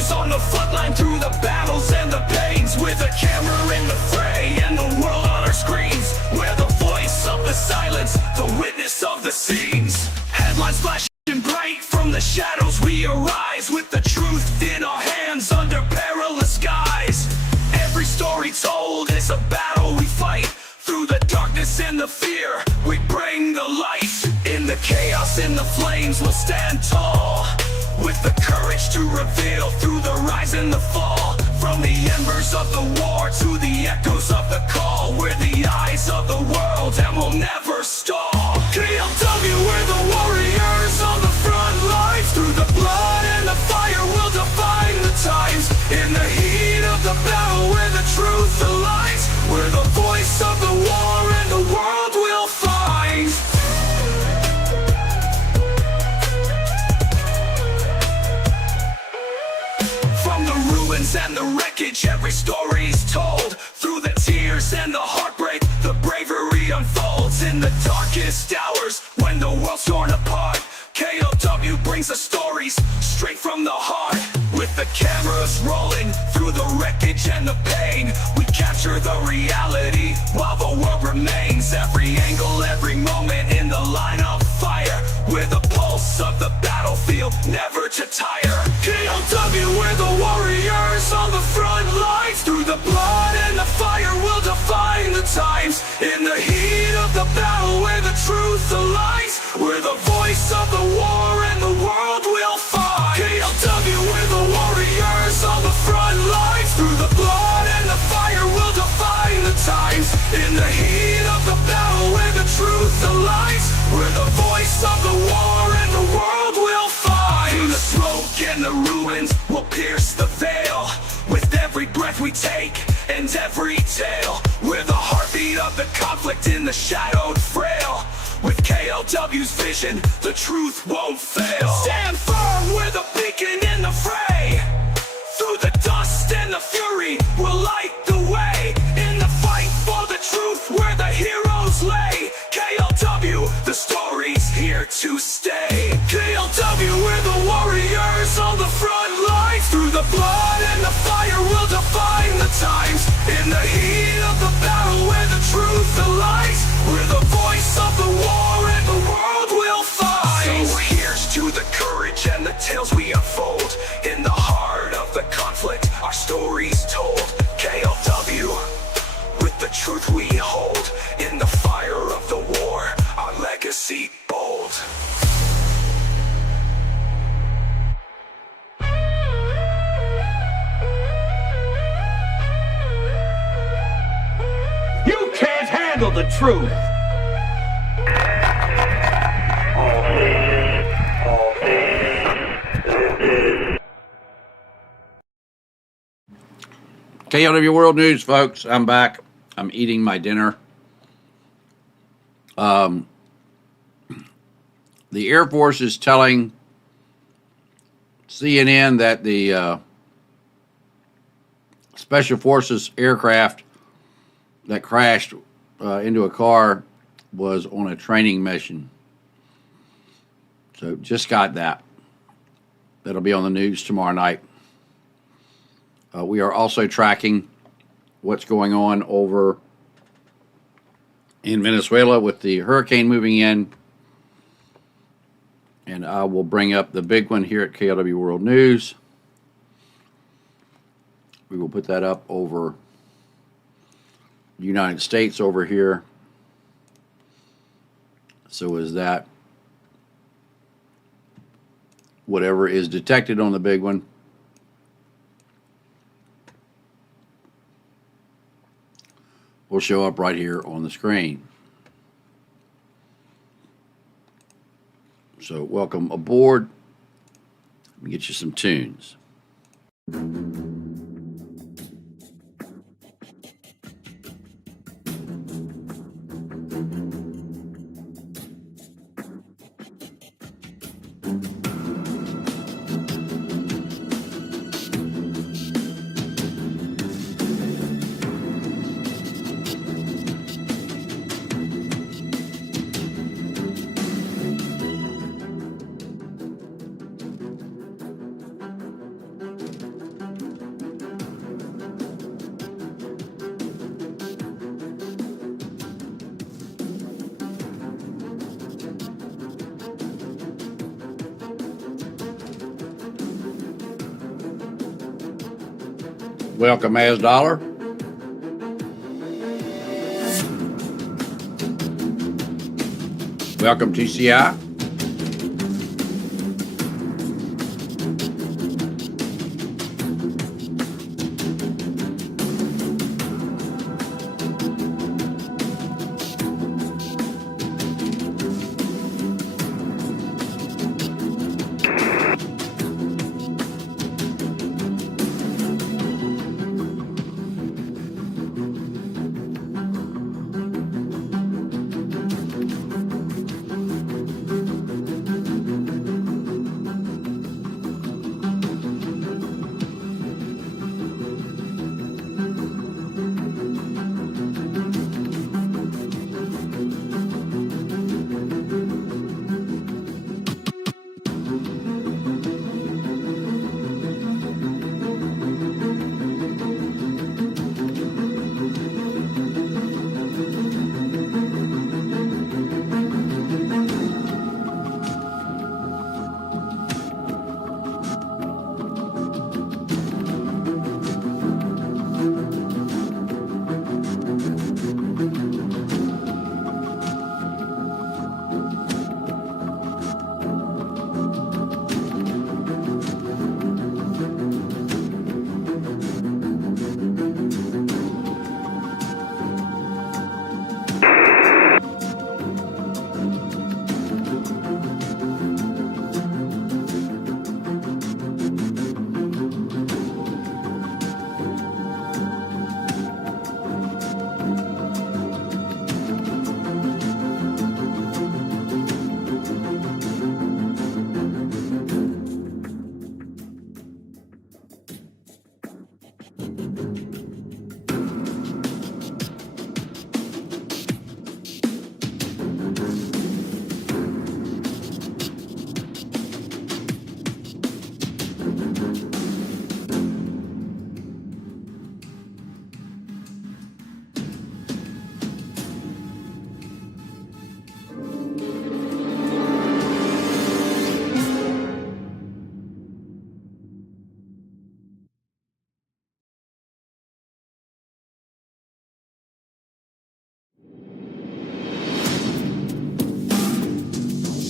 KLW's on the front line through the battles and the pains, with a camera in the fray and the world on our screens. We're the voice of the silence, the witness of the scenes. Headlines flashing bright, from the shadows we arise, with the truth in our hands under perilous skies. Every story told is a battle we fight, through the darkness and the fear we bring the light. In the chaos, in the flames, we'll stand tall, with the courage to reveal through the rise and the fall. From the embers of the war to the echoes of the call, we're the eyes of the world and we'll never stall. KLW, we're the warriors on the front lines, through the blood and the fire we'll define the times. In the heat of the battle where the truth aligns, we're the voice of the war and the world will find. From the ruins and the wreckage, every story's told. Through the tears and the heartbreak, the bravery unfolds. In the darkest hours, when the world's torn apart, KLW brings the stories straight from the heart. With the cameras rolling through the wreckage and the pain, we capture the reality while the world remains. Every angle, every moment in the line of fire, we're the pulse of the battlefield, never to tire. KLW, we're the warriors on the front lines, through the blood and the fire we'll define the times. In the heat of the battle where the truth aligns, we're the voice of the war and the world will find. KLW, we're the warriors on the front lines, through the blood and the fire we'll define the times. In the heat of the battle where the truth aligns, we're the voice of the war and the world will find. Through the smoke and the ruins, we'll pierce the veil. With every breath we take and every tale, we're the heartbeat of the conflict in the shadowed frail. With KLW's vision, the truth won't fail. Stand firm, we're the beacon in the fray. Through the dust and the fury, we'll light the way. In the fight for the truth, where the heroes lay. KLW, the story's here to stay. KLW, we're the warriors on the front lines, through the blood and the fire we'll define the times. In the heat of the battle where the truth aligns, we're the voice of the war and the world will find. So here's to the courage and the tales we unfold. In the heart of the conflict, our story's told. KLW, with the truth we hold. In the fire of the war, our legacy bold. You can't handle the truth. KLW World News, folks. I'm back. I'm eating my dinner. The Air Force is telling CNN that the Special Forces aircraft that crashed into a car was on a training mission. So just got that. That'll be on the news tomorrow night. We are also tracking what's going on over in Venezuela with the hurricane moving in. And I will bring up the big one here at KLW World News. We will put that up over the United States over here. So is that whatever is detected on the big one will show up right here on the screen. So welcome aboard. Let me get you some tunes. Welcome, Az Dollar. Welcome, TCI.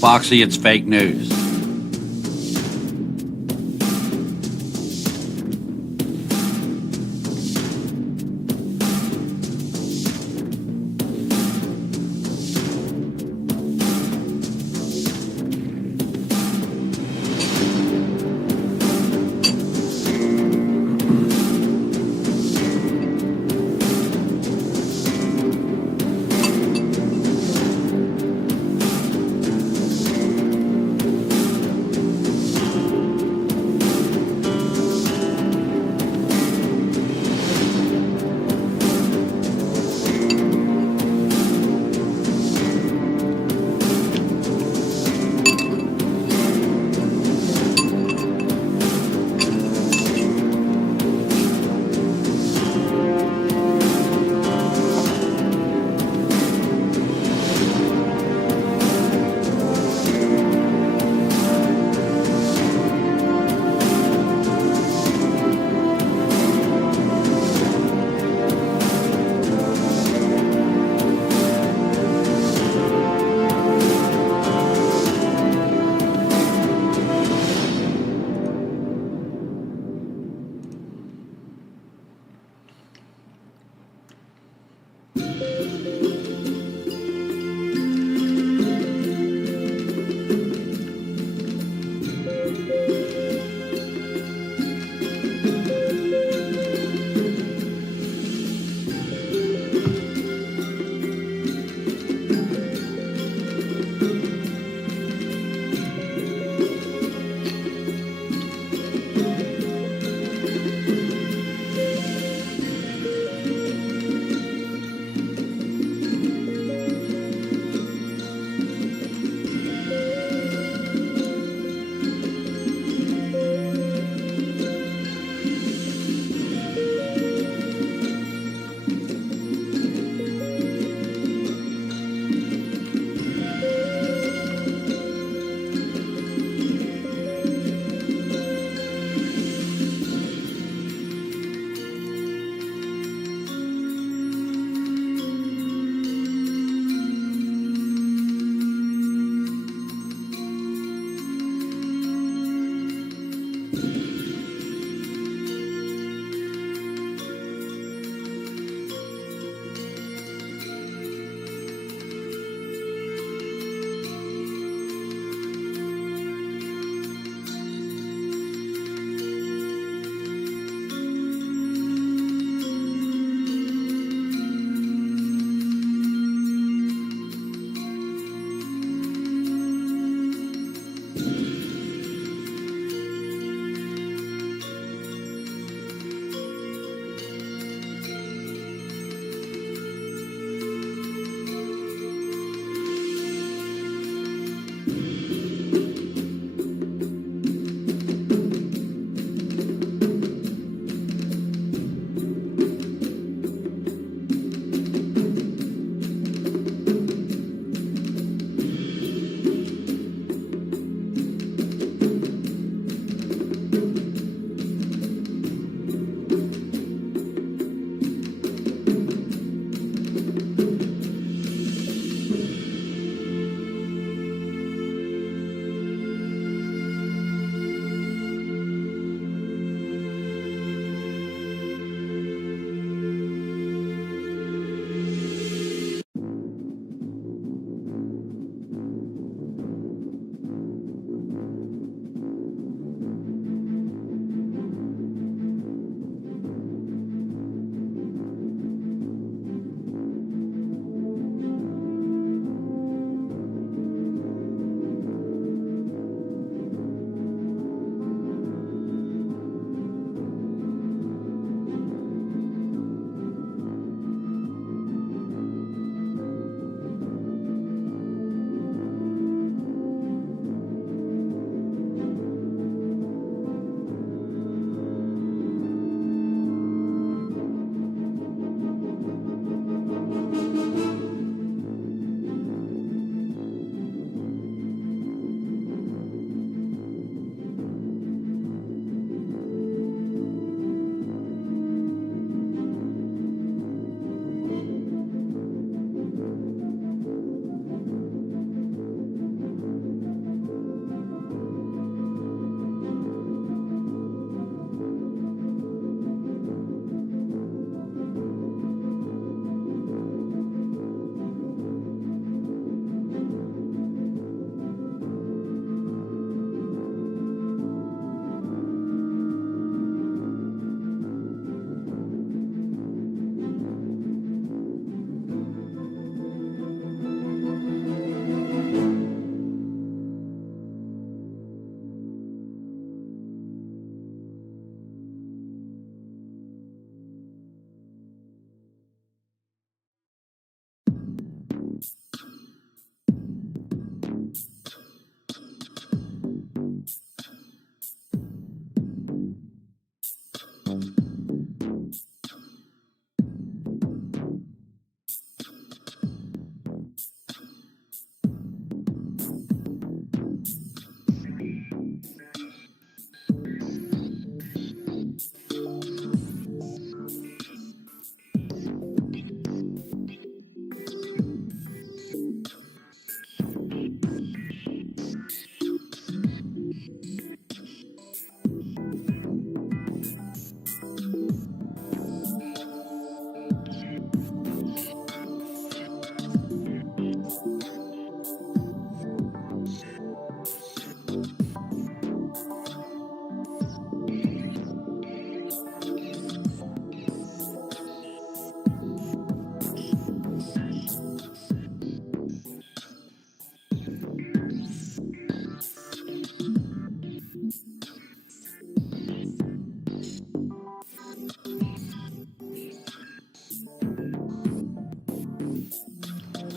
Foxy, it's fake news.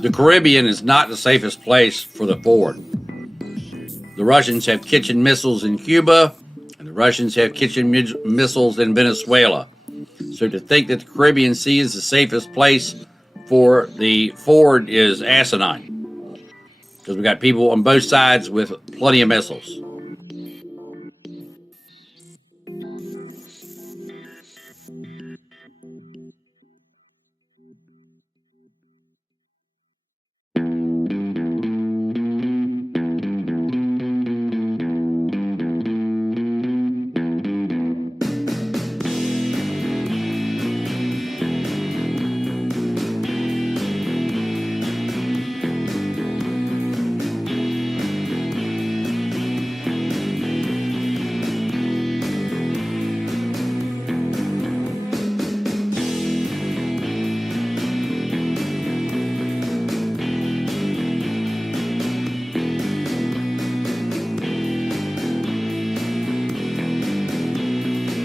The Caribbean is not the safest place for the Ford. The Russians have kitchen missiles in Cuba, and the Russians have kitchen missiles in Venezuela. So to think that the Caribbean Sea is the safest place for the Ford is asinine. Because we got people on both sides with plenty of missiles.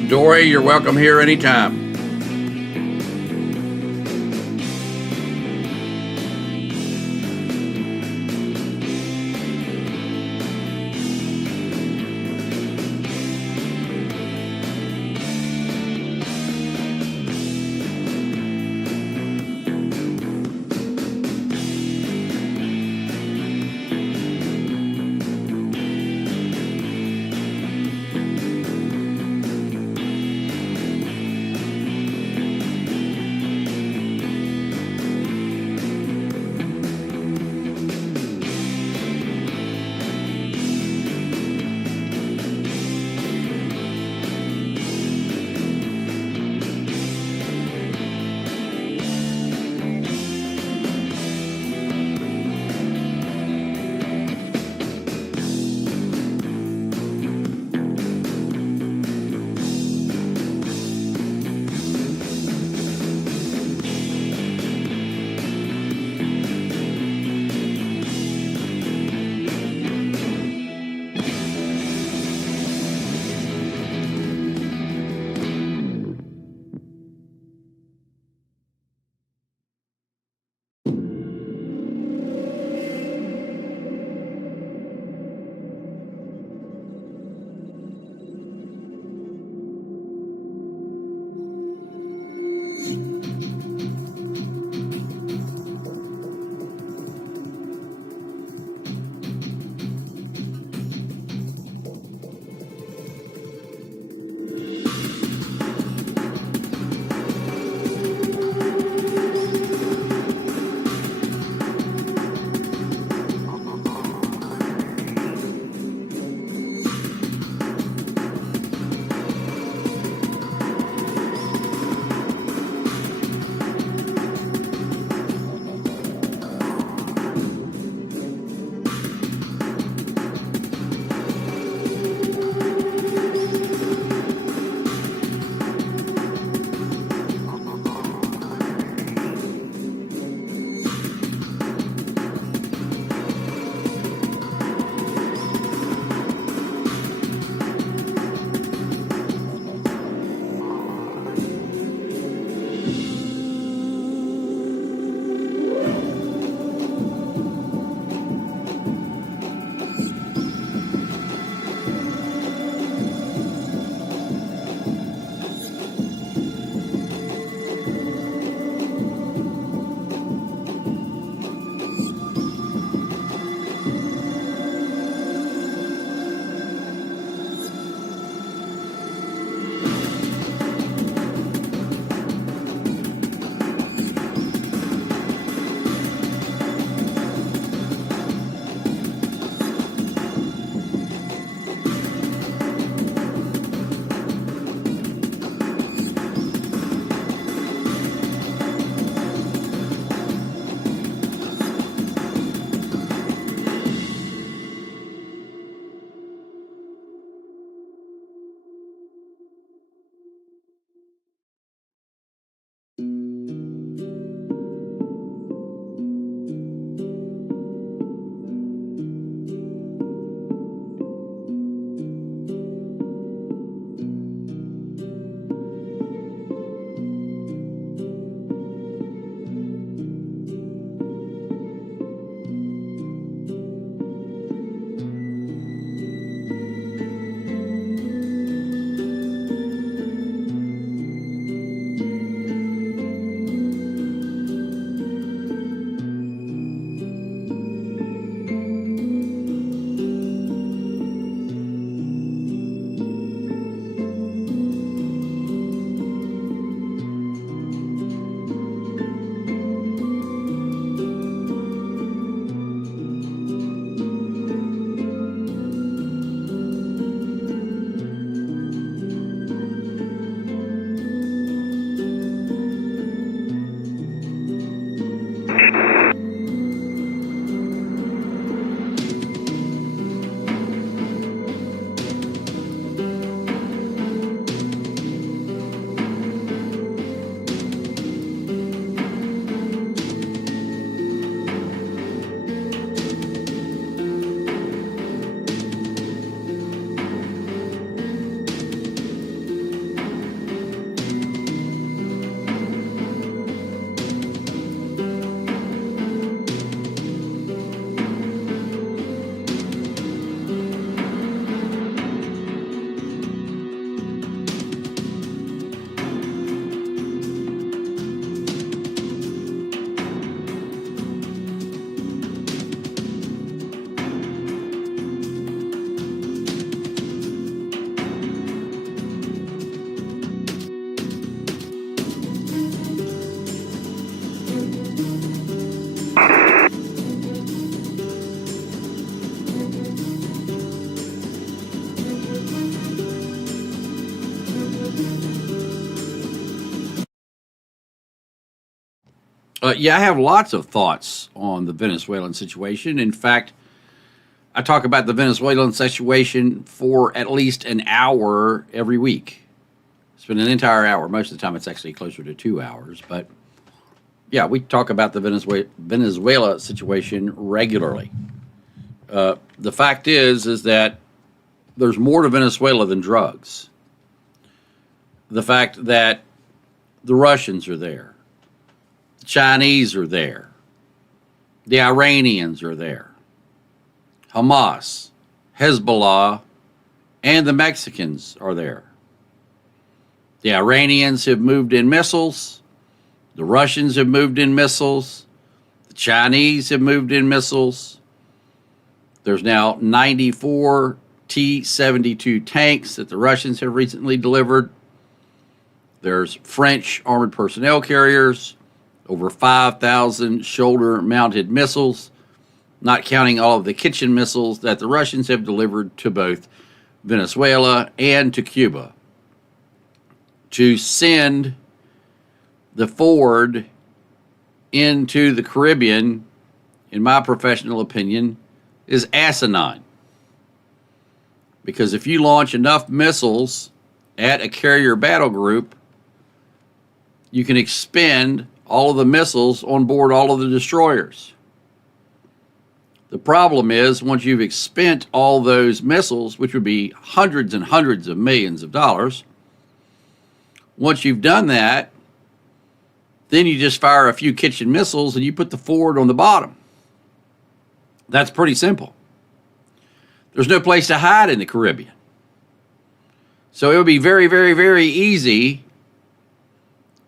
Dory, you're welcome here anytime. Yeah, I have lots of thoughts on the Venezuelan situation. In fact, I talk about the Venezuelan situation for at least an hour every week. Spend an entire hour. Most of the time, it's actually closer to 2 hours. But yeah, we talk about the Venezuela situation regularly. The fact is that there's more to Venezuela than drugs. The fact that the Russians are there, the Chinese are there, the Iranians are there, Hamas, Hezbollah, and the Mexicans are there. The Iranians have moved in missiles. The Russians have moved in missiles. The Chinese have moved in missiles. There's now 94 T-72 tanks that the Russians have recently delivered. There's French armored personnel carriers, over 5,000 shoulder-mounted missiles, not counting all of the kitchen missiles that the Russians have delivered to both Venezuela and to Cuba. To send the Ford into the Caribbean, in my professional opinion, is asinine. Because if you launch enough missiles at a carrier battle group, you can expend all of the missiles on board all of the destroyers. The problem is, once you've expended all those missiles, which would be hundreds and hundreds of millions of dollars, once you've done that, then you just fire a few kitchen missiles and you put the Ford on the bottom. That's pretty simple. There's no place to hide in the Caribbean. So it would be very, very, very easy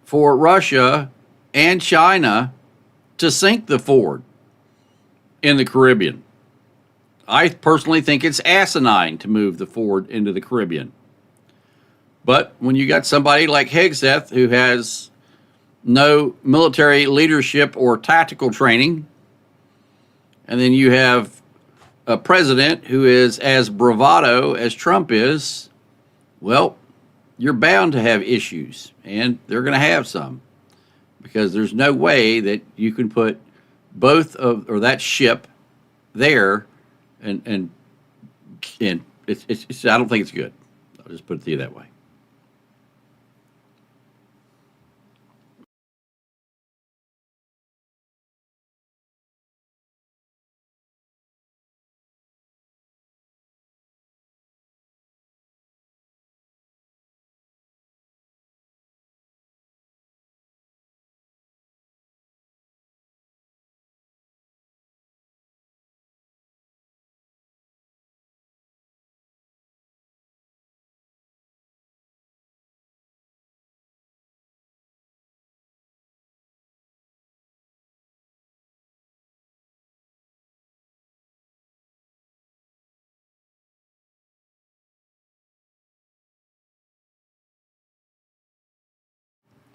for Russia and China to sink the Ford in the Caribbean. I personally think it's asinine to move the Ford into the Caribbean. But when you got somebody like Hegseth who has no military leadership or tactical training, and then you have a president who is as bravado as Trump is, well, you're bound to have issues, and they're going to have some, because there's no way that you can put both of or that ship there, and it's I don't think it's good. I'll just put it to you that way.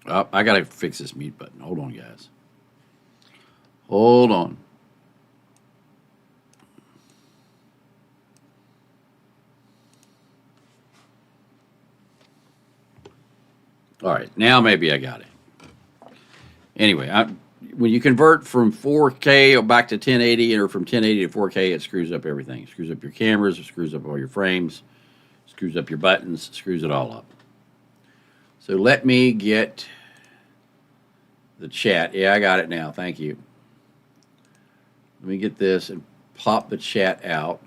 Oh, I got to fix this mute button. Hold on, guys. Hold on. All right, now maybe I got it. Anyway, when you convert from 4K back to 1080 or from 1080 to 4K, it screws up everything. It screws up your cameras, it screws up all your frames, screws up your buttons, screws it all up. So let me get the chat. Yeah, I got it now. Thank you. Let me get this and pop the chat out.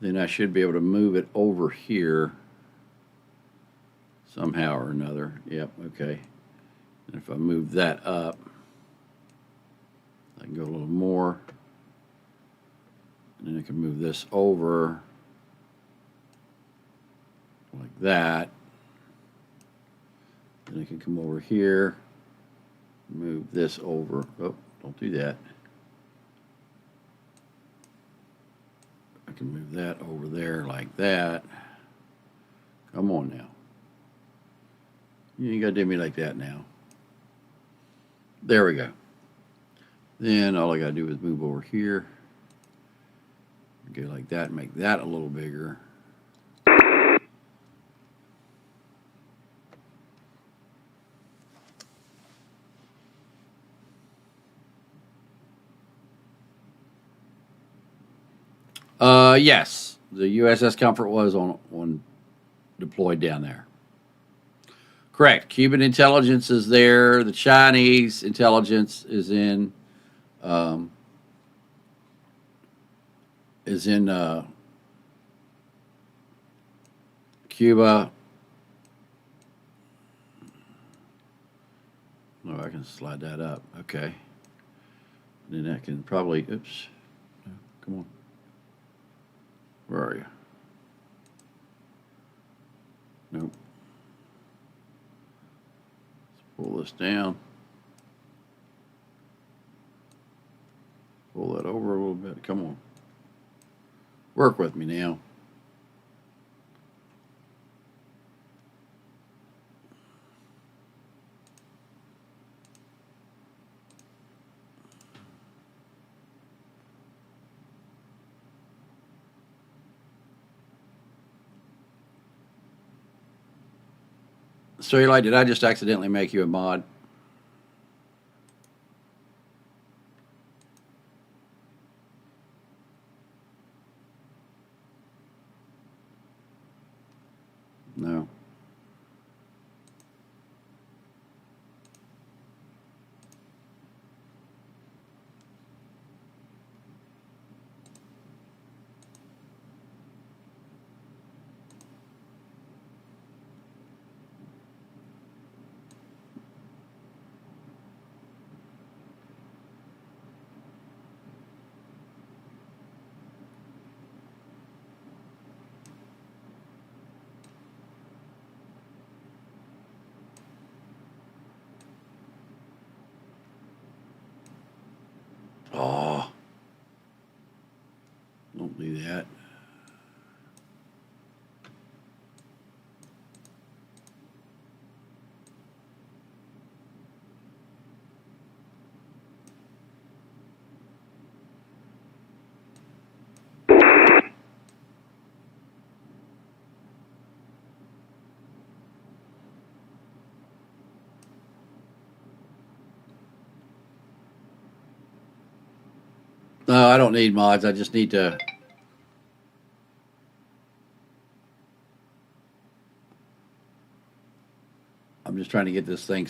Then I should be able to move it over here somehow or another. Yep, okay. And if I move that up, I can go a little more. And then I can move this over like that. Then I can come over here, move this over. Oh, don't do that. I can move that over there like that. Come on now. You ain't got to do me like that now. There we go. Then all I got to do is move over here. Go like that, make that a little bigger. Yes, the USS Comfort was on deployed down there. Correct. Cuban intelligence is there. The Chinese intelligence um, is in Cuba. Oh, I can slide that up. Okay. Then I can probably. Oops. No, come on. Where are you? Nope. Let's pull this down. Pull that over a little bit. Come on. Work with me now. So, Eli, did I just accidentally make you a mod? No. Oh, don't do that. No, I don't need mods. I just need to. I'm just trying to get this thing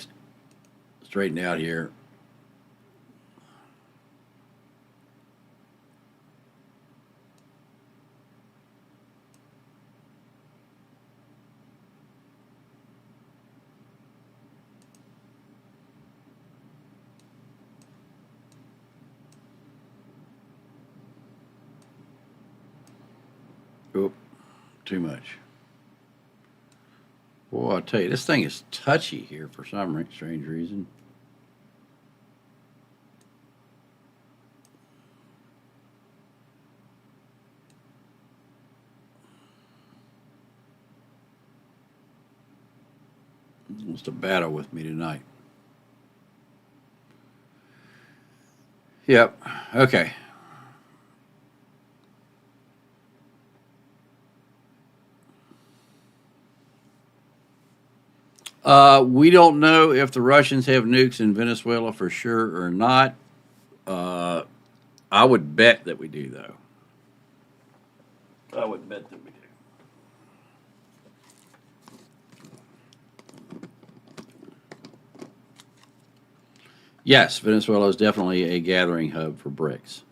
straightened out here. Oop, too much. Boy, I tell you, this thing is touchy here for some strange reason. It wants to battle with me tonight. Yep. Okay. We don't know if the Russians have nukes in Venezuela for sure or not. Uh, I would bet that we do, though. I would bet that we do. Yes, Venezuela is definitely a gathering hub for bricks.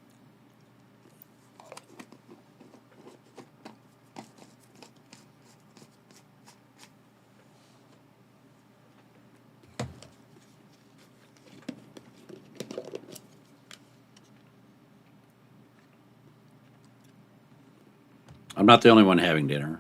I'm not the only one having dinner.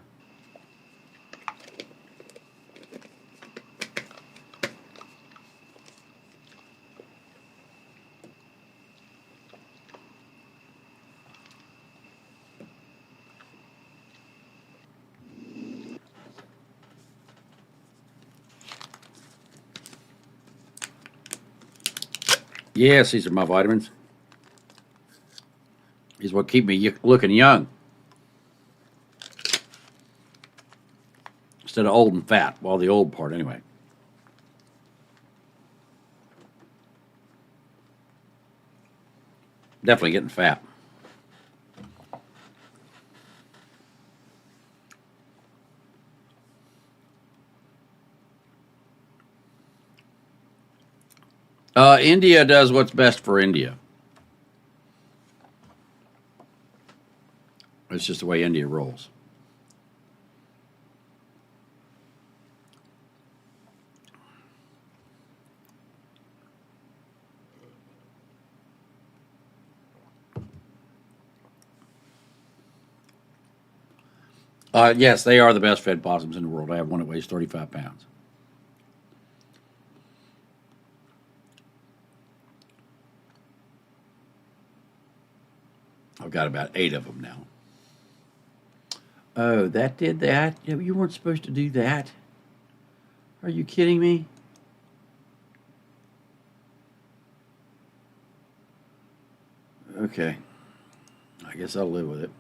Yes, these are my vitamins. These what keep me looking young instead of old and fat. Well, the old part anyway. Definitely getting fat. India does what's best for India. It's just the way India rolls. Yes, they are the best fed possums in the world. I have one that weighs 35 pounds. I've got about 8 of them now. Oh, that did that? Yeah, you weren't supposed to do that. Are you kidding me? Okay. I guess I'll live with it.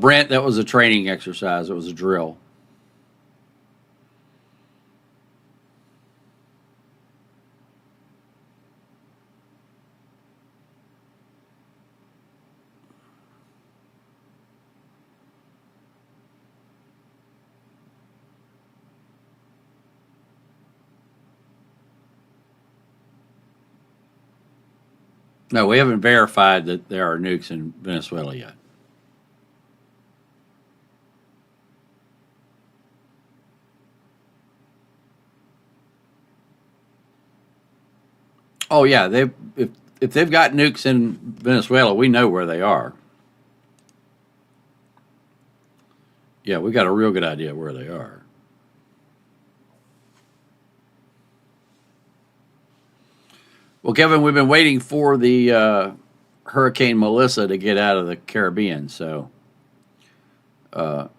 Brent, that was a training exercise. It was a drill. No, we haven't verified that there are nukes in Venezuela yet. Oh yeah, they if they've got nukes in Venezuela, we know where they are. Yeah, we got a real good idea where they are. Well, Kevin, we've been waiting for the Hurricane Melissa to get out of the Caribbean, so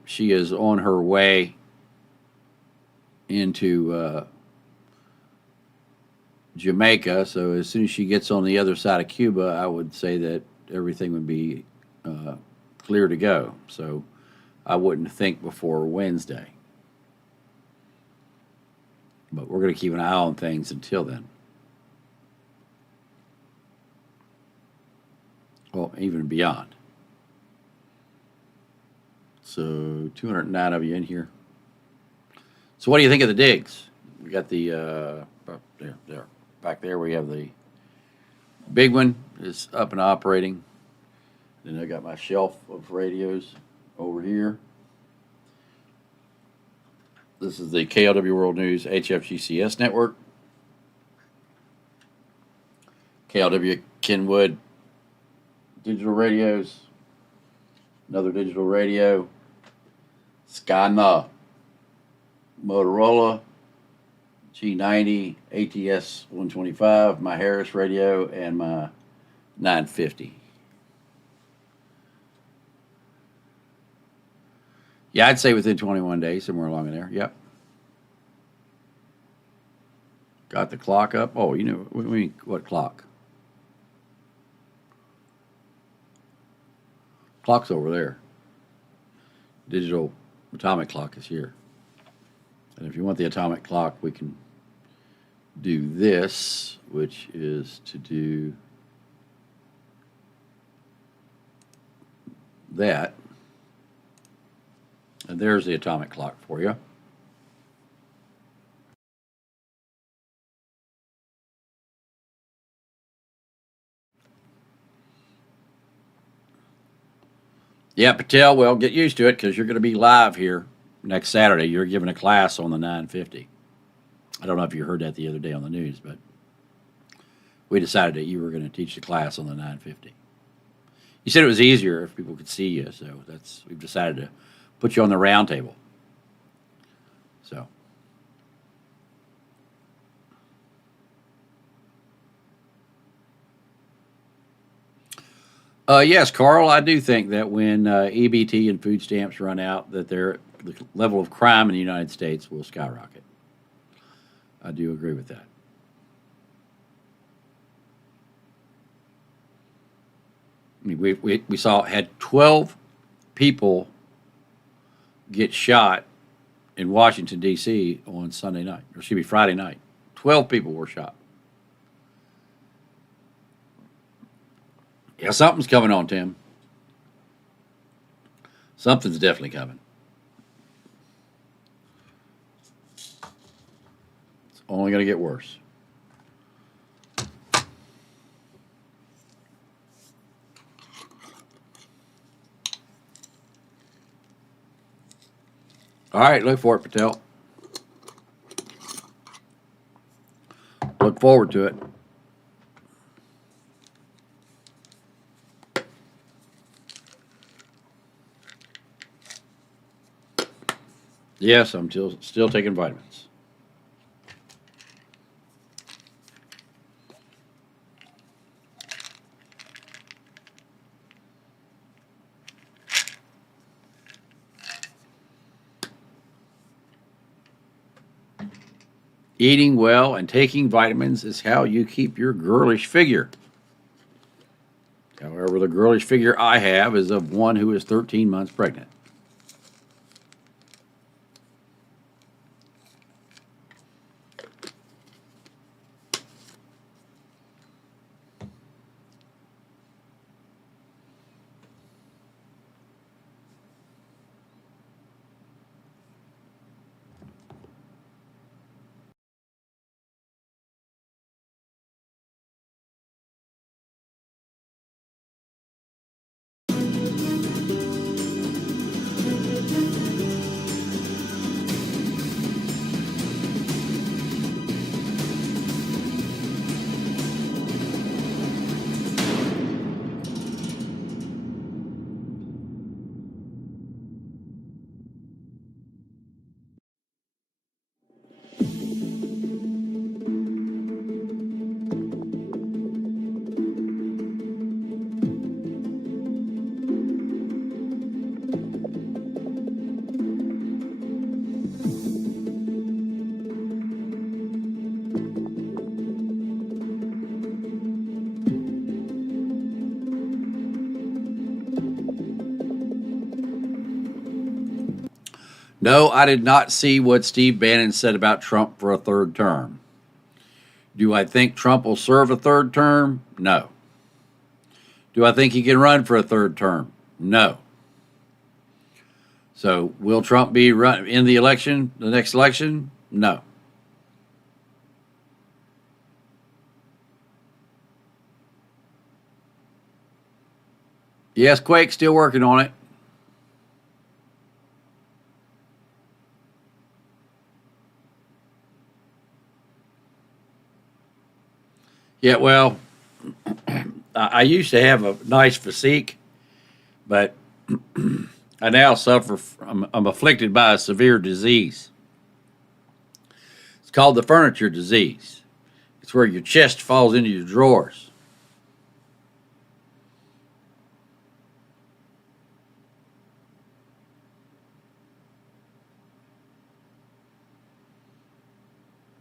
she is on her way into Jamaica. So as soon as she gets on the other side of Cuba, I would say that everything would be clear to go. So I wouldn't think before Wednesday. But we're going to keep an eye on things until then. Well, even beyond. So 209 of you in here. So what do you think of the digs? We got the there. Back there we have the big one is up and operating. Then I got my shelf of radios over here. This is the KLW World News HFGCS network. KLW Kenwood digital radios. Another digital radio. Skyna Motorola G90 ATS 125, my Harris radio, and my 950. Yeah, I'd say within 21 days, somewhere along in there. Yep. Got the clock up. Oh, you know, what clock? Clock's over there. Digital atomic clock is here. And if you want the atomic clock, we can do this, which is to do that. And there's the atomic clock for you. Yeah, Patel, well, get used to it because you're going to be live here next Saturday. You're giving a class on the 950. I don't know if you heard that the other day on the news, but we decided that you were going to teach the class on the 950. You said it was easier if people could see you, so we've decided to put you on the round table. So. Yes, Carl, I do think that when EBT and food stamps run out, that the level of crime in the United States will skyrocket. I do agree with that. I mean, we had 12 people get shot in Washington, D.C. on Sunday night, or excuse me, Friday night. 12 people were shot. Yeah, something's coming on, Tim. Something's definitely coming. It's only going to get worse. All right, look for it, Patel. Look forward to it. Yes, I'm still taking vitamins. Eating well and taking vitamins is how you keep your girlish figure. However, the girlish figure I have is of one who is 13 months pregnant. No, I did not see what Steve Bannon said about Trump for a third term. Do I think Trump will serve a third term? No. Do I think he can run for a third term? No. So will Trump be in the election, the next election? No. Yes, Quake, still working on it. Yeah, well, I used to have a nice physique, but I now suffer I'm afflicted by a severe disease. It's called the furniture disease. It's where your chest falls into your drawers.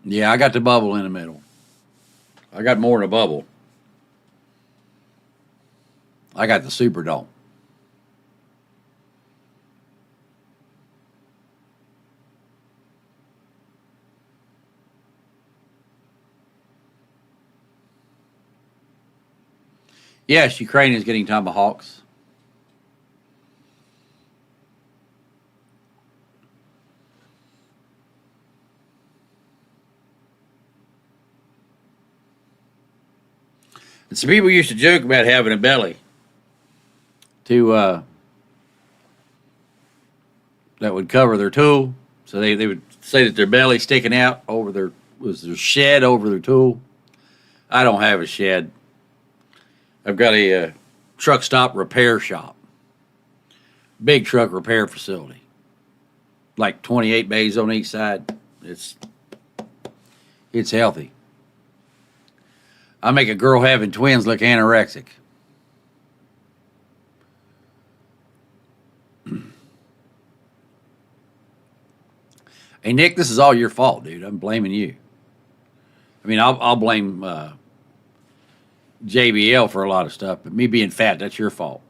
Yeah, I got the bubble in the middle. I got more than a bubble. I got the Superdome. Yes, Ukraine is getting tomahawks. And some people used to joke about having a belly to that would cover their tool. So they would say that their belly sticking out over their shed over their tool. I don't have a shed. I've got a truck stop repair shop. Big truck repair facility. Like 28 bays on each side. It's healthy. I make a girl having twins look anorexic. Hey, Nick, this is all your fault, dude. I'm blaming you. I mean, I'll blame JBL for a lot of stuff, but me being fat, that's your fault.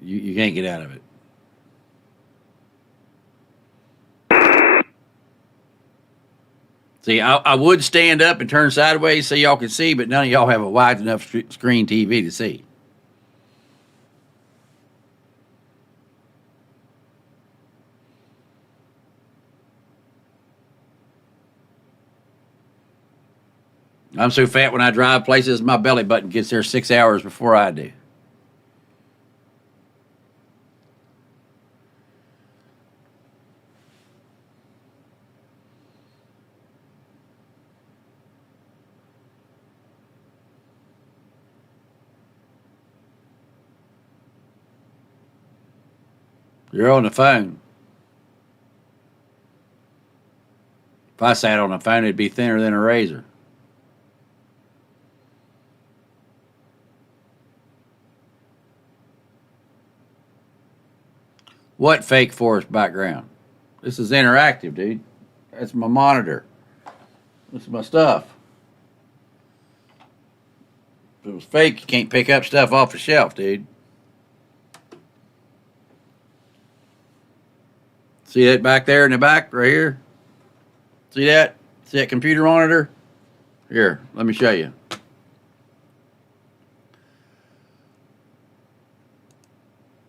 You can't get out of it. See, I would stand up and turn sideways so y'all could see, but none of y'all have a wide enough screen TV to see. I'm so fat when I drive places, my belly button gets there 6 hours before I do. You're on the phone. If I sat on the phone, it'd be thinner than a razor. What fake forest background? This is interactive, dude. That's my monitor. This is my stuff. If it was fake, you can't pick up stuff off the shelf, dude. See that back there in the back, right here? See that? See that computer monitor? Here, let me show you.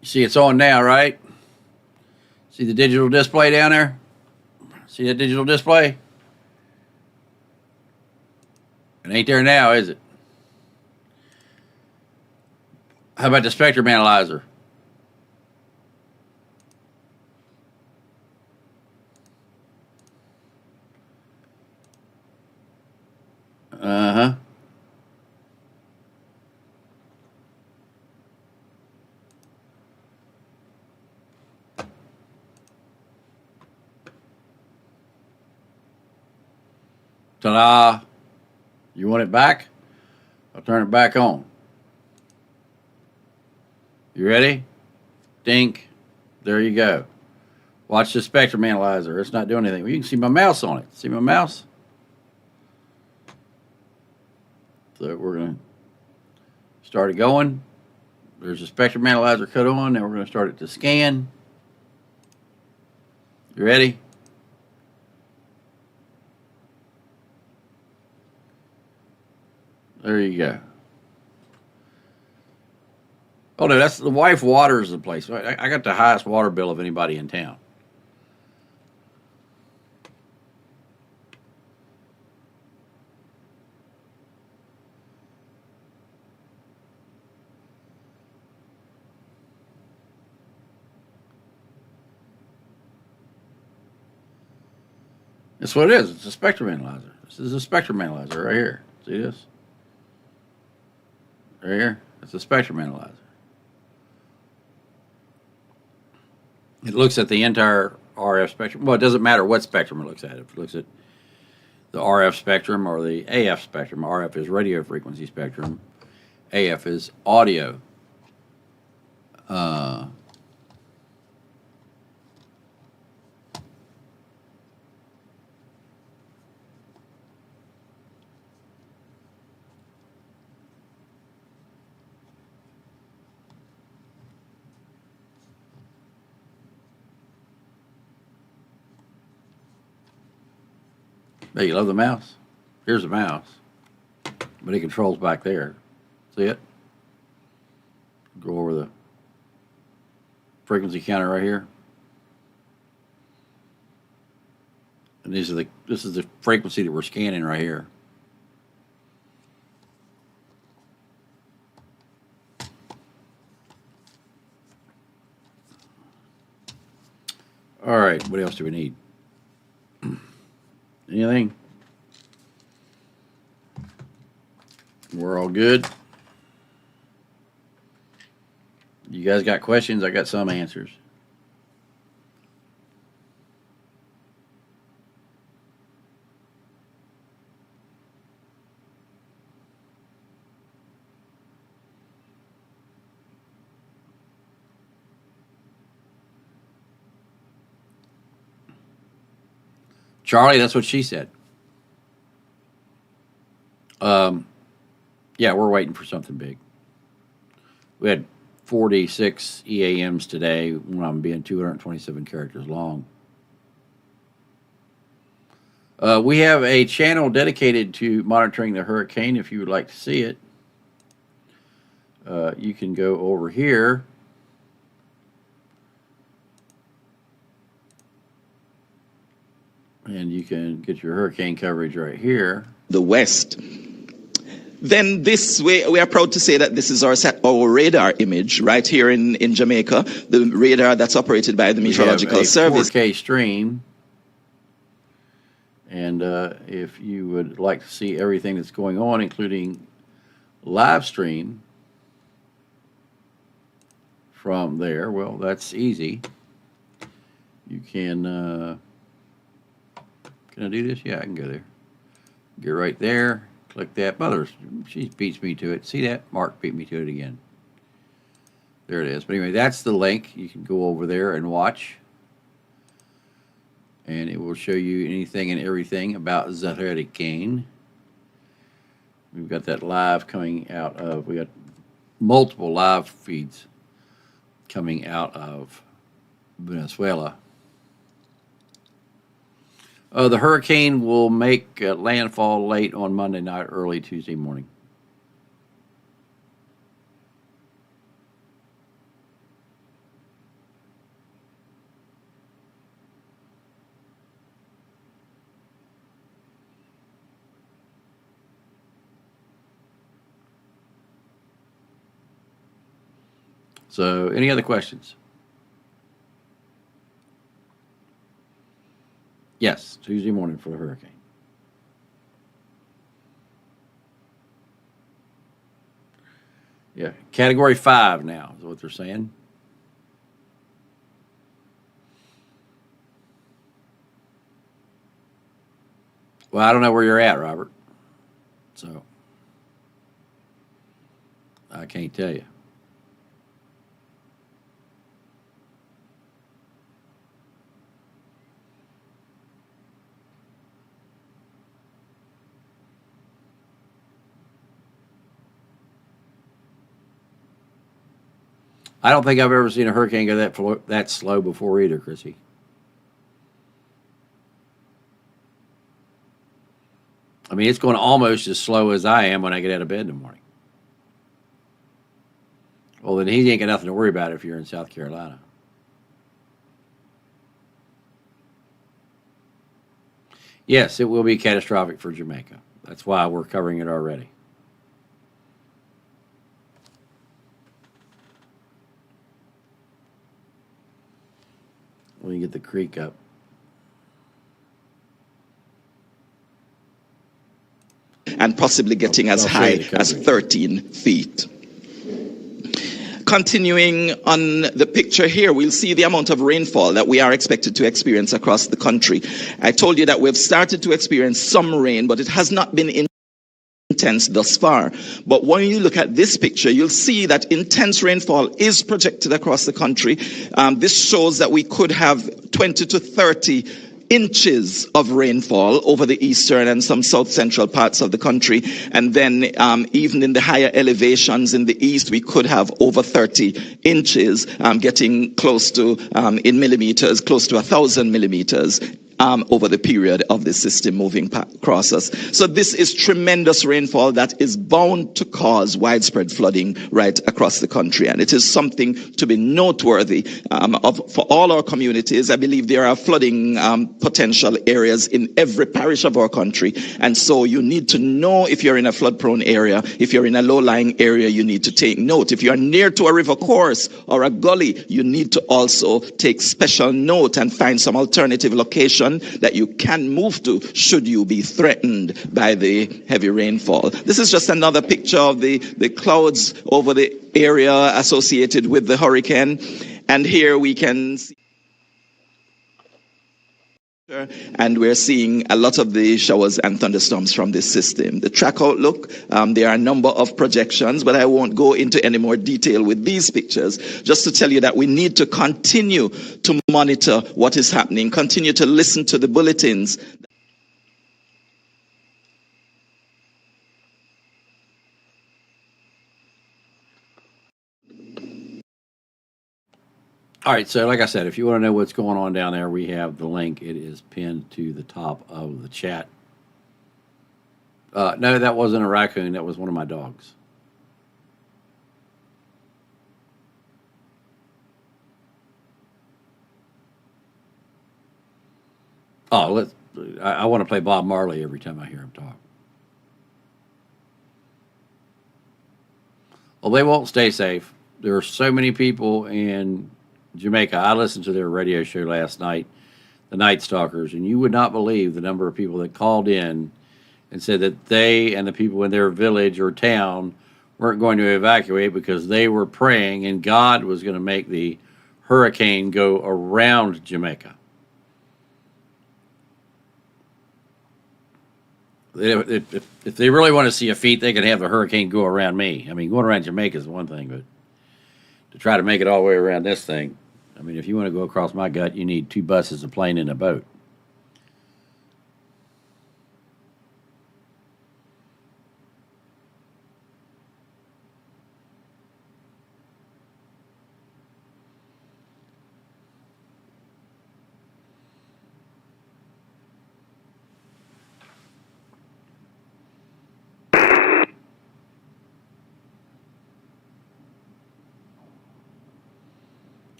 You see it's on now, right? See the digital display down there? See that digital display? It ain't there now, is it? How about the spectrum analyzer? Uh-huh. Ta-da! You want it back? I'll turn it back on. You ready? Dink. There you go. Watch the spectrum analyzer. It's not doing anything. Well, you can see my mouse on it. See my mouse? So we're going to start it going. There's a spectrum analyzer cut on. Now we're going to start it to scan. You ready? There you go. Oh no, that's the wife waters the place. I got the highest water bill of anybody in town. That's what it is. It's a spectrum analyzer. This is a spectrum analyzer right here. See this? Right here. It's a spectrum analyzer. It looks at the entire RF spectrum. Well, it doesn't matter what spectrum it looks at. If it looks at the RF spectrum or the AF spectrum, RF is radio frequency spectrum. AF is audio. Hey, you love the mouse? Here's the mouse. But it controls back there. See it? Go over the frequency counter right here. And this is the frequency that we're scanning right here. All right, what else do we need? Anything? We're all good. You guys got questions? I got some answers. Charlie, that's what she said. Yeah, we're waiting for something big. We had 46 EAMs today, one of them being 227 characters long. We have a channel dedicated to monitoring the hurricane. If you would like to see it, you can go over here. And you can get your hurricane coverage right here. the west. Then this way, we are proud to say that this is our radar image right here in Jamaica, the radar that's operated by the Meteorological Service. 4K stream. And if you would like to see everything that's going on, including live stream from there, well, that's easy. You can I do this? Yeah, I can go there. Get right there. Click that. Mother, she beats me to it. See that? Mark beat me to it again. There it is. But anyway, that's the link. You can go over there and watch. And it will show you anything and everything about the hurricane. We've got that live coming out of, we got multiple live feeds coming out of Venezuela. The hurricane will make landfall late on Monday night, early Tuesday morning. So, any other questions? Yes, Tuesday morning for the hurricane. Yeah, Category 5 now is what they're saying. Well, I don't know where you're at, Robert. So, I can't tell you. I don't think I've ever seen a hurricane go that slow before either, Chrissy. I mean, it's going almost as slow as I am when I get out of bed in the morning. Well, then he ain't got nothing to worry about if you're in South Carolina. Yes, it will be catastrophic for Jamaica. That's why we're covering it already. Let me get the creek up. And possibly getting as high as 13 feet. Continuing on the picture here, we'll see the amount of rainfall that we are expected to experience across the country. I told you that we've started to experience some rain, but it has not been intense thus far. But when you look at this picture, you'll see that intense rainfall is projected across the country. This shows that we could have 20 to 30 inches of rainfall over the eastern and some south central parts of the country. And then even in the higher elevations in the east, we could have over 30 inches, getting close to, in millimeters, close to 1,000 millimeters. Over the period of the system moving across us. So this is tremendous rainfall that is bound to cause widespread flooding right across the country. And it is something to be noteworthy for all our communities. I believe there are flooding potential areas in every parish of our country. And so you need to know if you're in a flood-prone area. If you're in a low-lying area, you need to take note. If you're near to a river course or a gully, you need to also take special note and find some alternative location that you can move to should you be threatened by the heavy rainfall. This is just another picture of the clouds over the area associated with the hurricane. And here we can see, and we're seeing a lot of the showers and thunderstorms from this system. The track outlook, there are a number of projections, but I won't go into any more detail with these pictures, just to tell you that we need to continue to monitor what is happening, continue to listen to the bulletins. All right, so like I said, if you want to know what's going on down there, we have the link. It is pinned to the top of the chat. No, that wasn't a raccoon. That was one of my dogs. Oh, I want to play Bob Marley every time I hear him talk. Well, they won't stay safe. There are so many people in Jamaica. I listened to their radio show last night, the Night Stalkers, and you would not believe the number of people that called in and said that they and the people in their village or town weren't going to evacuate because they were praying and God was going to make the hurricane go around Jamaica. If they really want to see a feat, they could have the hurricane go around me. I mean, going around Jamaica is one thing, but to try to make it all the way around this thing, I mean, if you want to go across my gut, you need 2 buses, a plane, and a boat.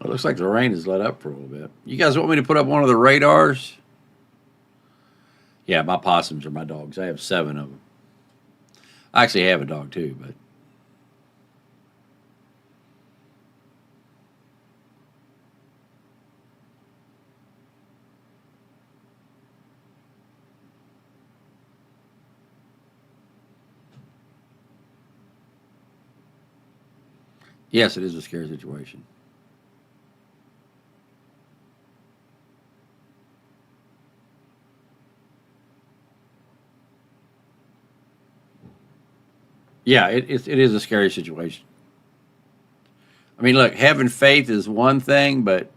It looks like the rain has let up for a little bit. You guys want me to put up one of the radars? Yeah, my possums are my dogs. I have 7 of them. I actually have a dog too, but yes, it is a scary situation. Yeah, it is a scary situation. I mean, look, having faith is one thing, but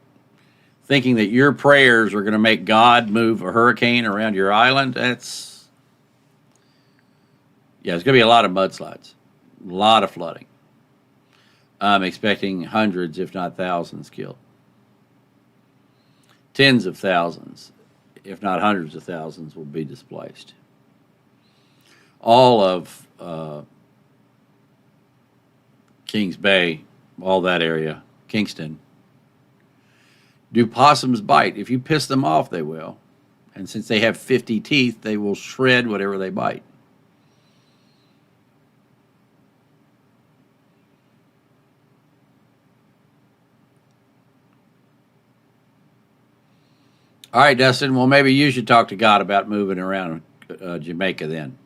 thinking that your prayers are going to make God move a hurricane around your island, yeah, it's going to be a lot of mudslides, a lot of flooding. I'm expecting hundreds, if not thousands, killed. Tens of thousands, if not hundreds of thousands, will be displaced. All of Kings Bay, all that area, Kingston. Do possums bite? If you piss them off, they will. And since they have 50 teeth, they will shred whatever they bite. All right, Dustin. Well, maybe you should talk to God about moving around Jamaica then.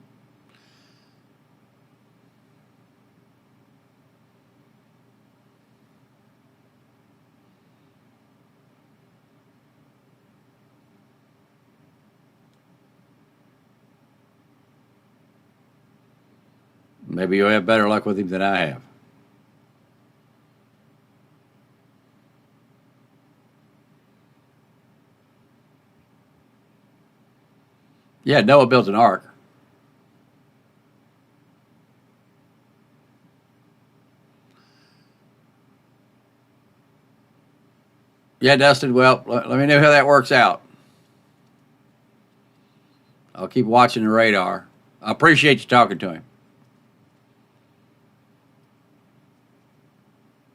Maybe you'll have better luck with him than I have. Yeah, Noah built an ark. Yeah, Dustin, well, let me know how that works out. I'll keep watching the radar. I appreciate you talking to him.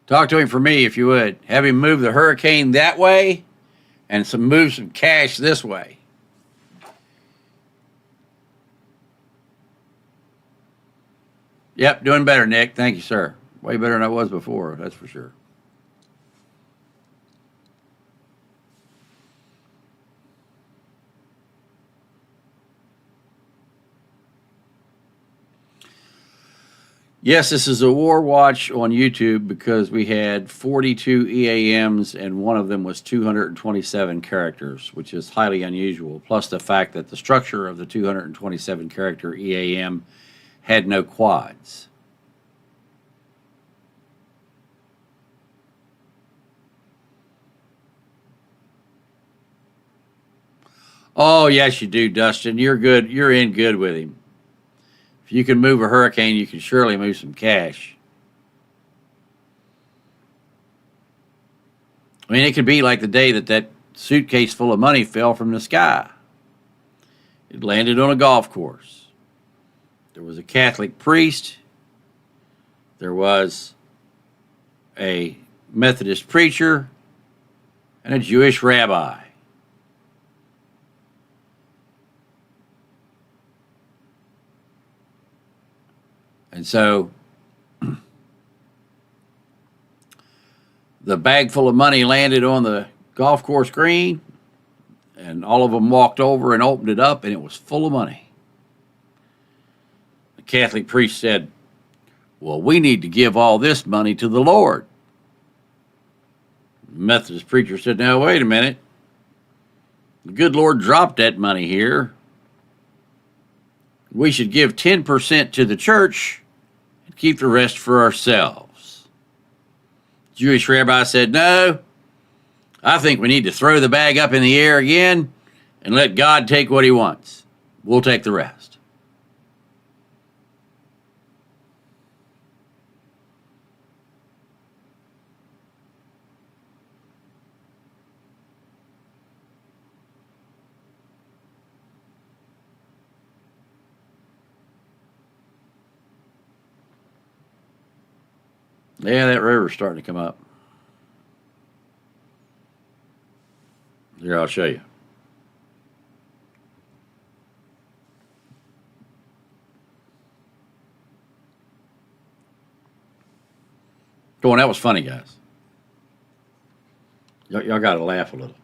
Talk to him for me if you would. Have him move the hurricane that way and move some cash this way. Yep, doing better, Nick. Thank you, sir. Way better than I was before, that's for sure. Yes, this is a War Watch on YouTube because we had 42 EAMs and one of them was 227 characters, which is highly unusual, plus the fact that the structure of the 227 character EAM had no quads. Oh, yes, you do, Dustin. You're good. You're in good with him. If you can move a hurricane, you can surely move some cash. I mean, it could be like the day that suitcase full of money fell from the sky. It landed on a golf course. There was a Catholic priest. There was a Methodist preacher and a Jewish rabbi. And so the bag full of money landed on the golf course green, and all of them walked over and opened it up, and it was full of money. The Catholic priest said, "Well, we need to give all this money to the Lord." The Methodist preacher said, "Now, wait a minute. The good Lord dropped that money here. We should give 10% to the church and keep the rest for ourselves." The Jewish rabbi said, "No, I think we need to throw the bag up in the air again and let God take what he wants. We'll take the rest." Yeah, that river's starting to come up. Here, I'll show you. Go on, that was funny, guys. Y'all got to laugh a little.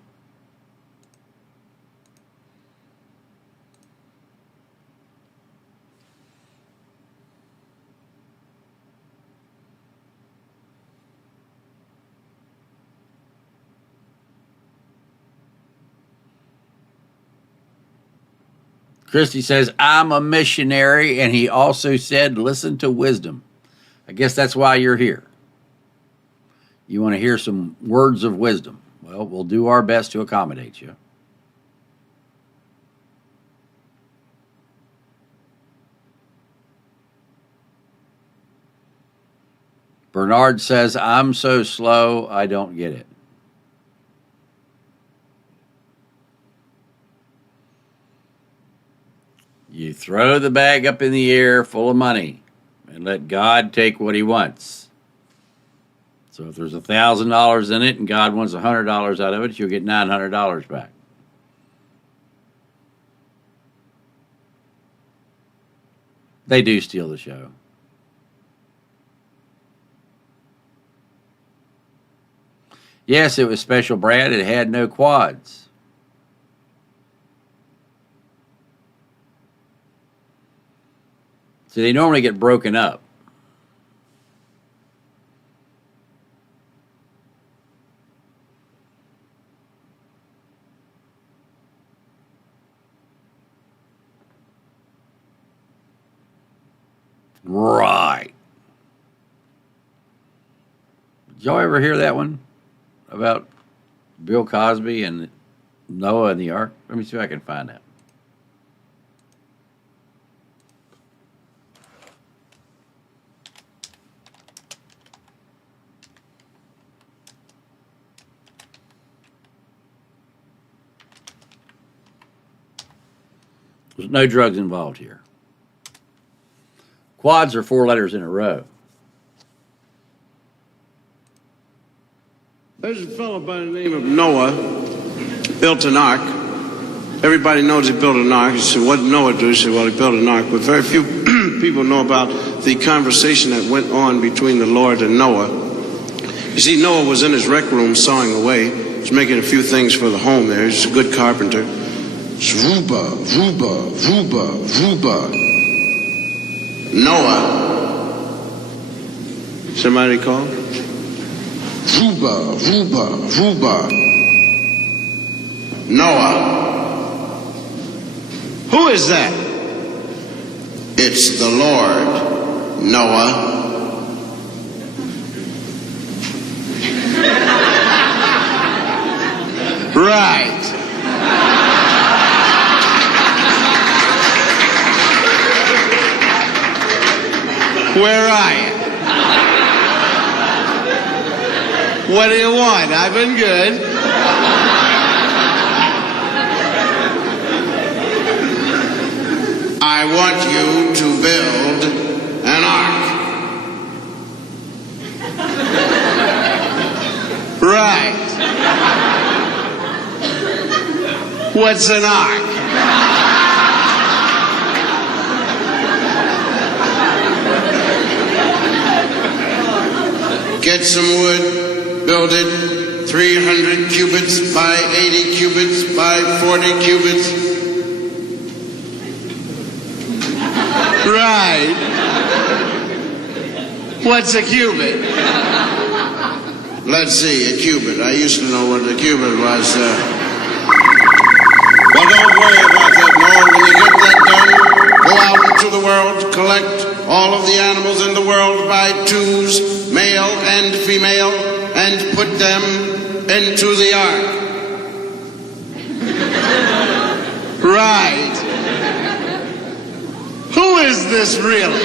Christy says, "I'm a missionary," and he also said, "Listen to wisdom." I guess that's why you're here. You want to hear some words of wisdom. Well, we'll do our best to accommodate you. Bernard says, "I'm so slow, I don't get it." You throw the bag up in the air full of money and let God take what he wants. So if there's $1,000 in it and God wants $100 out of it, you'll get $900 back. They do steal the show. Yes, it was Special Brad. It had no quads. So they normally get broken up. Right. Did y'all ever hear that one about Bill Cosby and Noah and the Ark? Let me see if I can find that. There's no drugs involved here. Quads are 4 letters in a row. There's a fellow by the name of Noah, built an ark. Everybody knows he built an ark. You said, what did Noah do? He said, well, he built an ark. But very few people know about the conversation that went on between the Lord and Noah. You see, Noah was in his rec room sawing away. He was making a few things for the home there. He's a good carpenter. It's Ruba, Ruba, Ruba, Ruba. Noah. Somebody call? Ruba, Ruba, Ruba. Noah. Who is that? It's the Lord, Noah. Right. Where are you? What do you want? I've been good. I want you to build an ark. Right. What's an ark? Get some wood, build it 300 cubits by 80 cubits by 40 cubits. Right. What's a cubit? Let's see, a cubit. I used to know what a cubit was. Well, don't worry about that, Noah. When you get that done, go out into the world, collect all of the animals in the world by twos, male and female, and put them into the ark. Right. Who is this really?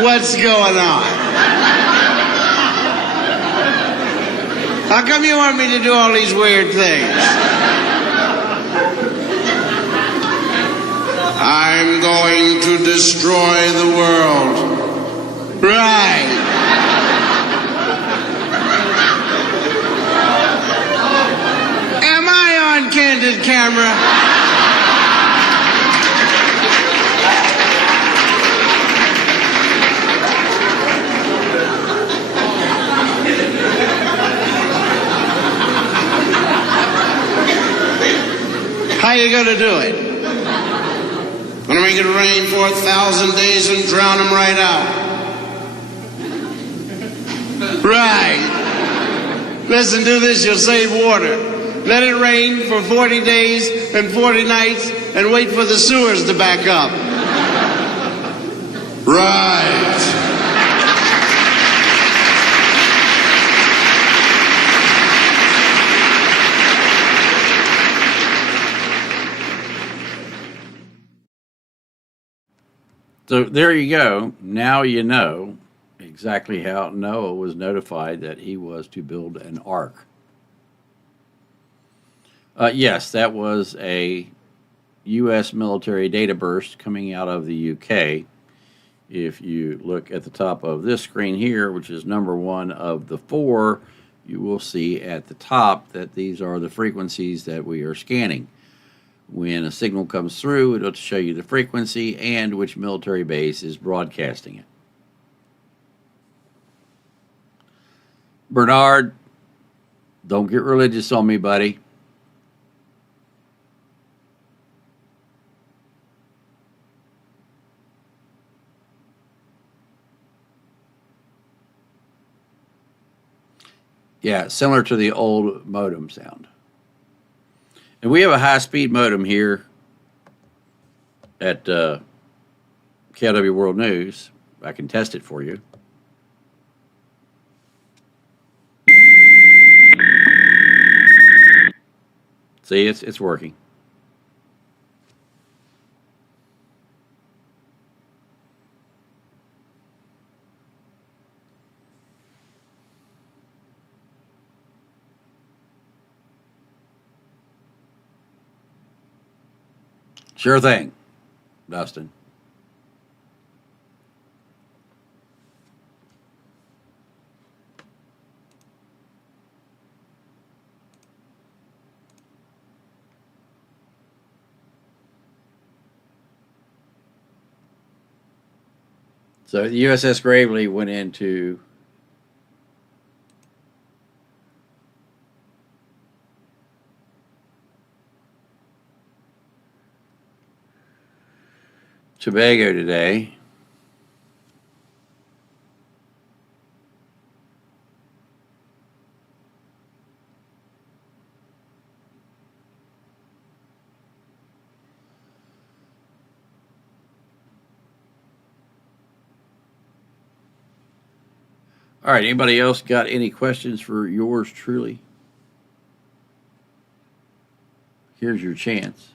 What's going on? How come you want me to do all these weird things? I'm going to destroy the world. Right. Am I on candid camera? How you gonna do it? Gonna make it rain for 1,000 days and drown them right out. Right. Listen to this, you'll save water. Let it rain for 40 days and 40 nights and wait for the sewers to back up. Right. So there you go. Now you know exactly how Noah was notified that he was to build an ark. Yes, that was a U.S. military data burst coming out of the U.K. If you look at the top of this screen here, which is number 1 of the 4, you will see at the top that these are the frequencies that we are scanning. When a signal comes through, it'll show you the frequency and which military base is broadcasting it. Bernard, don't get religious on me, buddy. Yeah, similar to the old modem sound. And we have a high-speed modem here at KW World News. I can test it for you. See, it's working. Sure thing, Dustin. So the USS Gravely went into Tobago today. All right, anybody else got any questions for yours truly? Here's your chance.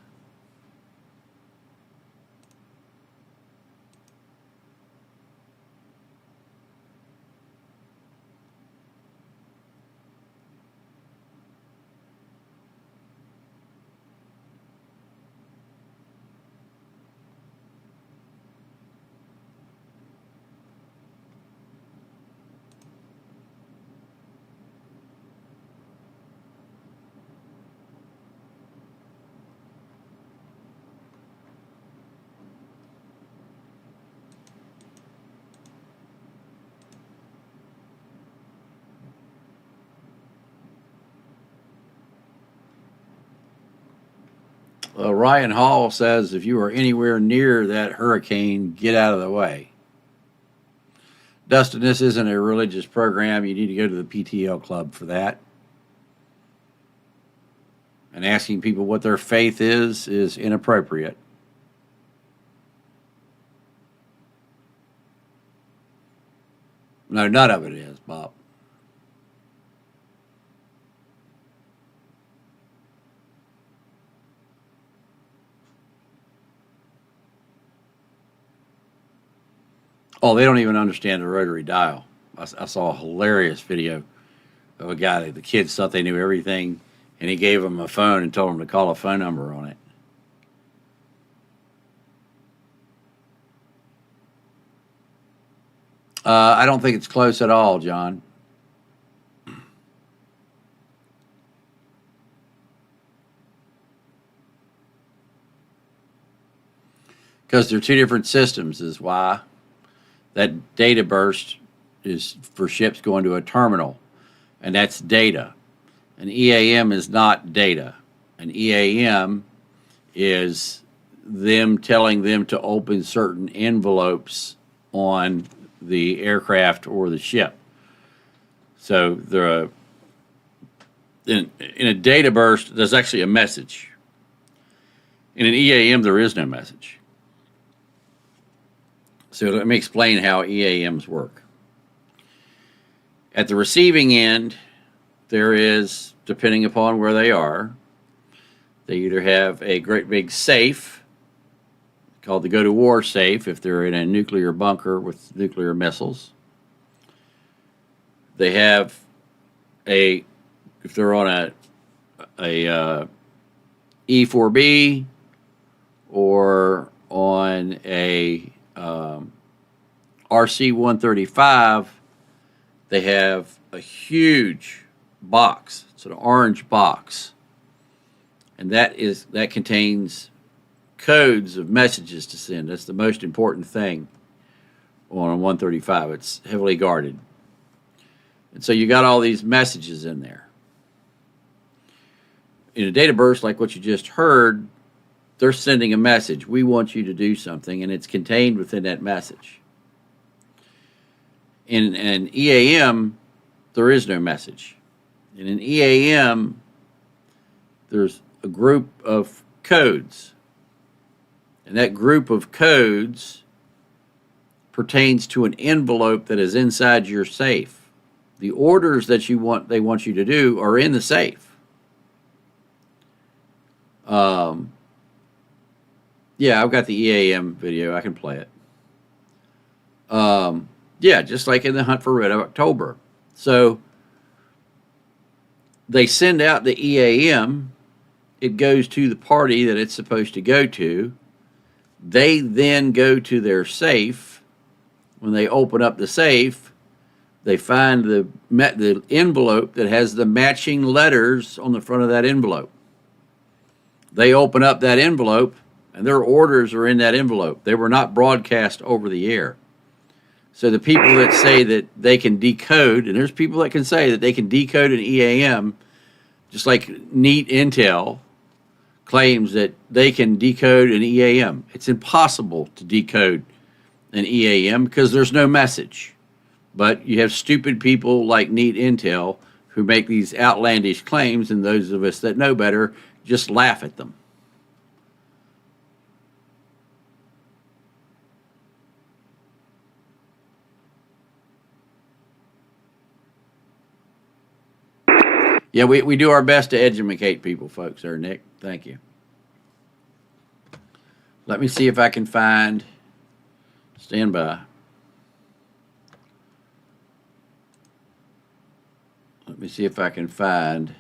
Ryan Hall says if you are anywhere near that hurricane, get out of the way. Dustin, this isn't a religious program. You need to go to the PTL club for that. And asking people what their faith is inappropriate. No, none of it is, Bob. Oh, they don't even understand the rotary dial. I saw a hilarious video of a guy that the kids thought they knew everything, and he gave them a phone and told them to call a phone number on it. I don't think it's close at all, John. Because they're two different systems is why. That data burst is for ships going to a terminal, and that's data. An EAM is not data. An EAM is them telling them to open certain envelopes on the aircraft or the ship. So in a data burst, there's actually a message. In an EAM, there is no message. So let me explain how EAMs work. At the receiving end, there is, depending upon where they are, they either have a great big safe called the go-to-war safe if they're in a nuclear bunker with nuclear missiles. They have if they're on a E4B or on a RC-135, they have a huge box. It's an orange box, and that contains codes of messages to send. That's the most important thing on a 135. It's heavily guarded, and so you got all these messages in there. In a data burst like what you just heard, they're sending a message. We want you to do something, and it's contained within that message. In an EAM, there is no message. In an EAM, there's a group of codes, and that group of codes pertains to an envelope that is inside your safe. The orders that they want you to do are in the safe. Yeah, I've got the EAM video. I can play it. Yeah, just like in the Hunt for Red October. So they send out the EAM. It goes to the party that it's supposed to go to. They then go to their safe. When they open up the safe, they find the envelope that has the matching letters on the front of that envelope. They open up that envelope, and their orders are in that envelope. They were not broadcast over the air. So the people that say that they can decode, and there's people that can say that they can decode an EAM, just like Neat Intel claims that they can decode an EAM. It's impossible to decode an EAM because there's no message. But you have stupid people like Neat Intel who make these outlandish claims, and those of us that know better just laugh at them. Yeah, we do our best to educate people, folks, there, Nick. Thank you. Let me see if I can find. Stand by. Let me see if I can find.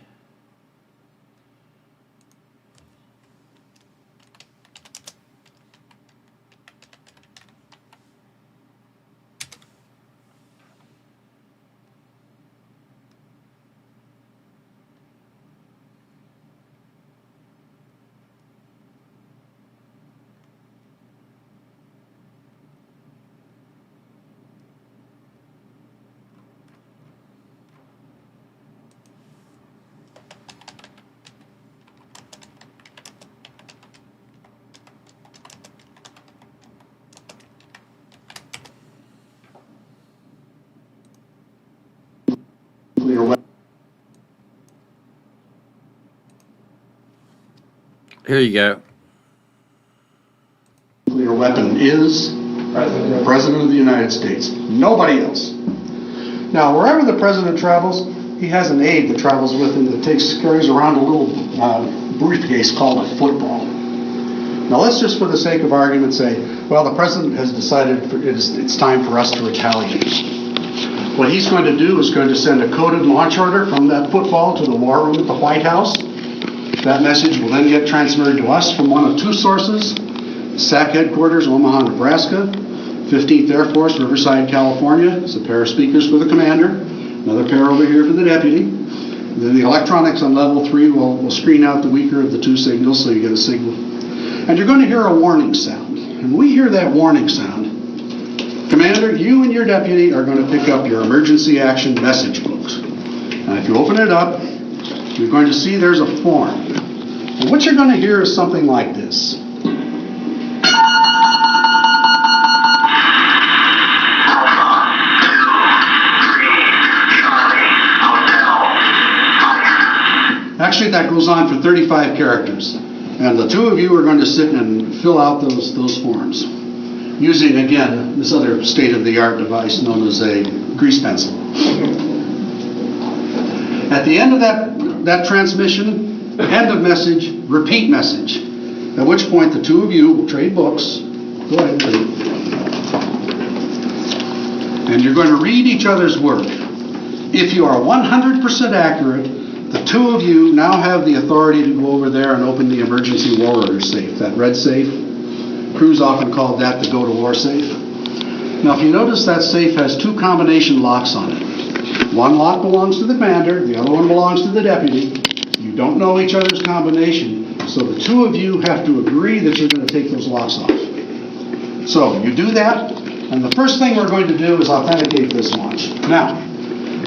Here you go. Nuclear weapon is the President of the United States. Nobody else. Now, wherever the President travels, he has an aide that travels with him that carries around a little briefcase called a football. Now, let's just, for the sake of argument, say, well, the President has decided it's time for us to retaliate. What he's going to do is going to send a coded launch order from that football to the war room at the White House. That message will then get transferred to us from one of two sources: SAC headquarters, Omaha, Nebraska; 15th Air Force, Riverside, California. It's a pair of speakers for the commander, another pair over here for the deputy. Then the electronics on level 3 will screen out the weaker of the two signals, so you get a signal. And you're going to hear a warning sound. And when we hear that warning sound, Commander, you and your deputy are going to pick up your emergency action message books. And if you open it up, you're going to see there's a form. And what you're going to hear is something like this. Actually, that goes on for 35 characters. And the two of you are going to sit and fill out those forms using, again, this other state-of-the-art device known as a grease pencil. At the end of that transmission, end of message, repeat message, at which point the two of you will trade books. Go ahead, trade. And you're going to read each other's work. If you are 100% accurate, the two of you now have the authority to go over there and open the emergency war order safe, that red safe. Crews often called that the go-to-war safe. Now, if you notice, that safe has two combination locks on it. One lock belongs to the commander, the other one belongs to the deputy. You don't know each other's combination, so the two of you have to agree that you're going to take those locks off. So, you do that, and the first thing we're going to do is authenticate this launch. Now,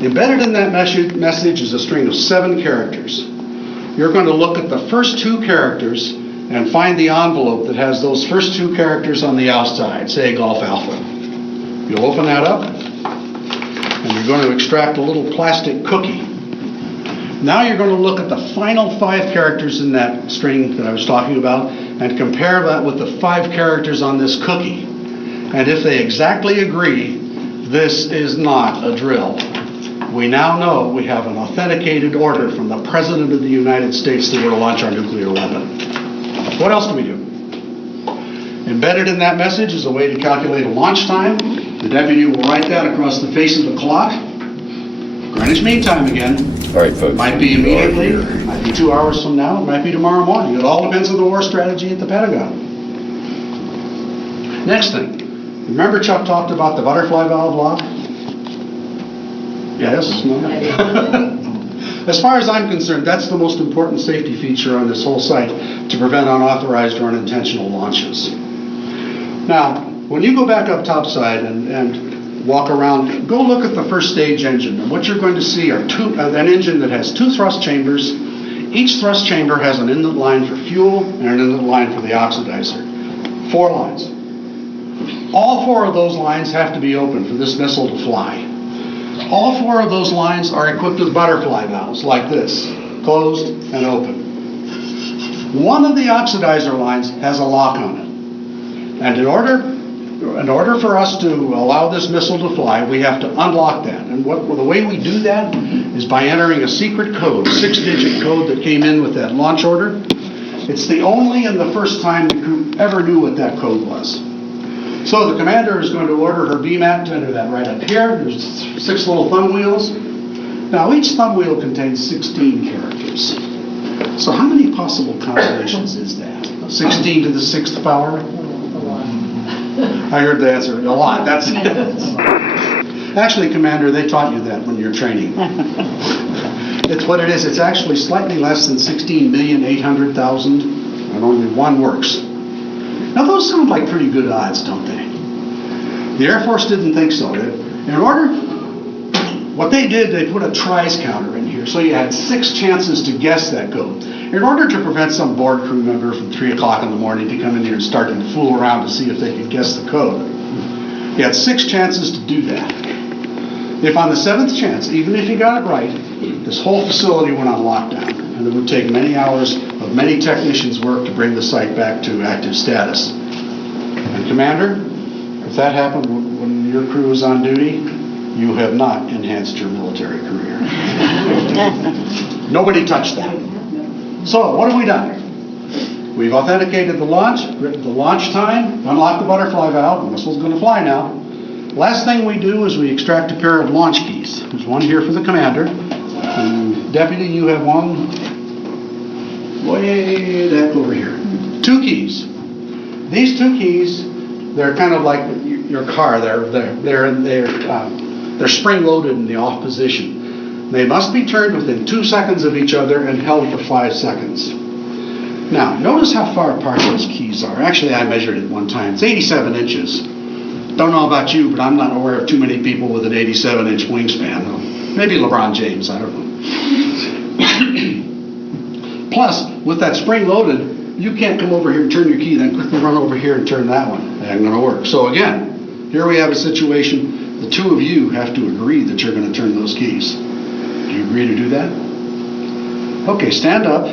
embedded in that message is a string of 7 characters. You're going to look at the first 2 characters and find the envelope that has those first 2 characters on the outside, say Golf Alpha. You'll open that up, and you're going to extract a little plastic cookie. Now you're going to look at the final 5 characters in that string that I was talking about and compare that with the 5 characters on this cookie. And if they exactly agree, this is not a drill. We now know we have an authenticated order from the President of the United States that we're to launch our nuclear weapon. What else do we do? Embedded in that message is a way to calculate a launch time. The deputy will write that across the face of the clock. Greenwich Mean Time again. All right, folks. Might be immediately, might be 2 hours from now, it might be tomorrow morning. It all depends on the war strategy at the Pentagon. Next thing. Remember Chuck talked about the butterfly valve lock? Yes? No? As far as I'm concerned, that's the most important safety feature on this whole site to prevent unauthorized or unintentional launches. Now, when you go back up topside and walk around, go look at the first stage engine. And what you're going to see are an engine that has 2 thrust chambers. Each thrust chamber has an inlet line for fuel and an inlet line for the oxidizer. 4 lines. All 4 of those lines have to be open for this missile to fly. All 4 of those lines are equipped with butterfly valves like this, closed and open. One of the oxidizer lines has a lock on it. And in order for us to allow this missile to fly, we have to unlock that. And the way we do that is by entering a secret code, 6-digit code that came in with that launch order. It's the only and the first time the crew ever knew what that code was. So the commander is going to order her BMAT to enter that right up here. There's 6 little thumb wheels. Now each thumb wheel contains 16 characters. So how many possible combinations is that? 16 to the 6th power? I heard the answer. A lot. That's it. Actually, Commander, they taught you that when you're training. It's what it is. It's actually slightly less than 16,800,000, and only 1 works. Now, those sound like pretty good odds, don't they? The Air Force didn't think so. What they did, they put a tries counter in here, so you had 6 chances to guess that code. In order to prevent some bored crew member from 3 o'clock in the morning to come in here and start to fool around to see if they could guess the code, you had 6 chances to do that. If on the 7th chance, even if you got it right, this whole facility went on lockdown, and it would take many hours of of many technicians' work to bring the site back to active status. And Commander, if that happened when your crew was on duty, you have not enhanced your military career. Nobody touched that. So, what have we done? We've authenticated the launch, written the launch time, unlocked the butterfly valve, the missile's going to fly now. Last thing we do is we extract a pair of launch keys. There's one here for the commander. And Deputy, you have one way back over here. 2 keys. These 2 keys, they're kind of like your car. They're spring-loaded in the off position. They must be turned within 2 seconds of each other and held for 5 seconds. Now, notice how far apart those keys are. Actually, I measured it one time. It's 87 inches. Don't know about you, but I'm not aware of too many people with an 87-inch wingspan. Maybe LeBron James, I don't know. Plus, with that spring-loaded, you can't come over here and turn your key, then quickly run over here and turn that one. That ain't going to work. So again, here we have a situation. The 2 of you have to agree that you're going to turn those keys. Do you agree to do that? Okay, stand up.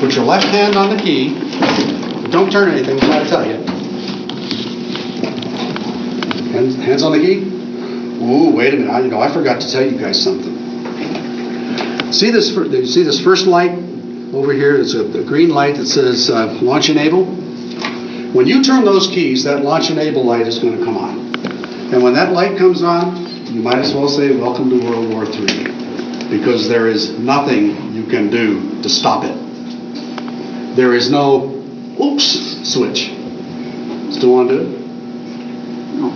Put your left hand on the key. Don't turn anything, I tell you. Hands on the key. Ooh, wait a minute. I forgot to tell you guys something. See this first light over here? It's a green light that says launch enable. When you turn those keys, that launch enable light is going to come on. And when that light comes on, you might as well say, welcome to World War III. Because there is nothing you can do to stop it. There is no, oops, switch. Still want to do it? No.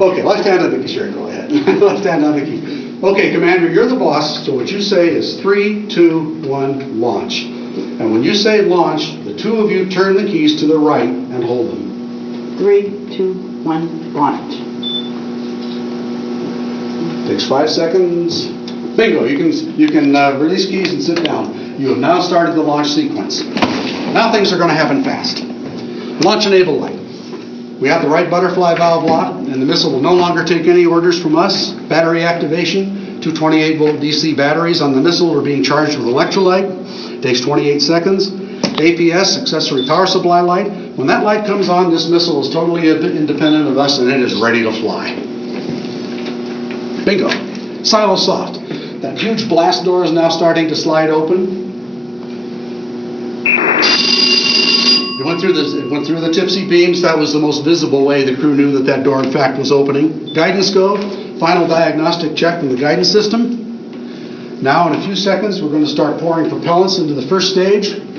Okay, left hand on the key. Sure, go ahead. Left hand on the key. Okay, Commander, you're the boss, so what you say is 3, 2, 1, launch. And when you say launch, the 2 of you turn the keys to the right and hold them. 3, 2, 1, launch. Takes 5 seconds. Bingo, you can release keys and sit down. You have now started the launch sequence. Now things are going to happen fast. Launch enable light. We have the right butterfly valve locked, and the missile will no longer take any orders from us. Battery activation, 2 28-volt DC batteries on the missile are being charged with electrolyte. Takes 28 seconds. APS, accessory power supply light. When that light comes on, this missile is totally independent of us, and it is ready to fly. Bingo. Silo soft. That huge blast door is now starting to slide open. It went through the tipsy beams. That was the most visible way the crew knew that door, in fact, was opening. Guidance go. Final diagnostic check in the guidance system. Now, in a few seconds, we're going to start pouring propellants into the first stage. Bingo.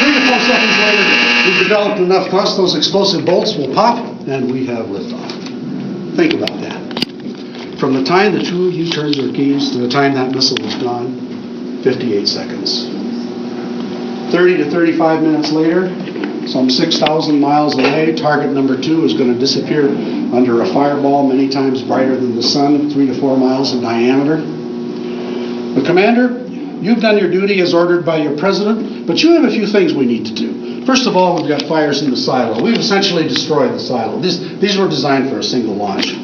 3 to 4 seconds later, we've developed enough thrust, those explosive bolts will pop, and we have liftoff. Think about that. From the time the 2 of you turned your keys to the time that missile was gone, 58 seconds. 30 to 35 minutes later, some 6,000 miles away, target number 2 is going to disappear under a fireball many times brighter than the sun, 3 to 4 miles in diameter. But Commander, you've done your duty as ordered by your president, but you have a few things we need to do. First of all, we've got fires in the silo. We've essentially destroyed the silo. These were designed for a single launch.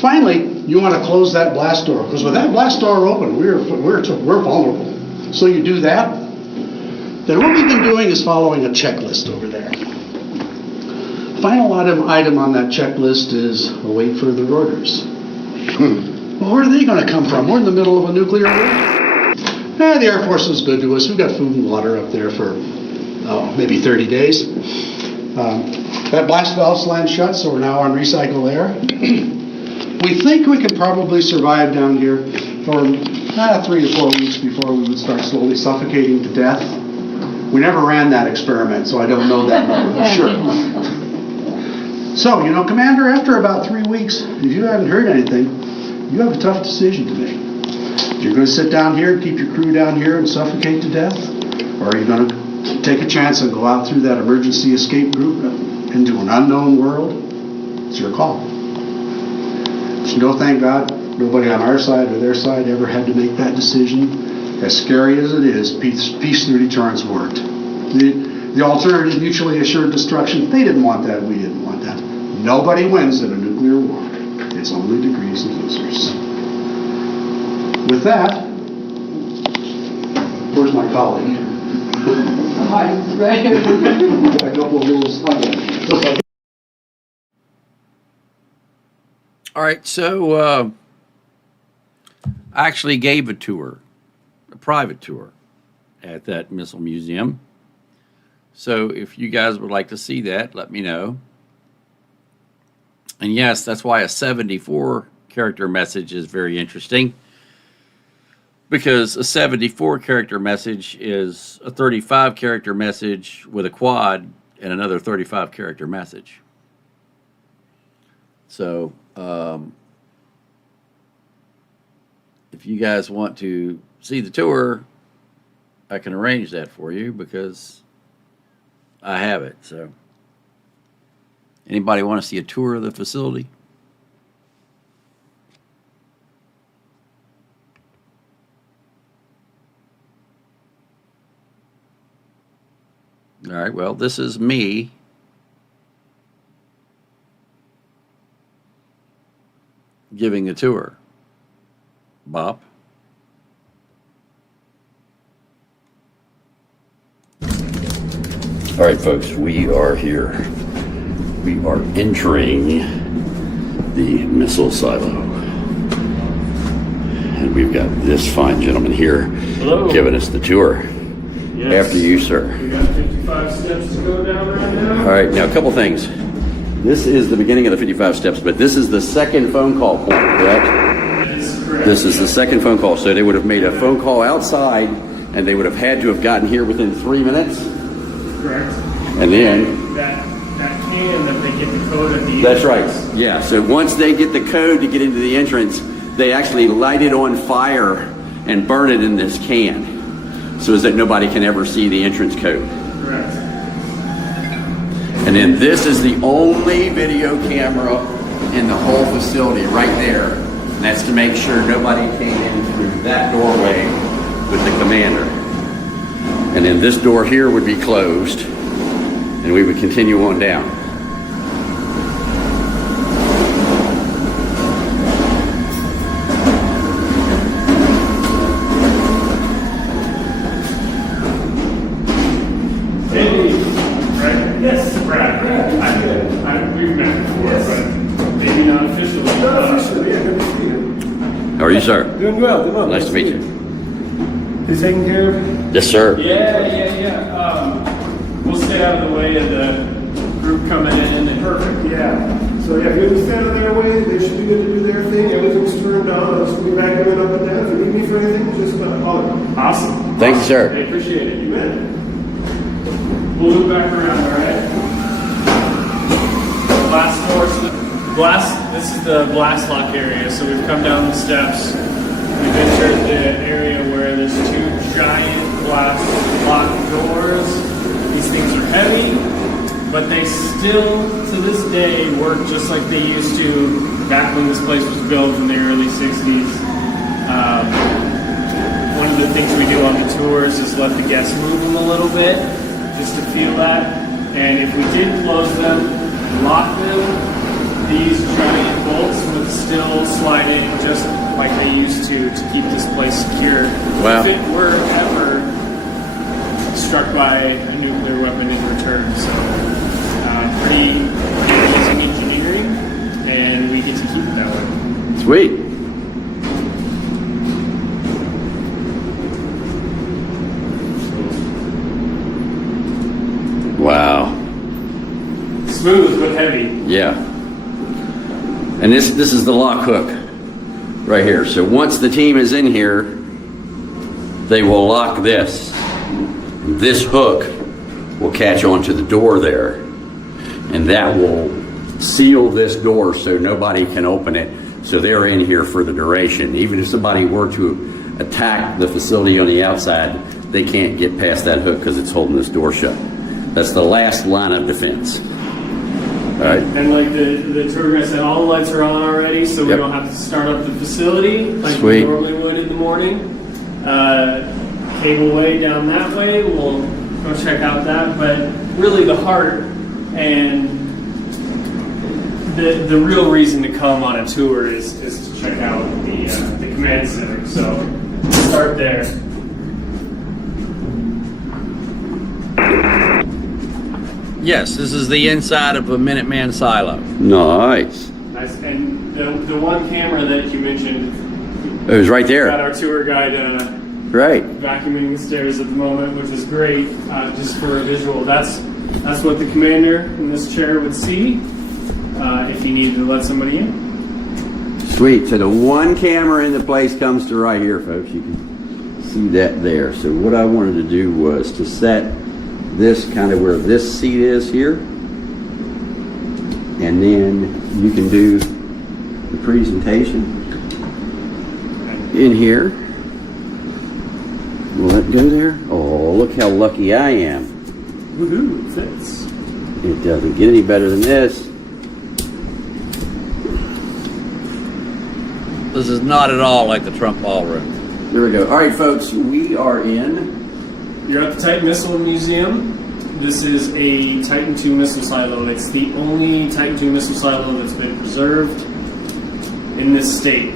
Finally, you want to close that blast door, because with that blast door open, we're vulnerable. So you do that. Then what we've been doing is following a checklist over there. Final item on that checklist is await further orders. Well, where are they going to come from? We're in the middle of a nuclear war. The Air Force was good to us. We've got food and water up there for maybe 30 days. That blast valve slammed shut, so we're now on recycle air. We think we could probably survive down here for 3 to 4 weeks before we would start slowly suffocating to death. We never ran that experiment, so I don't know that for sure. So, Commander, after about 3 weeks, if you haven't heard anything, you have a tough decision to make. You're going to sit down here and keep your crew down here and suffocate to death, or are you going to take a chance and go out through that emergency escape group into an unknown world? It's your call. Thank God, nobody on our side or their side ever had to make that decision. As scary as it is, peace through deterrence worked. The alternative, mutually assured destruction, they didn't want that, we didn't want that. Nobody wins in a nuclear war. It's only degrees and losers. With that, where's my colleague? Hi, right here. A couple of rules. All right, so I actually gave a tour, a private tour, at that missile museum. So if you guys would like to see that, let me know. And yes, that's why a 74 character message is very interesting, because a 74 character message is a 35 character message with a quad and another 35 character message. So if you guys want to see the tour, I can arrange that for you because I have it. So anybody want to see a tour of the facility? All right, well, this is me giving a tour. Bob? All right, folks, we are here. We are entering the missile silo. And we've got this fine gentleman here giving us the tour. Yes. After you, sir. We got 55 steps to go down right now. All right, now a couple things. This is the beginning of the 55 steps, but this is the second phone call point, correct? That is correct. This is the second phone call, so they would have made a phone call outside, and they would have had to have gotten here within 3 minutes, Correct. and then... That can that they get the code at the That's right, entrance. yeah, so once they get the code to get into the entrance, they actually light it on fire and burn it in this can, so as that nobody can ever see the entrance code. Correct. And then this is the only video camera in the whole facility right there. And that's to make sure nobody came in through that doorway with the commander. And then this door here would be closed and we would continue on down. Yes, Brad. We've met before, but maybe not officially. Not officially, yeah, good to see you. How are you, sir? Doing well, doing well. Nice to meet you. You taking care of? Yes, sir. Yeah. We'll stay out of the way of the group coming in. And Perfect, yeah. So yeah, if you understand in their way, they should be good to do their thing. Everything's turned on. I'll just be vacuuming up and down. If you need me for anything, just holler. Awesome. Thank you, sir. I appreciate it. You bet. We'll move back around, all right? Blast doors. This is the blast lock area. So we've come down the steps. We've entered the area where there's two giant blast lock doors. These things are heavy, but they still, to this day, work just like they used to back when this place was built in the early 60s. One of the things we do on the tours is let the guests move them a little bit, just to feel that. And if we did close them, lock them, these giant bolts would still slide in just like they used to keep this place secure. Wow. If it were ever struck by a nuclear weapon in return. So pretty amazing engineering, and we get to keep it that way. Sweet. Wow. Smooth but heavy. Yeah. And this is the lock hook right here. So once the team is in here, they will lock this. This hook will catch onto the door there, and that will seal this door so nobody can open it. So they're in here for the duration. Even if somebody were to attack the facility on the outside, they can't get past that hook because it's holding this door shut. That's the last line of defense. All right. And like the tour guide said, all the lights are on already, so we Yep. don't have to start up the facility like Sweet. we normally would in the morning. Cable way down that way, we'll go check out that. But really the heart and the real reason to come on a tour is to check out the command center. So start there. Yes, this is the inside of a Minuteman silo. Nice. Nice. And the one camera that you mentioned, It was right got there. our tour guide Right. vacuuming the stairs at the moment, which is great, just for a visual. That's what the commander in this chair would see if he needed to let somebody in. Sweet. So the one camera in the place comes to right here, folks. You can see that there. So what I wanted to do was to set this kind of where this seat is here. And then you can do the presentation in here. Will that go there? Oh, look how lucky I am. Woohoo, it fits. It doesn't get any better than this. This is not at all like the Trump Ballroom. There we go. All right, folks, we are in. You're at the Titan Missile Museum. This is a Titan II missile silo. It's the only Titan II missile silo that's been preserved in this state.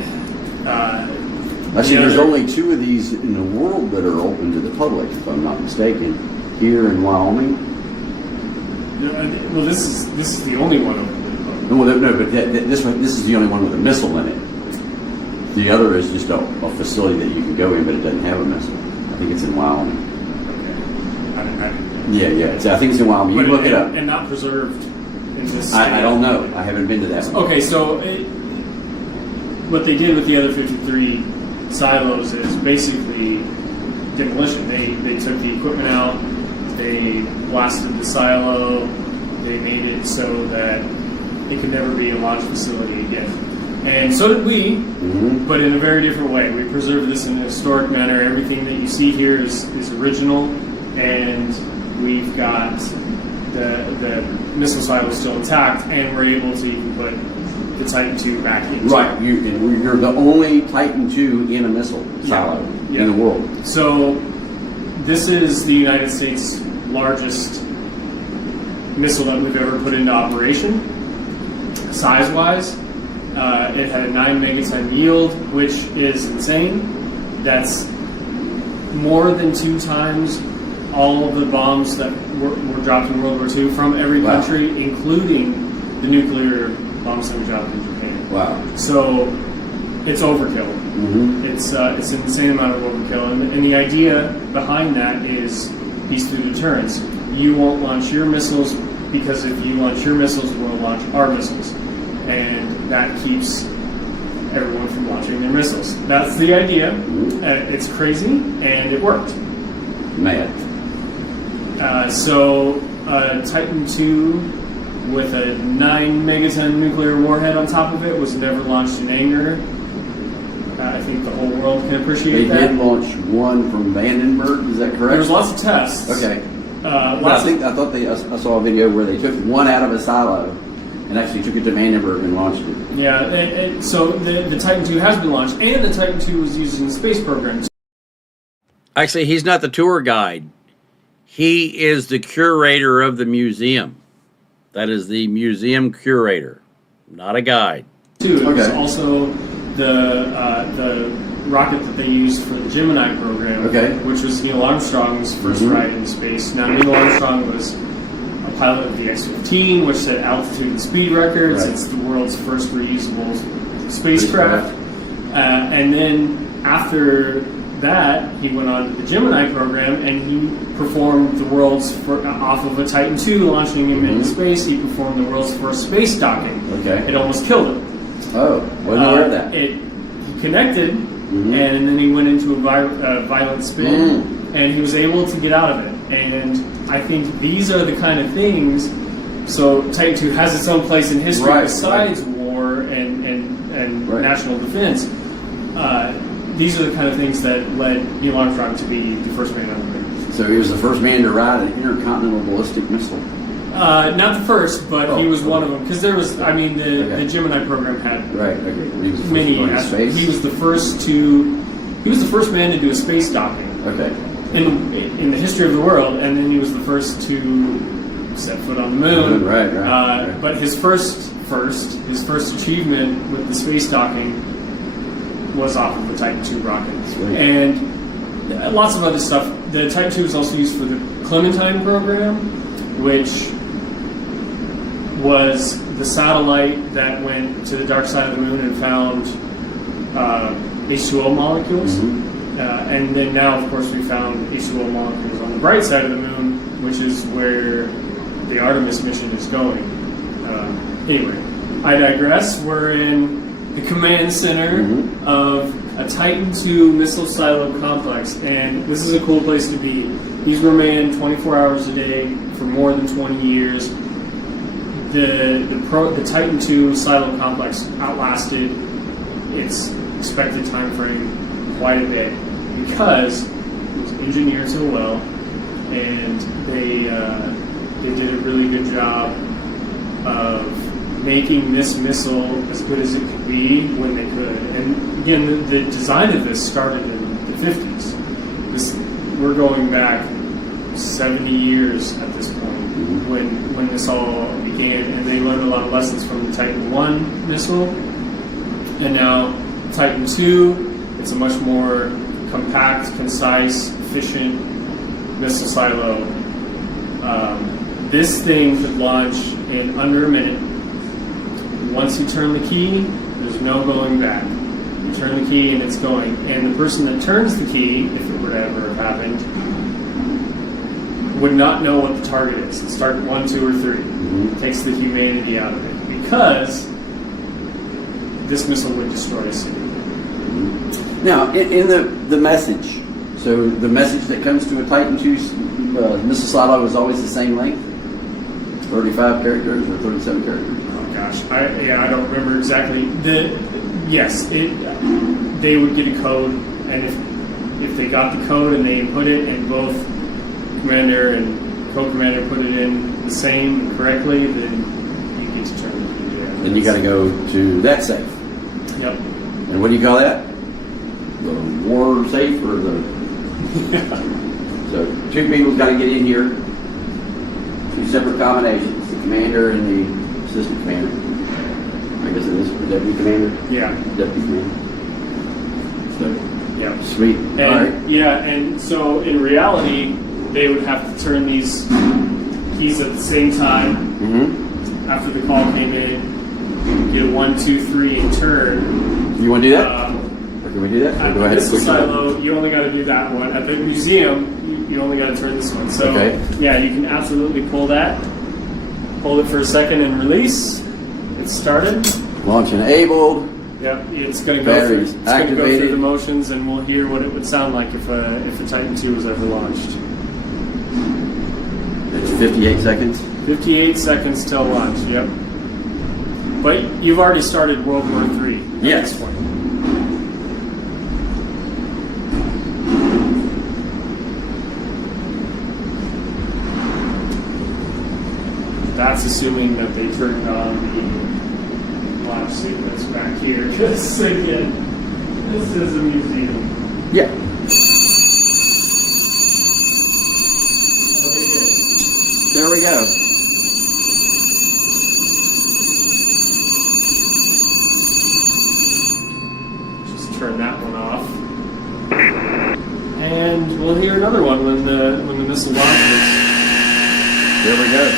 Actually, there's only 2 of these in the world that are open to the public, if I'm not mistaken. Here in Wyoming. Well, this is the only one open. No, but this is the only one with a missile in it. The other is just a facility that you can go in, but it doesn't have a missile. I think it's in Wyoming. Yeah. I think it's in Wyoming. You can look it up. And not preserved in this state. I don't know. I haven't been to that one. Okay, so what they did with the other 53 silos is basically demolition. They took the equipment out, they blasted the silo, they made it so that it could never be a launch facility again. And so did we, but in a very different way. We preserved this in a historic manner. Everything that you see here is original, and we've got the missile silo still intact, and we're able to even put the Titan II back into Right, you're the only Titan II in a missile silo in the world. So this is the United States' largest missile that we've ever put into operation, size-wise. It had a 9 megaton yield, which is insane. That's more than 2 times all of the bombs that were dropped in World War II from every country, including the nuclear bombs that were dropped in Japan. Wow. So it's overkill. It's an insane amount of overkill. And the idea behind that is peace through deterrence. You won't launch your missiles, because if you launch your missiles, we'll launch our missiles. And that keeps everyone from launching their missiles. That's the idea. It's crazy, and it worked. Mad. So Titan II with a 9 megaton nuclear warhead on top of it was never launched in anger. I think the whole world can appreciate that. They did launch one from Vandenberg, is that correct? There was lots of tests. Okay. I thought I saw a video where they took one out of a silo and actually took it to Vandenberg and launched it. Yeah, so the Titan II has been launched, and the Titan II was used in the space program. Actually, he's not the tour guide. He is the curator of the museum. That is the museum curator, not a guide. It was also the rocket that they used for the Gemini program, which was Neil Armstrong's first ride in space. Now, Neil Armstrong was a pilot of the X-15, which set altitude and speed records. It's the world's first reusable spacecraft. And then after that, he went on to the Gemini program, and he performed the world's off of a Titan II, launching him into space. He performed the world's first space docking. It almost killed him. Oh, wasn't aware of that. He connected, and then he went into a violent spin, and he was able to get out of it. And I think these are the kind of things. So Titan II has its own place in history besides war and national defense. These are the kind of things that led Neil Armstrong to be the first man on the moon. So he was the first man to ride an intercontinental ballistic missile. Not the first, but he was one of them. Because there was, the Gemini program had many aspects. He was the first man to do a space docking. In the history of the world, and then he was the first to set foot on the moon. Right. But his first achievement with the space docking was off of the Titan II rocket. Sweet. And lots of other stuff. The Titan II was also used for the Clementine program, which was the satellite that went to the dark side of the moon and found H2O molecules. And then now, of course, we found H2O molecules on the bright side of the moon, which is where the Artemis mission is going. Anyway, I digress. We're in the command center of a Titan II missile silo complex, and this is a cool place to be. These were manned 24 hours a day for more than 20 years. The Titan II silo complex outlasted its expected time frame quite a bit because it was engineered so well, and they did a really good job of making this missile as good as it could be when they could. And again, the design of this started in the 50s. We're going back 70 years at this point when this all began, and they learned a lot of lessons from the Titan I missile. And now Titan II, it's a much more compact, concise, efficient missile silo. This thing could launch in under a minute. Once you turn the key, there's no going back. You turn the key and it's going. And the person that turns the key, if it were to ever have happened, would not know what the target is. It's target 1, 2, or 3. It takes the humanity out of it because this missile would destroy a city. Now, in the message, so the message that comes to a Titan II missile silo is always the same length? 35 characters or 37 characters? Oh gosh, I don't remember exactly. They would get a code, and if they got the code and they input it, and both commander and co-commander put it in the same correctly, then you get to turn the key. Then you got to go to that safe. Yep. And what do you call that? The war safe or the? So 2 people's got to get in here. 2 separate combinations: the commander and the assistant commander. I guess it is the deputy commander. Yeah. Deputy commander. So yeah. Sweet. And all right. yeah, and so in reality, they would have to turn these keys at the same time after the call came in. Get a 1, 2, 3 and turn. You want to do that? Or can we do that? At Or the ahead missile and silo, you only got to do that one. At the museum, you only got to turn this one. So Okay. yeah, you can absolutely pull that. Hold it for a second and release. It's started. Launch enabled. Yep, it's going to go through. Batteries It's going to go through activated. the motions, and we'll hear what it would sound like if a Titan II was ever launched. It's 58 seconds. 58 seconds till launch. Yep. But you've already started World War III at Yes. this point. That's assuming that they turned on the launch sequence back here, because again, this is a museum. Yeah. Oh, they did. There we go. Just turn that one off. And we'll hear another one when the missile launches. There we go.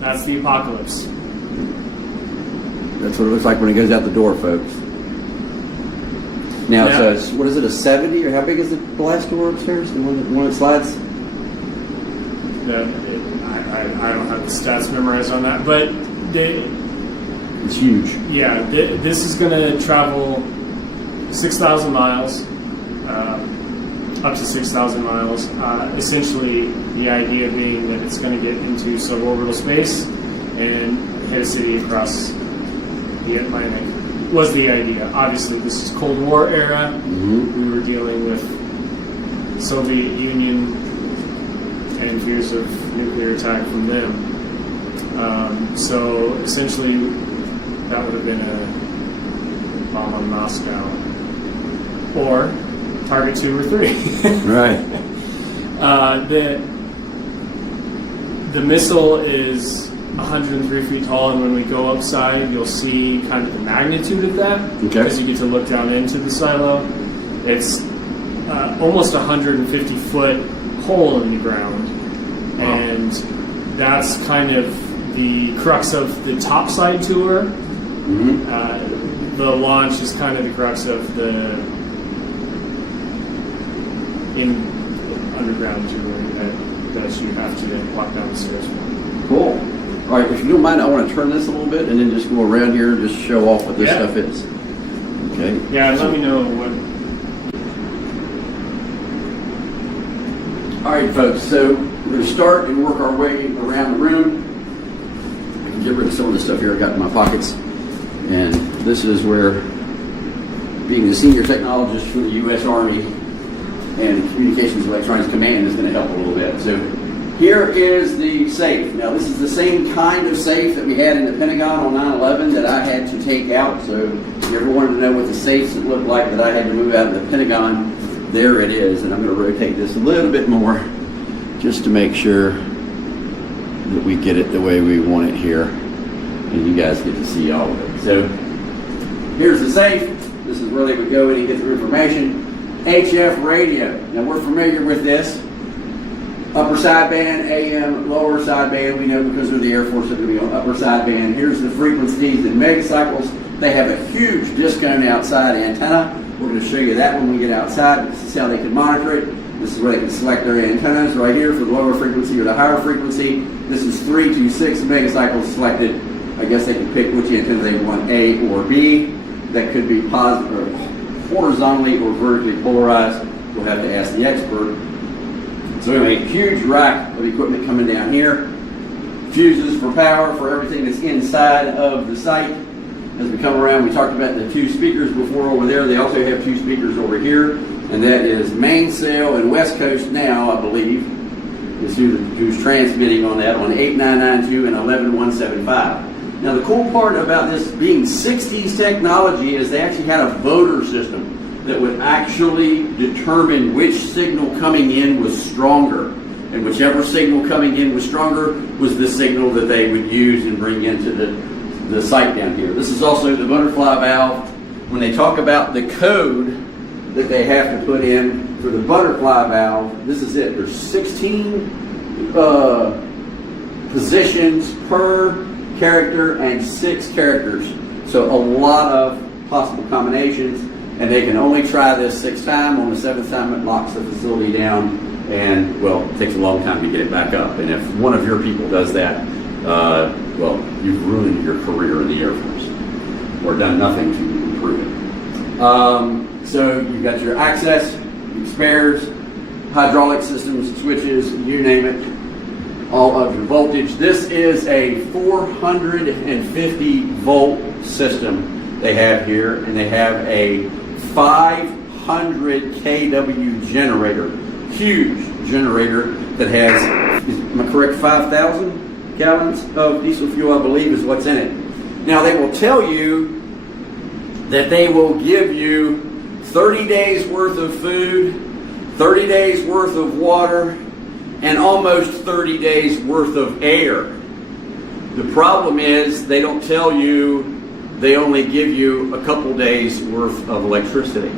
That's the apocalypse. That's what it looks like when it goes out the door, folks. Now, Yeah. so what is it, a 70, or how big is the blast door upstairs? The one that slides? I don't have the stats memorized on that, but It's huge. yeah, this is going to travel 6,000 miles, up to 6,000 miles. Essentially, the idea being that it's going to get into suborbital space and hit a city across the Atlantic was the idea. Obviously, this is Cold War era. We were dealing with Soviet Union and fears of nuclear attack from them. So essentially, that would have been a bomb on Moscow, or target 2 or 3. Right. The missile is 103 feet tall, and when we go upside, you'll see kind of the magnitude of that, because you get to look down into the silo. It's almost 150-foot hole in the ground, and that's kind of the crux of the topside tour. The launch is kind of the crux of the underground tour that you have to walk down the stairs for. Cool. All right, if you don't mind, I want to turn this a little bit and then just go around here and just show off what this stuff is. Okay. Yeah, let me know what. All right, folks, so we're going to start and work our way around the room. I can get rid of some of the stuff here I got in my pockets. And this is where being the senior technologist for the U.S. Army and Communications Electronics Command is going to help a little bit. So here is the safe. Now, this is the same kind of safe that we had in the Pentagon on 9/11 that I had to take out. So if you ever wanted to know what the safes that looked like that I had to move out of the Pentagon, there it is. And I'm going to rotate this a little bit more just to make sure that we get it the way we want it here. And you guys get to see all of it. So here's the safe. This is where they would go in and get their information. HF radio. Now we're familiar with this. Upper sideband, AM, lower sideband. We know because we're the Air Force that we on upper sideband. Here's the frequencies and megacycles. They have a huge discount outside antenna. We're going to show you that when we get outside. This is how they can monitor it. This is where they can select their antennas right here for the lower frequency or the higher frequency. This is 3 to 6 megacycles selected. I guess they can pick which antenna they want, A or B. That could be positive or horizontally or vertically polarized. We'll have to ask the expert. So anyway, huge rack of equipment coming down here. Fuses for power for everything that's inside of the site. As we come around, we talked about the 2 speakers before over there. They also have 2 speakers over here, and that is Mainsail and West Coast Now, I believe, is who's transmitting on that on 8992 and 11175. Now the cool part about this being 60s technology is they actually had a voter system that would actually determine which signal coming in was stronger. And whichever signal coming in was stronger was the signal that they would use and bring into the site down here. This is also the butterfly valve. When they talk about the code that they have to put in for the butterfly valve, this is it. There's 16 positions per character and 6 characters. So a lot of possible combinations, and they can only try this 6 times. On the 7th time it locks the facility down, and well, it takes a long time to get it back up. And if one of your people does that, well, you've ruined your career in the Air Force or done nothing to improve it. So you've got your access, your spares, hydraulic systems, switches, you name it, all of your voltage. This is a 450 volt system they have here, and they have a 500 kW generator, huge generator that has, am I correct, 5,000 gallons of diesel fuel, I believe, is what's in it. Now they will tell you that they will give you 30 days worth of food, 30 days worth of water, and almost 30 days worth of air. The problem is they don't tell you they only give you a couple days worth of electricity.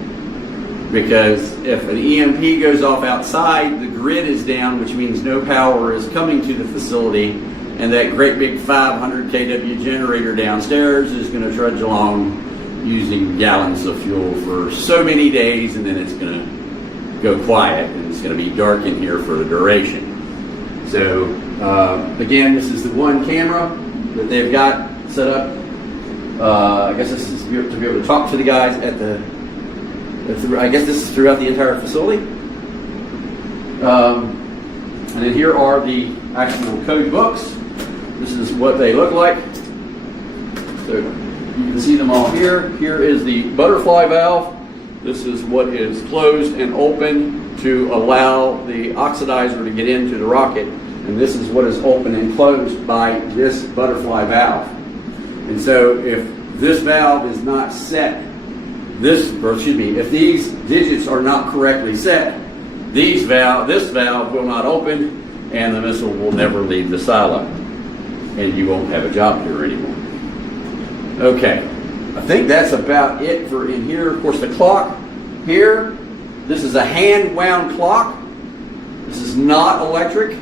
Because if an EMP goes off outside, the grid is down, which means no power is coming to the facility, and that great big 500 kW generator downstairs is going to trudge along using gallons of fuel for so many days, and then it's going to go quiet, and it's going to be dark in here for the duration. So again, this is the one camera that they've got set up. I guess this is to be able to talk to the guys at the, I guess this is throughout the entire facility. And then here are the actual code books. This is what they look like. So you can see them all here. Here is the butterfly valve. This is what is closed and open to allow the oxidizer to get into the rocket. And this is what is open and closed by this butterfly valve. And so if this valve is not set, if these digits are not correctly set, this valve will not open, and the missile will never leave the silo, and you won't have a job here anymore. Okay, I think that's about it for in here. Of course, the clock here, this is a hand-wound clock. This is not electric,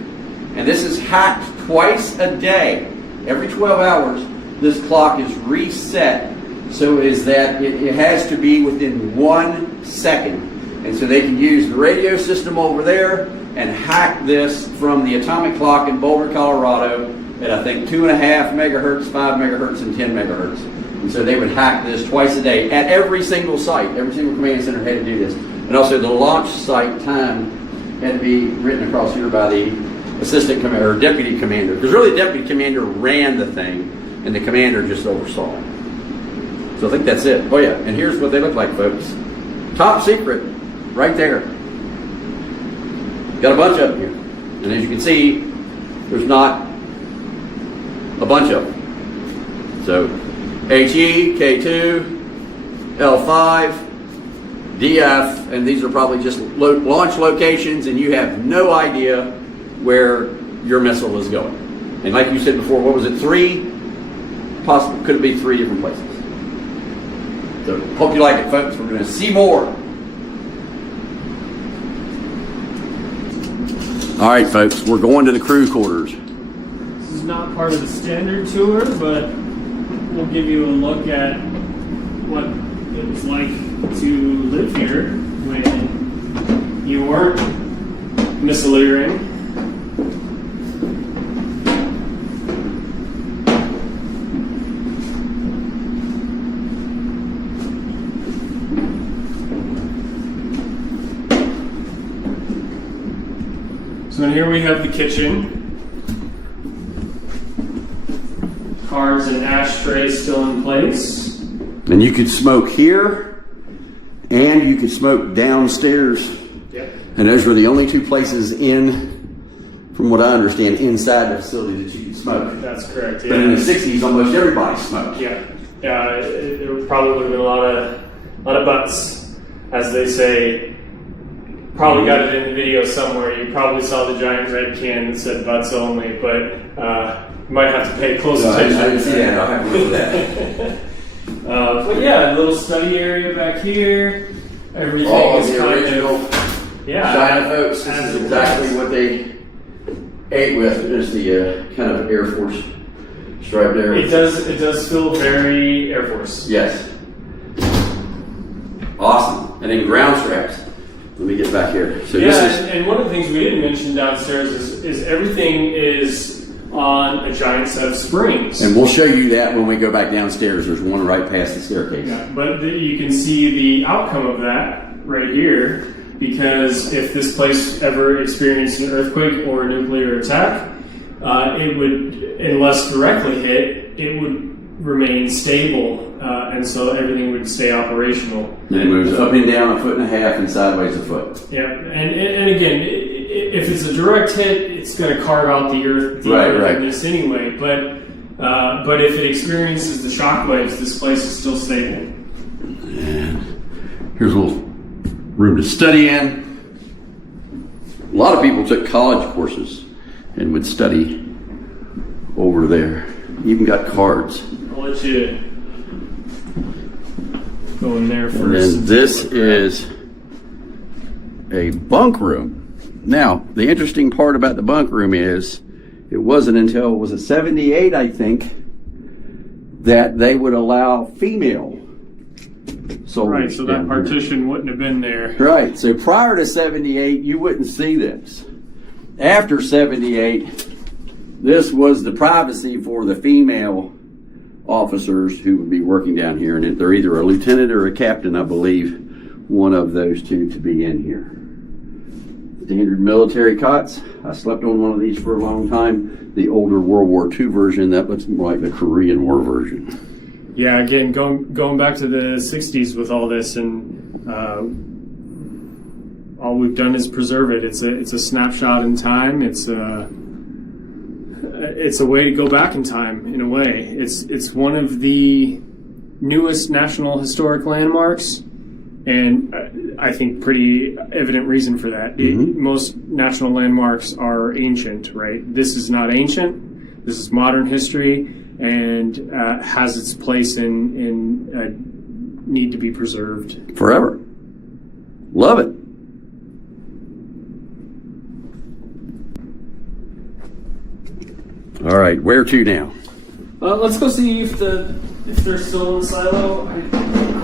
and this is hacked twice a day. Every 12 hours, this clock is reset so is that it has to be within 1 second. And so they can use the radio system over there and hack this from the atomic clock in Boulder, Colorado at I think 2.5 megahertz, 5 megahertz, and 10 megahertz. And so they would hack this twice a day at every single site. Every single command center had to do this. And also the launch site time had to be written across here by the assistant commander or deputy commander. Because really the deputy commander ran the thing and the commander just oversaw it. So I think that's it. Oh yeah, and here's what they look like, folks. Top secret, right there. Got a bunch of them here. And as you can see, there's not a bunch of them. So HE, K2, L5, DF, and these are probably just launch locations, and you have no idea where your missile is going. And like you said before, what was it, 3? Possible, could it be 3 different places? So hope you like it, folks. We're going to see more. All right, folks, we're going to the crew quarters. This is not part of the standard tour, but we'll give you a look at what it was like to live here when you weren't missileering. So in here we have the kitchen. Cards and ashtrays still in place. And you could smoke here, and you could smoke downstairs. Yep. And those were the only 2 places from what I understand, inside the facility that you could smoke. That's correct, yeah. But in the 60s, almost everybody smoked. Yeah. Yeah, there probably would have been a lot of butts, as they say. Probably got it in the video somewhere. You probably saw the giant red can that said butts only, but you might have to pay close attention. I didn't see that. I'll have to look at that. But yeah, a little study area back here. Everything All is the kind original of China folks. This is exactly what they ate with. There's the kind of Air Force stripe there. It does feel very Air Force. Yes. Awesome. And then ground straps. Let me get back here. So yeah, this is, and one of the things we didn't mention downstairs is everything is on a giant set of springs. and we'll show you that when we go back downstairs. There's one right past the staircase. Yeah, but you can see the outcome of that right here, because if this place ever experienced an earthquake or a nuclear attack, it would, unless directly hit, it would remain stable, and so everything would stay operational. And it moves up and down 1.5 feet and sideways a foot. Yeah, and again, if it's a direct hit, it's going to carve out the earth, Right. in this anyway. But if it experiences the shock waves, this place is still stable. And here's a little room to study in. A lot of people took college courses and would study over there. Even got cards. I'll let you go in there first. And then this is a bunk room. Now, the interesting part about the bunk room is it wasn't until, was it 78, I think, that they would allow female soldiers. Right, so that partition wouldn't have been there. Right, so prior to 78, you wouldn't see this. After 78, this was the privacy for the female officers who would be working down here, and they're either a lieutenant or a captain, I believe, one of those two to be in here. Standard military cots. I slept on one of these for a long time. The older World War II version, that looks more like the Korean War version. Yeah, again, going back to the 60s with all this, and all we've done is preserve it. It's a snapshot in time. It's a way to go back in time, in a way. It's one of the newest National Historic Landmarks, And I think pretty evident reason for that. Most national landmarks are ancient, right? This is not ancient. This is modern history and has its place in need to be preserved. Forever. Love it. All right, where to now? Let's go see if they're still in the silo. I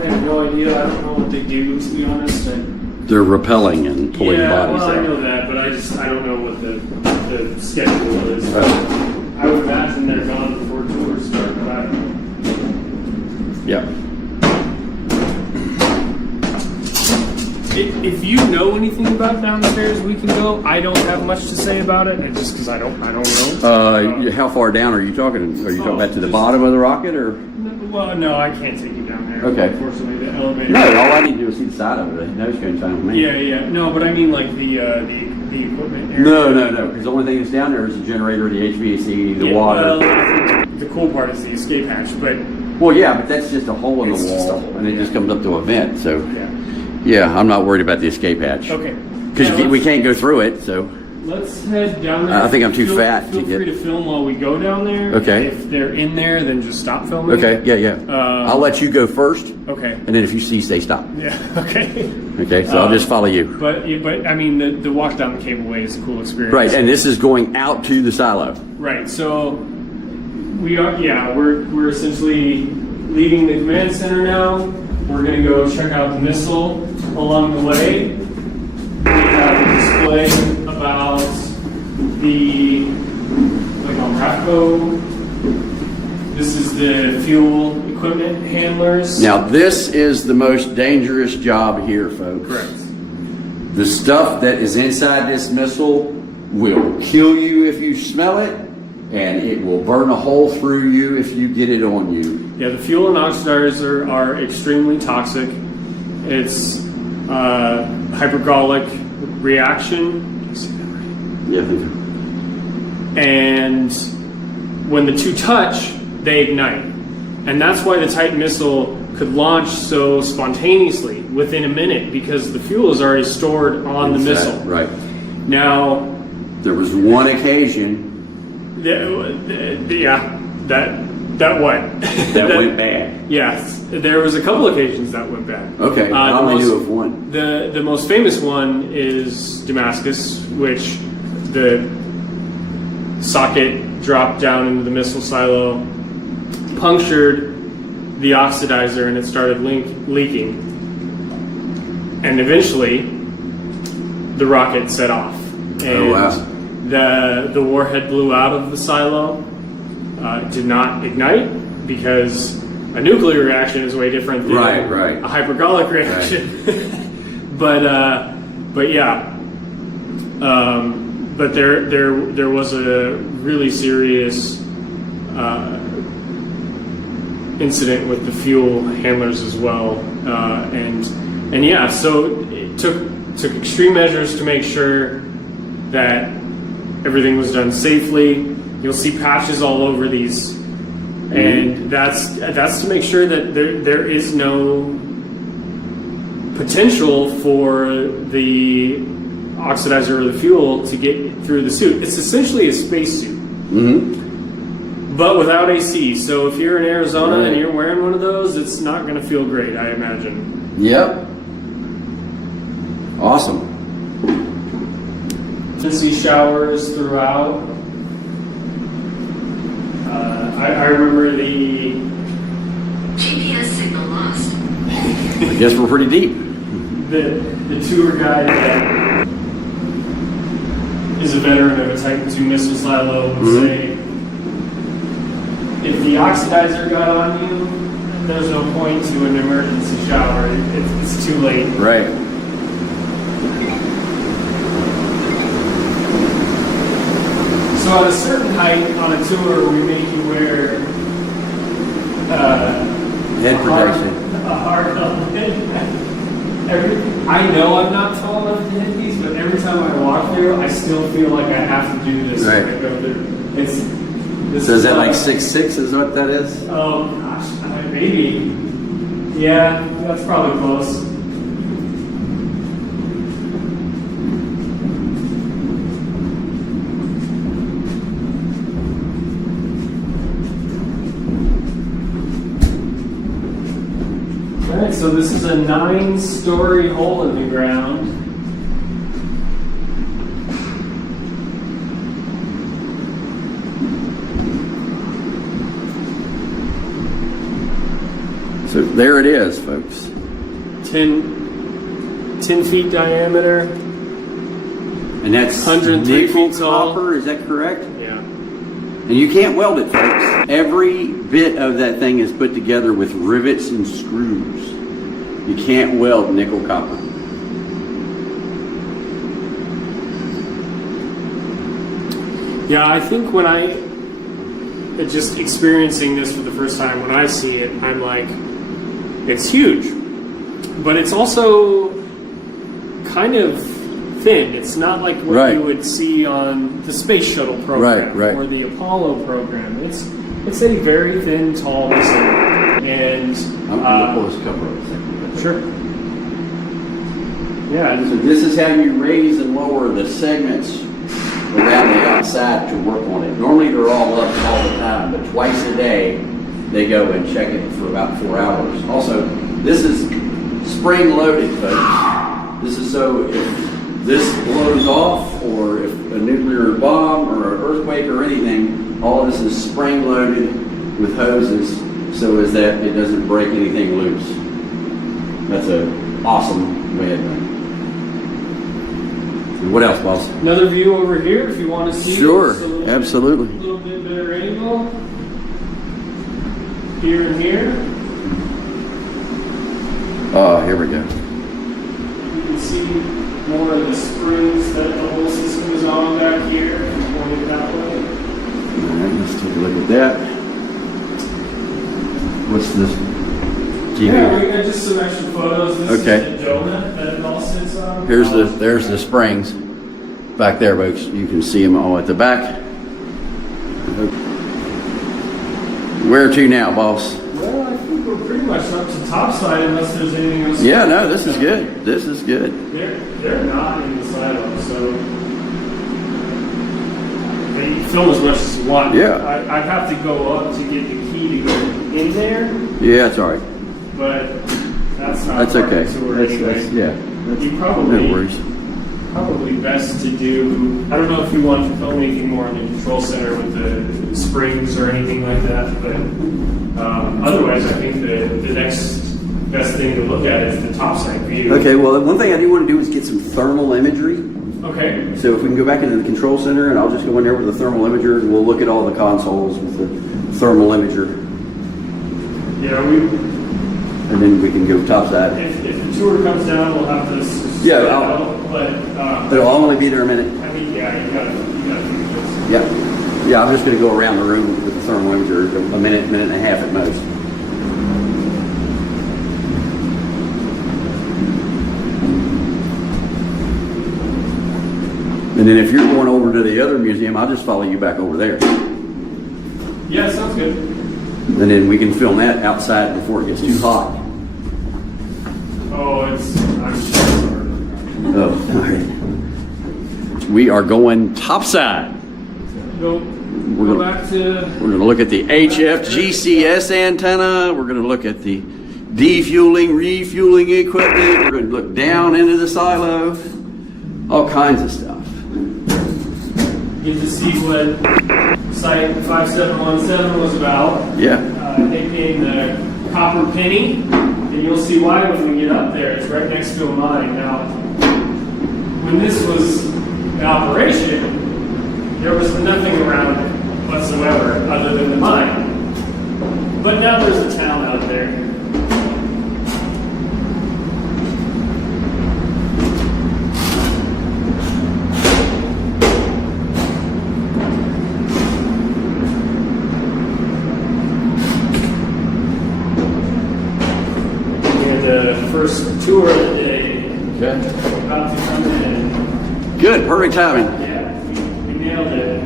have no idea. I don't know what they do, to be honest. They're repelling and pulling Yeah, bodies well, I out. know that, but I don't know what the schedule is. I would imagine they're gone before tours start, but I don't know. Yeah. If you know anything about downstairs, we can go. I don't have much to say about it, just because I don't know. How far down are you talking? Are you talking about to the just- bottom of the rocket, or? Well, no, I can't take you down there. Okay. Unfortunately, the elevator. No, all I need to do is see the side of it. The nose cone's fine with me. Yeah. No, but I mean like the equipment area. No. Because the only thing that's down there is the generator, the HVAC, the water. Well, I think the cool part is the escape hatch, but Well, yeah, but that's just a hole in It's the just a wall, hole, and it yeah. just comes up to a vent. So, yeah. yeah, I'm not worried about the escape hatch. Okay. Because Yeah, we can't go through it. So, Let's head down there. I think I'm too Feel- fat to Feel get- free to film while we go down there. Okay. If they're in there, then just stop filming. okay, yeah. I'll let you go first, Okay. and then if you see, stay stop. Yeah. Okay. Okay, so I'll just follow you. But I mean, the walk down the cableway is a cool experience. Right, and this is going out to the silo. Right. So we are. Yeah, we're essentially leaving the command center now. We're gonna go check out the missile along the way. We have a display about the Rapco. This is the fuel equipment handlers. Now, this is the most dangerous job here, folks. Correct. The stuff that is inside this missile will kill you if you smell it, and it will burn a hole through you if you get it on you. Yeah, the fuel and oxidizer are extremely toxic. It's hypergolic reaction. Yeah, I think so. And when the two touch, they ignite. And that's why the Titan missile could launch so spontaneously within a minute, because the fuel is already stored on the missile. Right. Now, There was one occasion that what? that went bad. Yes, there was a couple occasions that went bad. Okay, I the only most- knew of one. The most famous one is Damascus, which the socket dropped down into the missile silo, punctured the oxidizer, and it started leaking. And eventually, the rocket set off. And Oh, wow. the warhead blew out of the silo. It did not ignite because a nuclear reaction is way different than Right. a hypergolic reaction. but yeah. But there was a really serious incident with the fuel handlers as well, and yeah, so it took extreme measures to make sure that everything was done safely. You'll see patches all over these, and that's to make sure that there is no potential for the oxidizer or the fuel to get through the suit. It's essentially a spacesuit, but without AC. So if you're in Arizona and you're wearing one of those, it's not going to feel great, I imagine. Yep. Awesome. Emergency showers throughout. I remember the GPS signal lost. I guess we're pretty deep. the tour guide that is a veteran of a Titan II missile silo would say, if the oxidizer got on you, there's no point to an emergency shower. It's too late. Right. So at a certain height on a tour, we make you wear Head protection. a hard helmet. I know I'm not tall enough to hit these, but every time I walk through, I still feel like I have to do this Right. when I go through. So is that like 6'6" is what that is? Oh gosh, maybe. Yeah, that's probably close. so this is a 9-story hole in the ground. So there it is, folks. 10 feet diameter. And that's 103 nickel feet tall. copper, is that correct? Yeah. And you can't weld it, folks. Every bit of that thing is put together with rivets and screws. You can't weld nickel copper. Yeah, I think when just experiencing this for the first time, when I see it, I'm like, it's huge. But it's also kind of thin. It's not like what Right. you would see on the space shuttle program Right. or the Apollo program. It's a very thin, tall missile. And I'm going to pull this cover up a second. sure. Yeah. So this is how you raise and lower the segments around the outside to work on it. Normally they're all up all the time, but twice a day they go and check it for about 4 hours. Also, this is spring loaded, folks. This is so if this blows off or if a nuclear bomb or an earthquake or anything, all of this is spring loaded with hoses so as that it doesn't break anything loose. That's an awesome way of doing it. What else, boss? Another view over here if you want to see. Sure, It's a little absolutely. Bit, a little bit better angle. Here and here. Oh, here we go. You can see more of the springs that the whole system is on back here. Pointed that way. All right, let's take a look at that. What's this? Yeah, we got just some extra photos. This Okay. is the donut that it all sits on. There's the springs back there, folks. You can see them all at the back. Where to now, boss? Well, I think we're pretty much up to topside unless there's anything else. Yeah, no, this is good. This is good. They're not in the silo, so you can film as much as you want. Yeah. I'd have to go up to get the key to go in there, Yeah, it's all right. but that's not That's part okay. of the tour anyway. That's You no probably worries. best to do. I don't know if you want to film anything more on the control center with the springs or anything like that, but otherwise, I think the next best thing to look at is the topside view. Okay, well, one thing I do want to do is get some thermal imagery. Okay. So if we can go back into the control center, and I'll just go in there with the thermal imager, and we'll look at all the consoles with the thermal imager, Yeah, and then we can go topside. if the tour comes down, we'll have to. Yeah, but I'll only be there a minute. I mean, yeah, you gotta do this. Yeah, yeah. I'm just going to go around the room with the thermal imager, a minute, minute and a half at most. And then if you're going over to the other museum, I'll just follow you back over there. Yeah, sounds good. And then we can film that outside before it gets too hot. Oh, I'm sure. Oh, all right. We are going topside. Go back to. We're going to look at the HFGCS antenna. We're going to look at the defueling, refueling equipment. We're going to look down into the silo. All kinds of stuff. Get to see what Site 5717 was about. Yeah. Nicknamed the Copper Penny, and you'll see why when we get up there. It's right next to a mine. Now, when this was in operation, there was nothing around it whatsoever other than the mine. But now there's a town out there. The first tour of the day. Okay. About to come in. Good. Perfect timing. Yeah, we nailed it.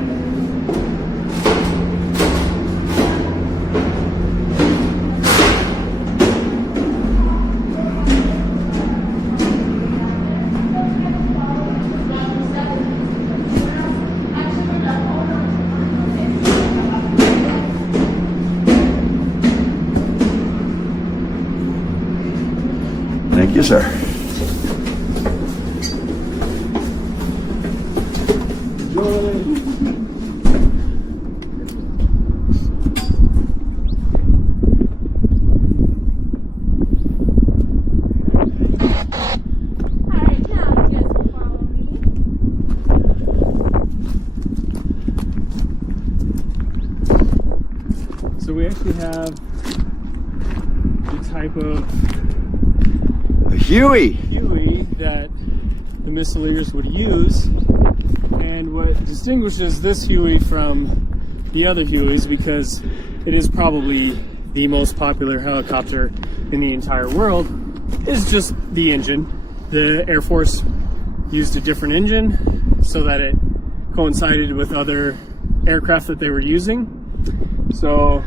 Thank you, sir. So we actually have the type of A Huey. Huey that the missileers would use, and what distinguishes this Huey from the other Hueys, because it is probably the most popular helicopter in the entire world, is just the engine. The Air Force used a different engine so that it coincided with other aircraft that they were using. So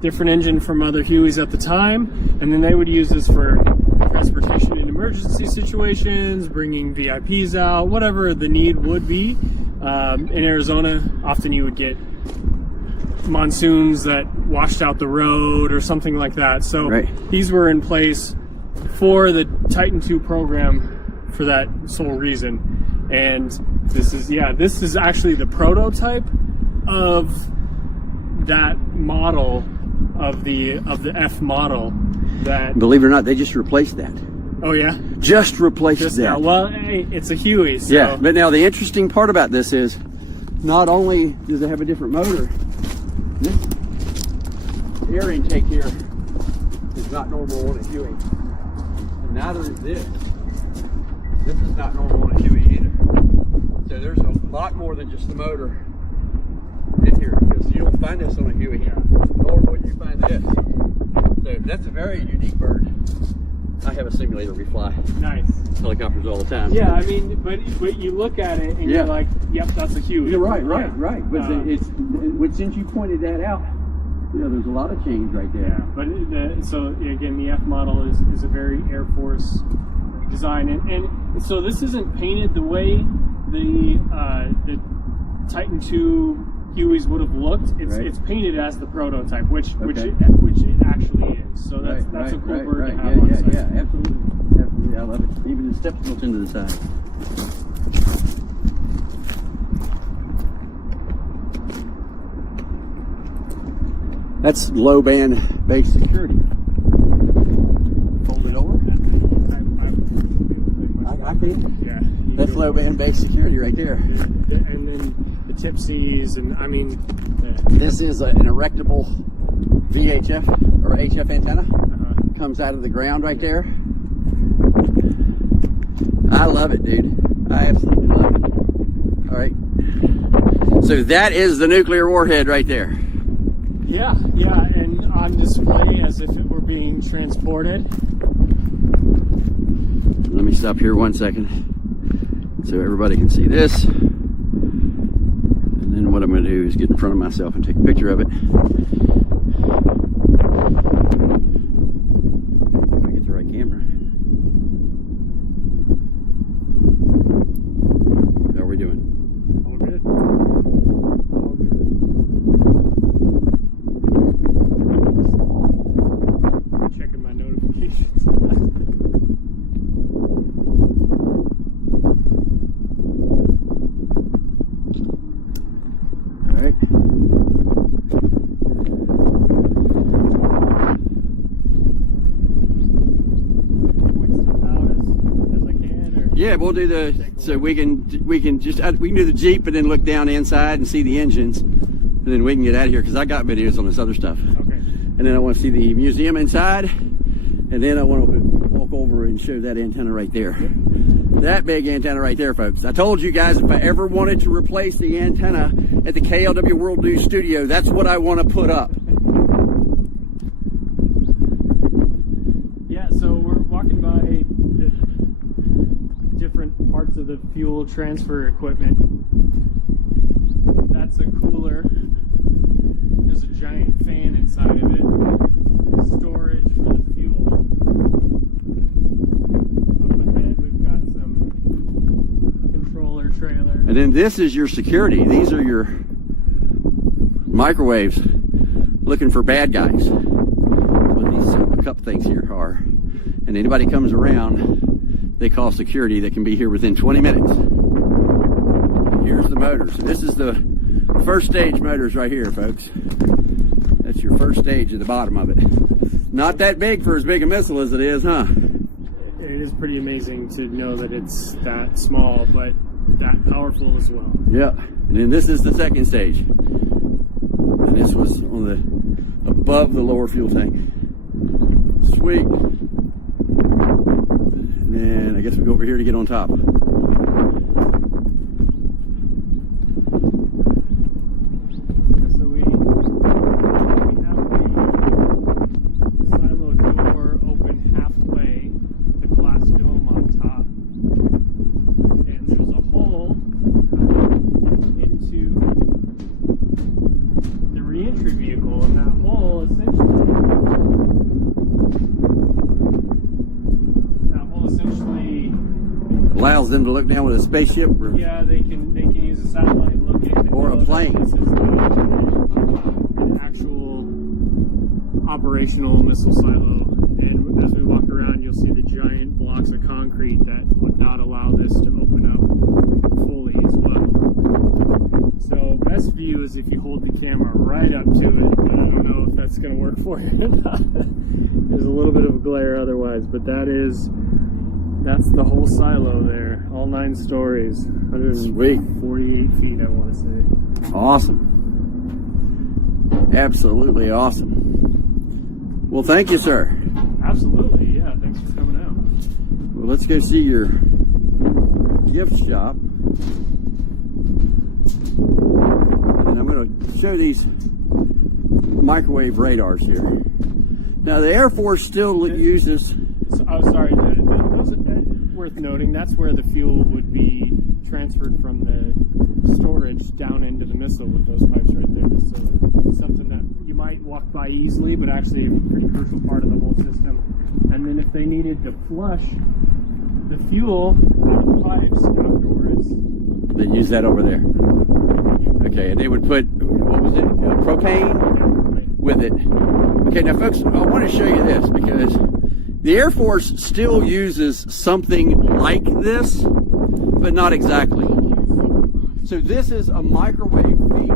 different engine from other Hueys at the time, and then they would use this for transportation in emergency situations, bringing VIPs out, whatever the need would be. In Arizona, often you would get monsoons that washed out the road or something like that. So these were in place for the Titan II program for that sole reason. And this is actually the prototype of that model of the F model. That, believe it or not, they just replaced that. Oh yeah, just replaced that. Now, well, hey, it's a Huey. So. Yeah, but now the interesting part about this is, not only does it have a different motor, this air intake here is not normal on a Huey, and neither is this. This is not normal on a Huey either. So there's a lot more than just the motor in here, because you don't find this on a Huey, nor would you find this. So that's a very unique bird. I have a simulator we fly. Nice. Helicopters all the time. Yeah, I mean, but you look at it and you're like, yep, that's a Huey. You're right. But since you pointed that out, there's a lot of change right there. Yeah, but so again, the F model is a very Air Force design, and so this isn't painted the way the Titan II Hueys would have looked. It's painted as the prototype, which it actually is. So that's a cool bird to have on site. Yeah, absolutely. I love it. Even the steps built into the side. That's low band base security. Fold it over. I can. Yeah. That's low band base security right there. And then the tipsies, and I mean, this is an erectable VHF or HF antenna. Comes out of the ground right there. I love it, dude. I absolutely love it. All right. So that is the nuclear warhead right there. Yeah, and on display as if it were being transported. Let me stop here 1 second so everybody can see this. And then what I'm going to do is get in front of myself and take a picture of it. If I get the right camera. How are we doing? All good. Checking my notifications. All right. Yeah, we'll do so we can do the Jeep and then look down inside and see the engines, and then we can get out of here, because I got videos on this other stuff. Okay. And then I want to see the museum inside, and then I want to walk over and show that antenna right there. That big antenna right there, folks. I told you guys, if I ever wanted to replace the antenna at the KLW World News Studio, that's what I want to put up. Yeah, so we're walking by the different parts of the fuel transfer equipment. That's a cooler. There's a giant fan inside of it. Storage for the fuel. Up ahead we've got some controller trailer. And then this is your security. These are your microwaves looking for bad guys. What these silver cup things here are. and anybody comes around, they call security that can be here within 20 minutes. Here's the motors. So this is the first stage motors right here, folks. That's your first stage at the bottom of it. Not that big for as big a missile as it is, huh? It is pretty amazing to know that it's that small, but that powerful as well. Yeah. And then this is the second stage. And this was on the above the lower fuel tank. Sweet. And then I guess we go over here to get on top. Allows them to look down with a spaceship, or, yeah, they can use a satellite and look at or a plane. This is an actual operational missile silo, and as we walk around, you'll see the giant blocks of concrete that would not allow this to open up fully as well. So best view is if you hold the camera right up to it, but I don't know if that's going to work for you or not. There's a little bit of a glare otherwise, but that's the whole silo there, all 9 stories, 148 feet, I want to say. Awesome. Absolutely awesome. Well, thank you, sir. Absolutely, yeah, thanks for coming out. Well, let's go see your gift shop. And I'm going to show these microwave radars here. Now, the Air Force still uses... sorry, worth noting, that's where the fuel would be transferred from the storage down into the missile with those pipes right there. So it's something that you might walk by easily, but actually a pretty crucial part of the whole system. And then if they needed to flush the fuel out of the pipes afterwards, they use that over there. Okay, and they would put, what was it, propane with it. Okay, now folks, I want to show you this because the Air Force still uses something like this, but not exactly. So this is a microwave feed.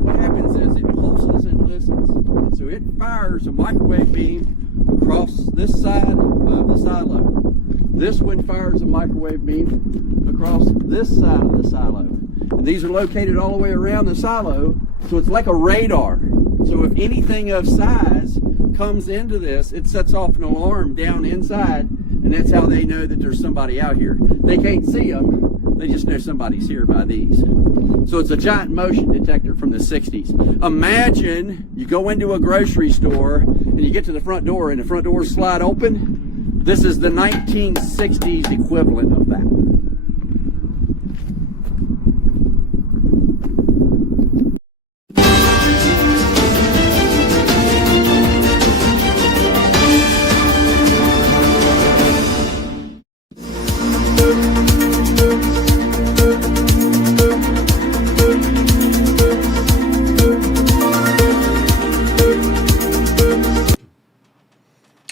What happens is it pulses and listens. And so it fires a microwave beam across this side of the silo. This one fires a microwave beam across this side of the silo. And these are located all the way around the silo, so it's like a radar. So if anything of size comes into this, it sets off an alarm down inside, and that's how they know that there's somebody out here. They can't see them, they just know somebody's here by these. So it's a giant motion detector from the 60s. Imagine you go into a grocery store and you get to the front door and the front doors slide open. This is the 1960s equivalent of that.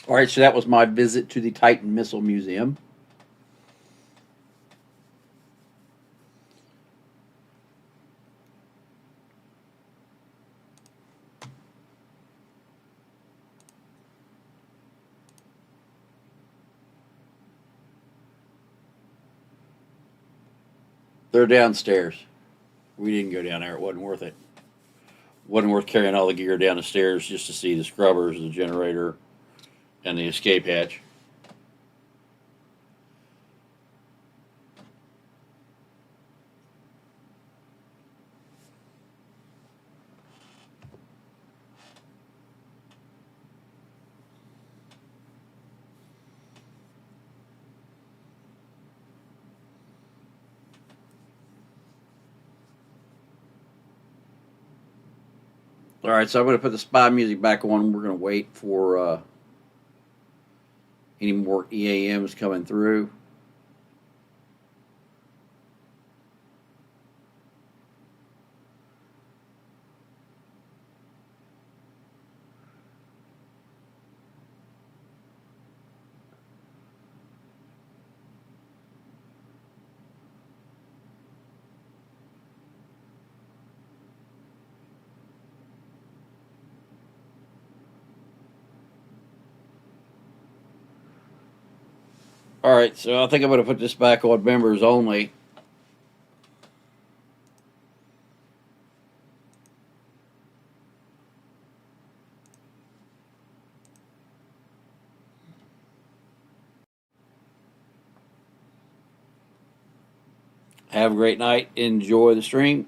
All right, so that was my visit to the Titan Missile Museum. They're downstairs. We didn't go down there. It wasn't worth it. Wasn't worth carrying all the gear down the stairs just to see the scrubbers, the generator, and the escape hatch. All right, so I'm going to put the spy music back on. We're going to wait for any more EAMs coming through. All right, so I think I'm going to put this back on members only. Have a great night. Enjoy the stream.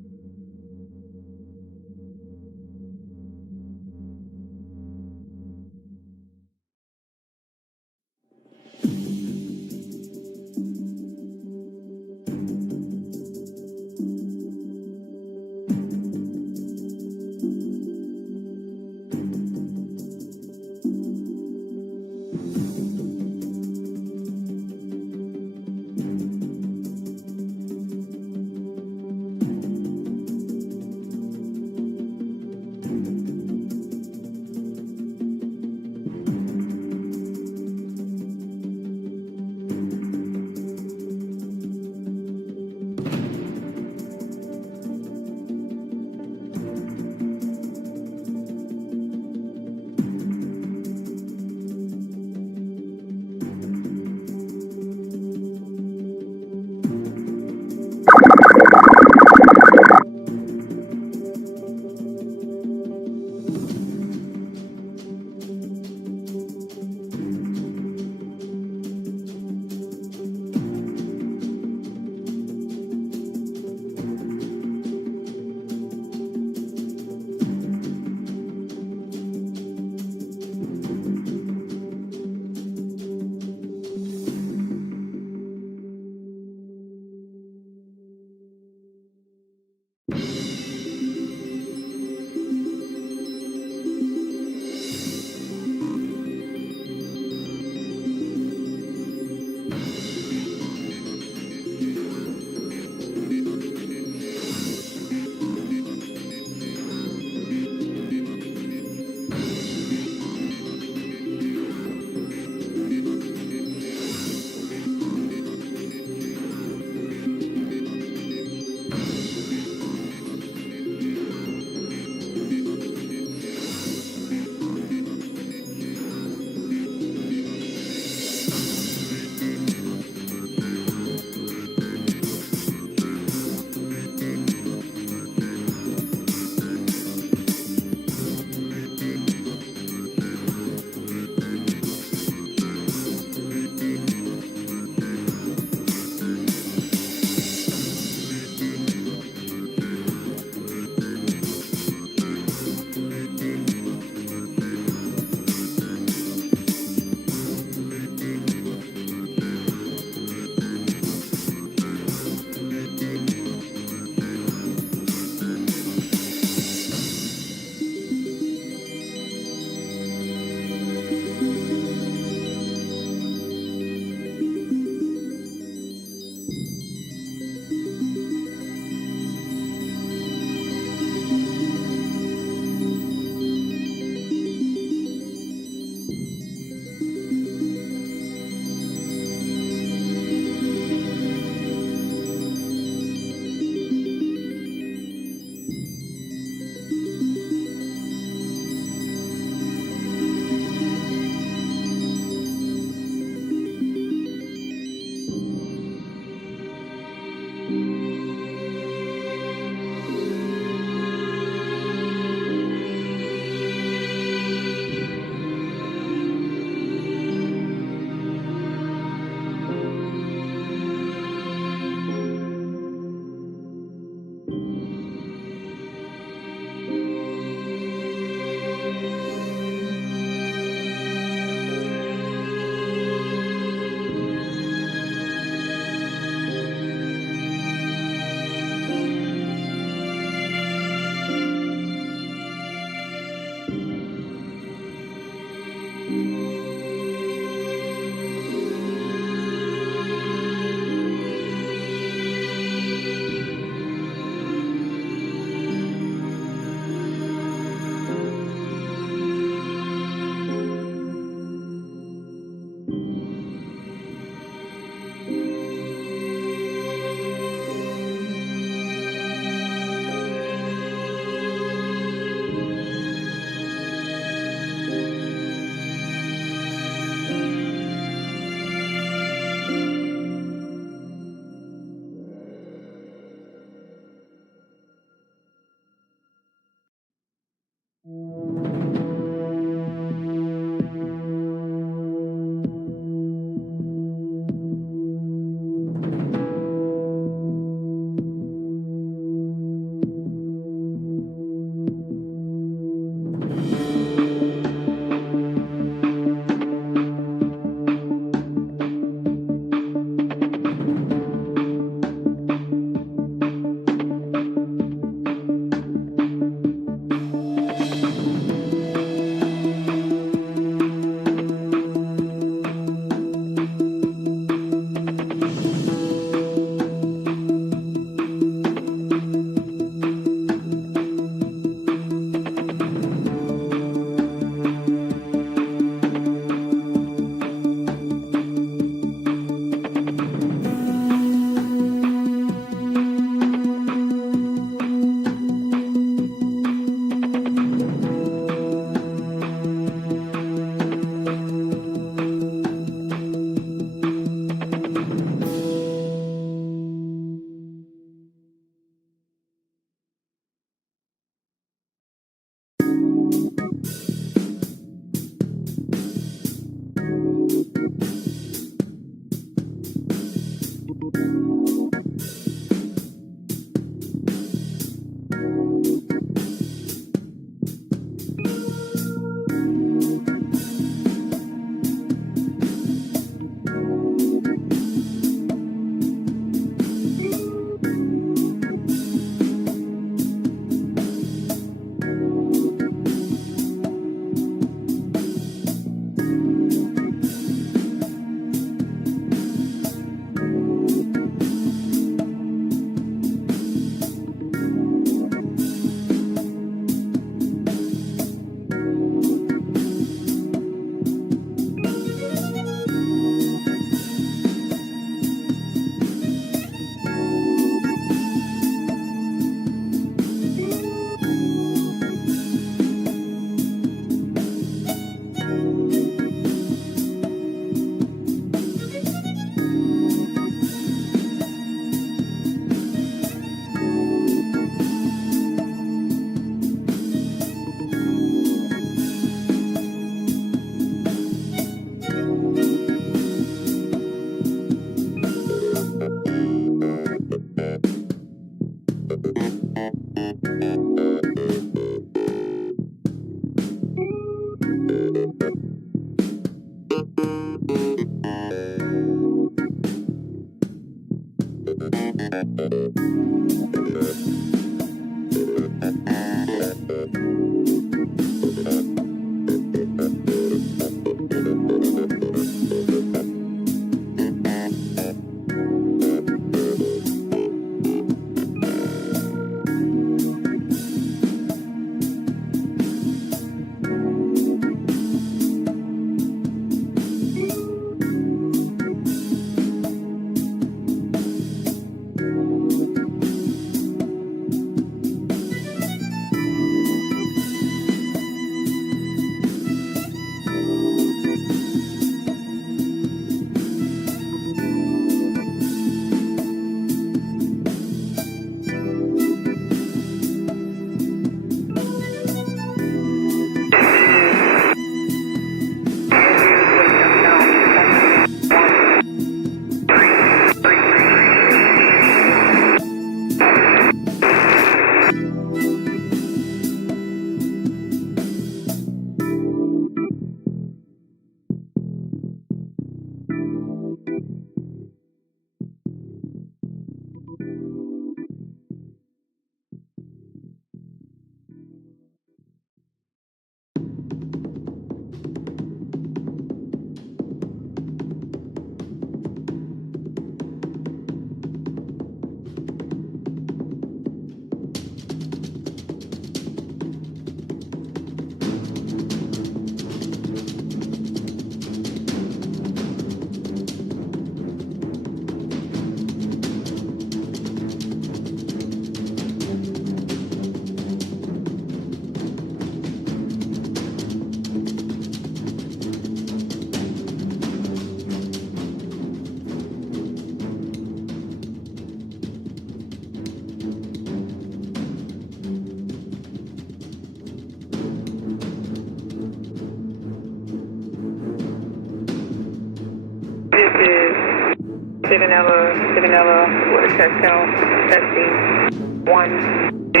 Sigonella, with a test count, testing, 1, 2,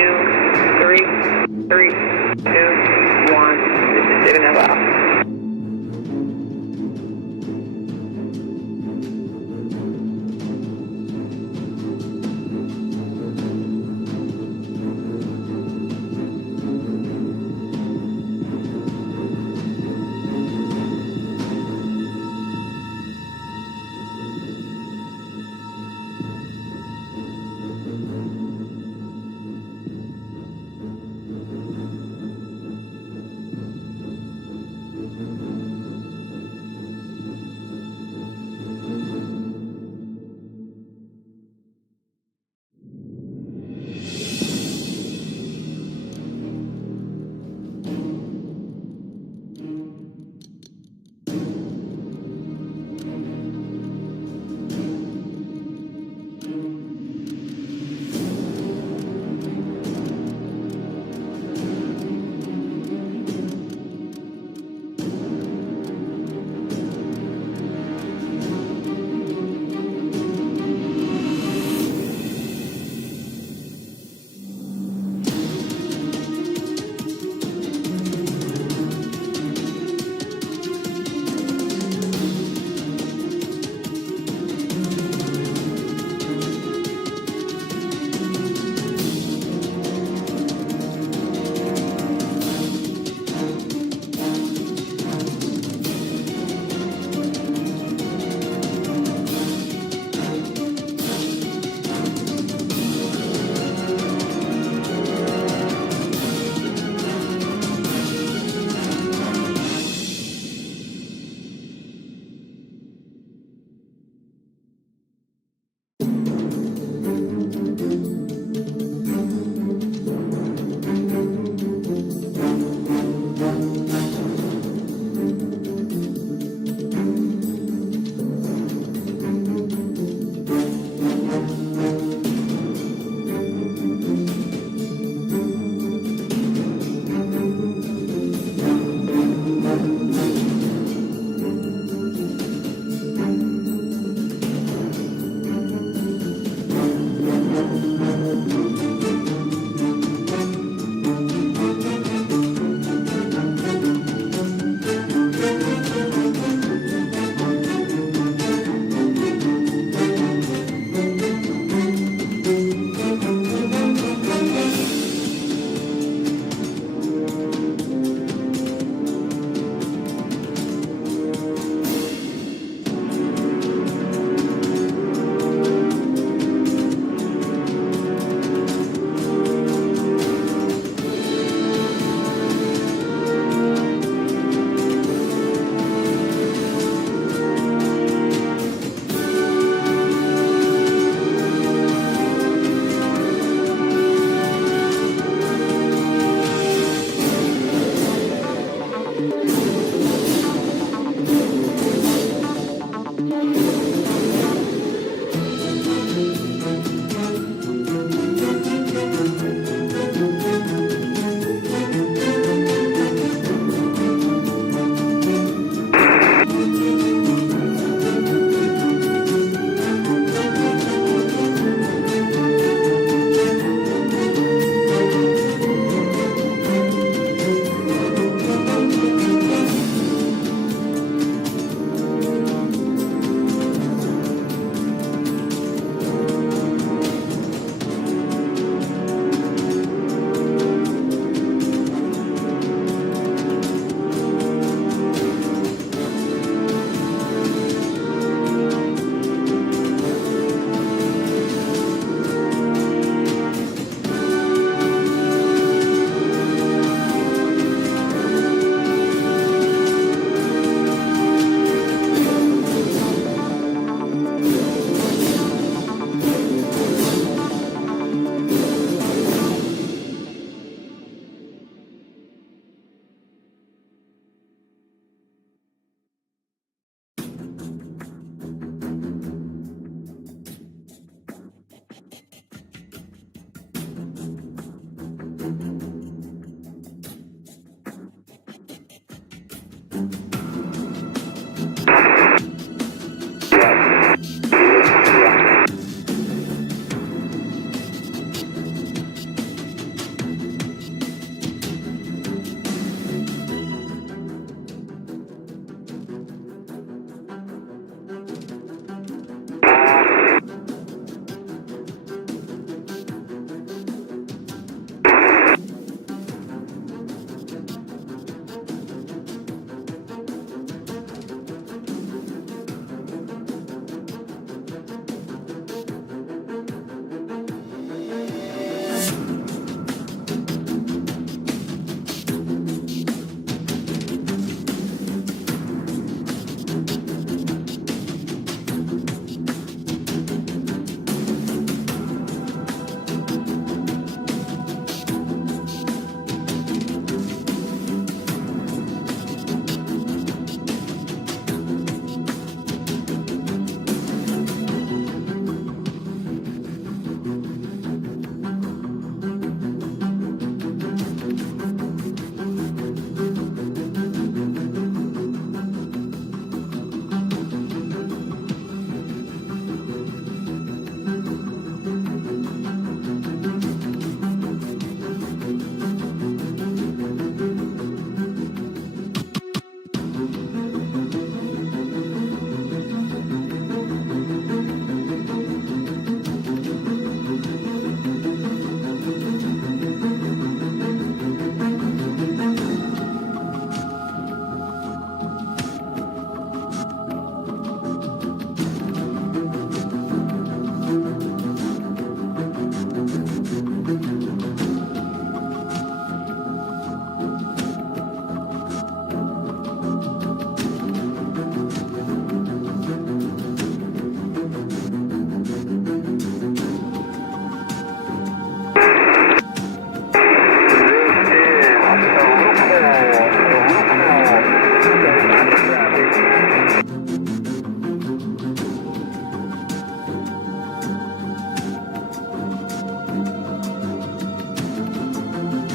3, 3, 2, 1. This is Sigonella.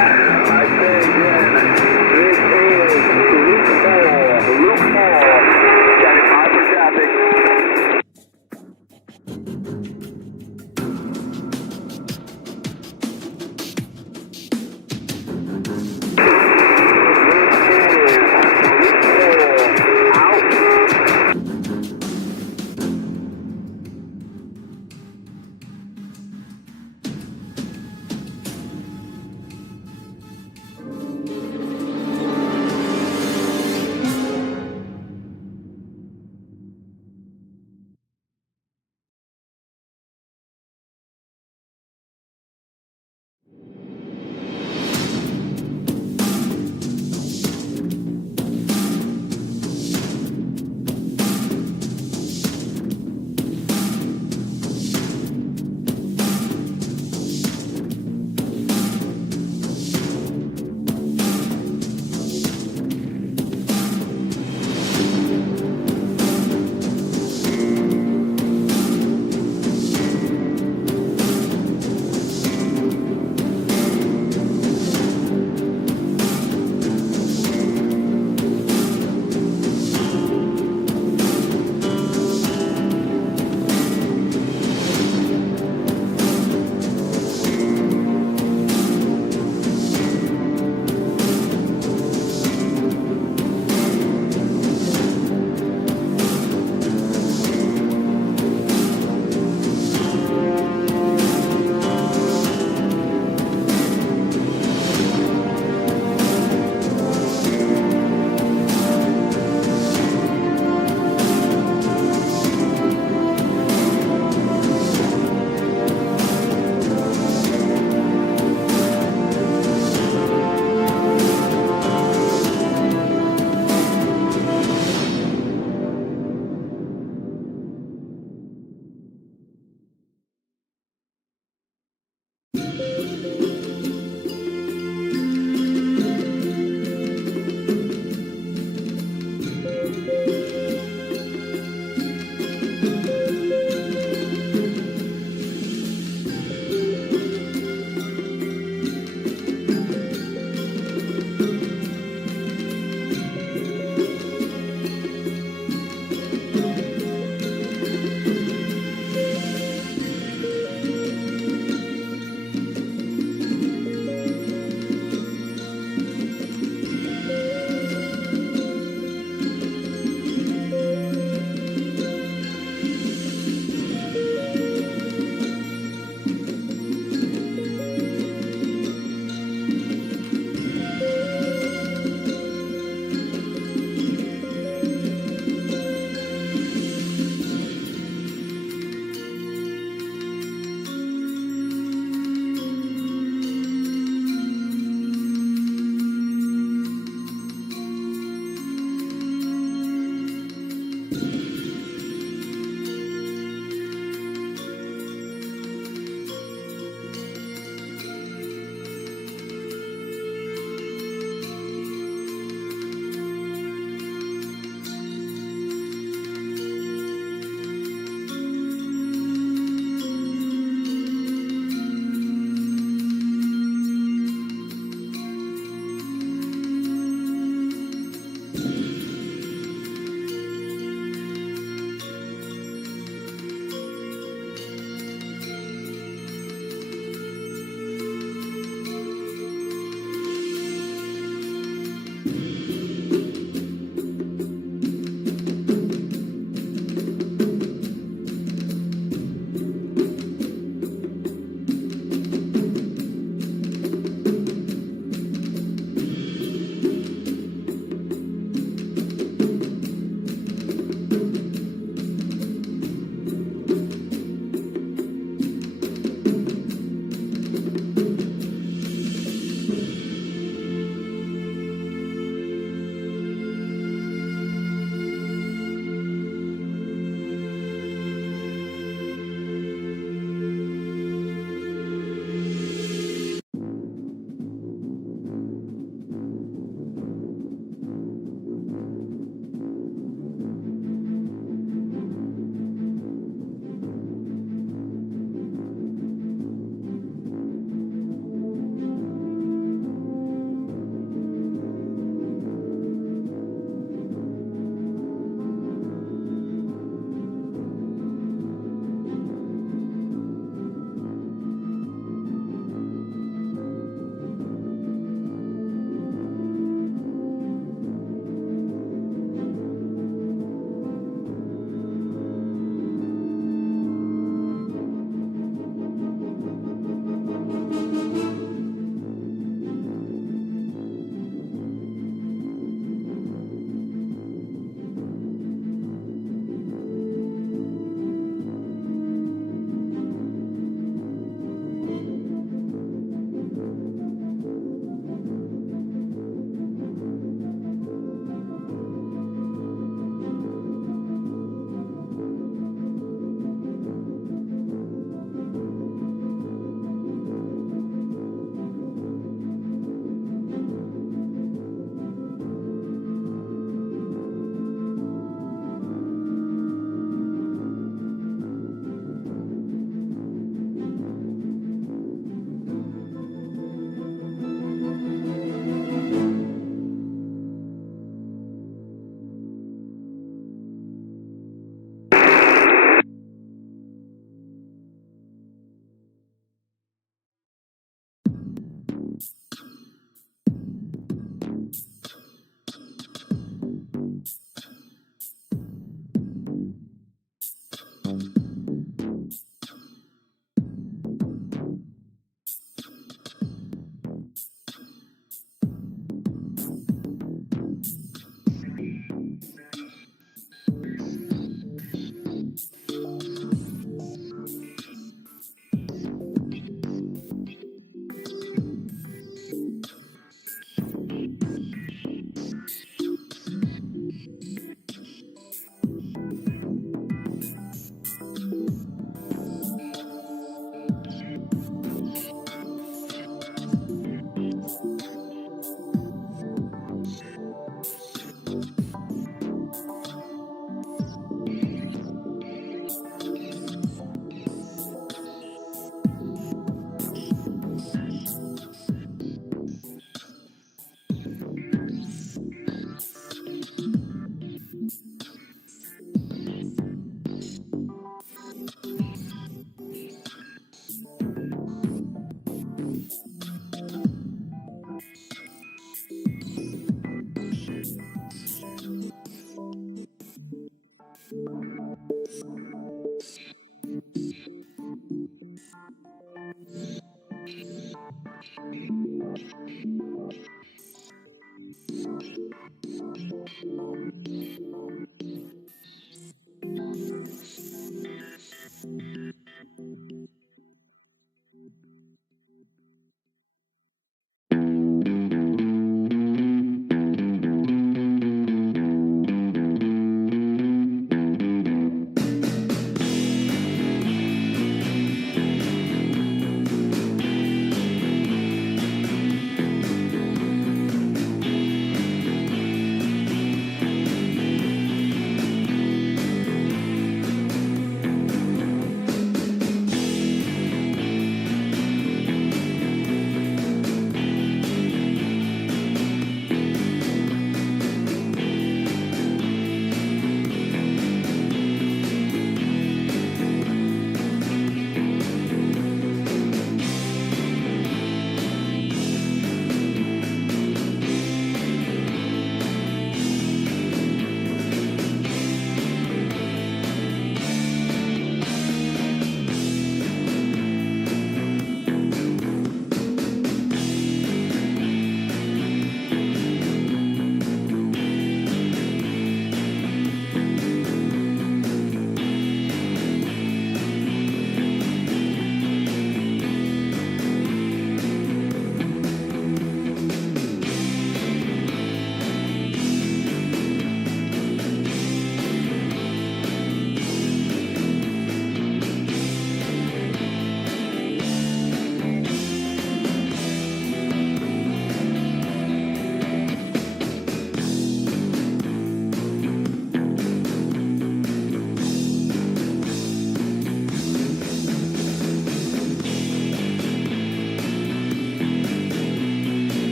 I say again, this is Luke 4. Standing by for traffic.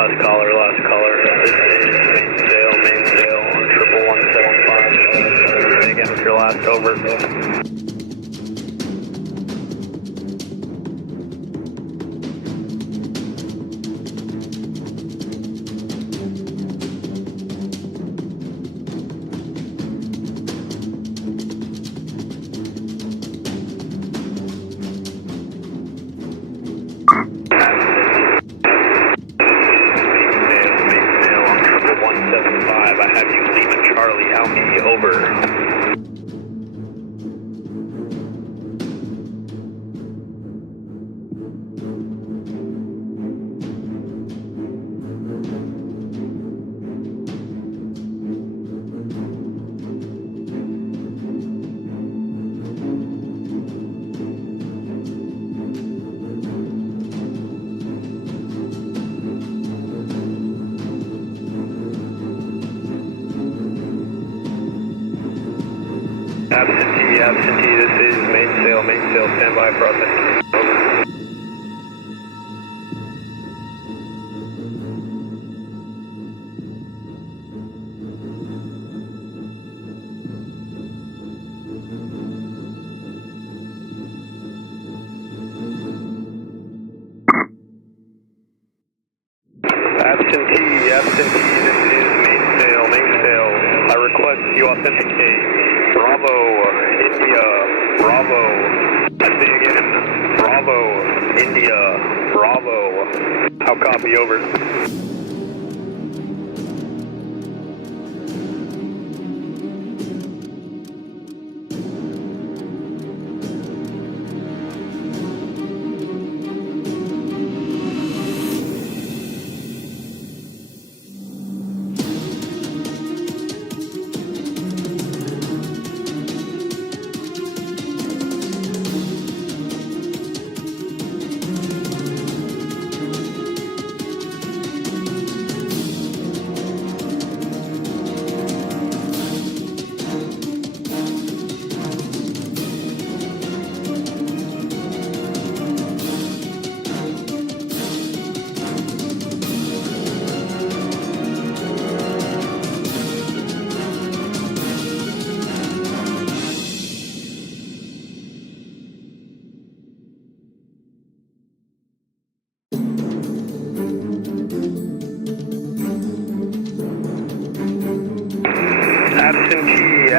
Last caller. This is Mainsail, 11175. Say again with your last over. I have you leaving Charlie. How many over? Absentee, this is Mainsail, stand by for authentic. Over. Absentee, this is Mainsail. I request you authenticate. Bravo, India, Bravo. I say again, Bravo, India, Bravo. How copy, over?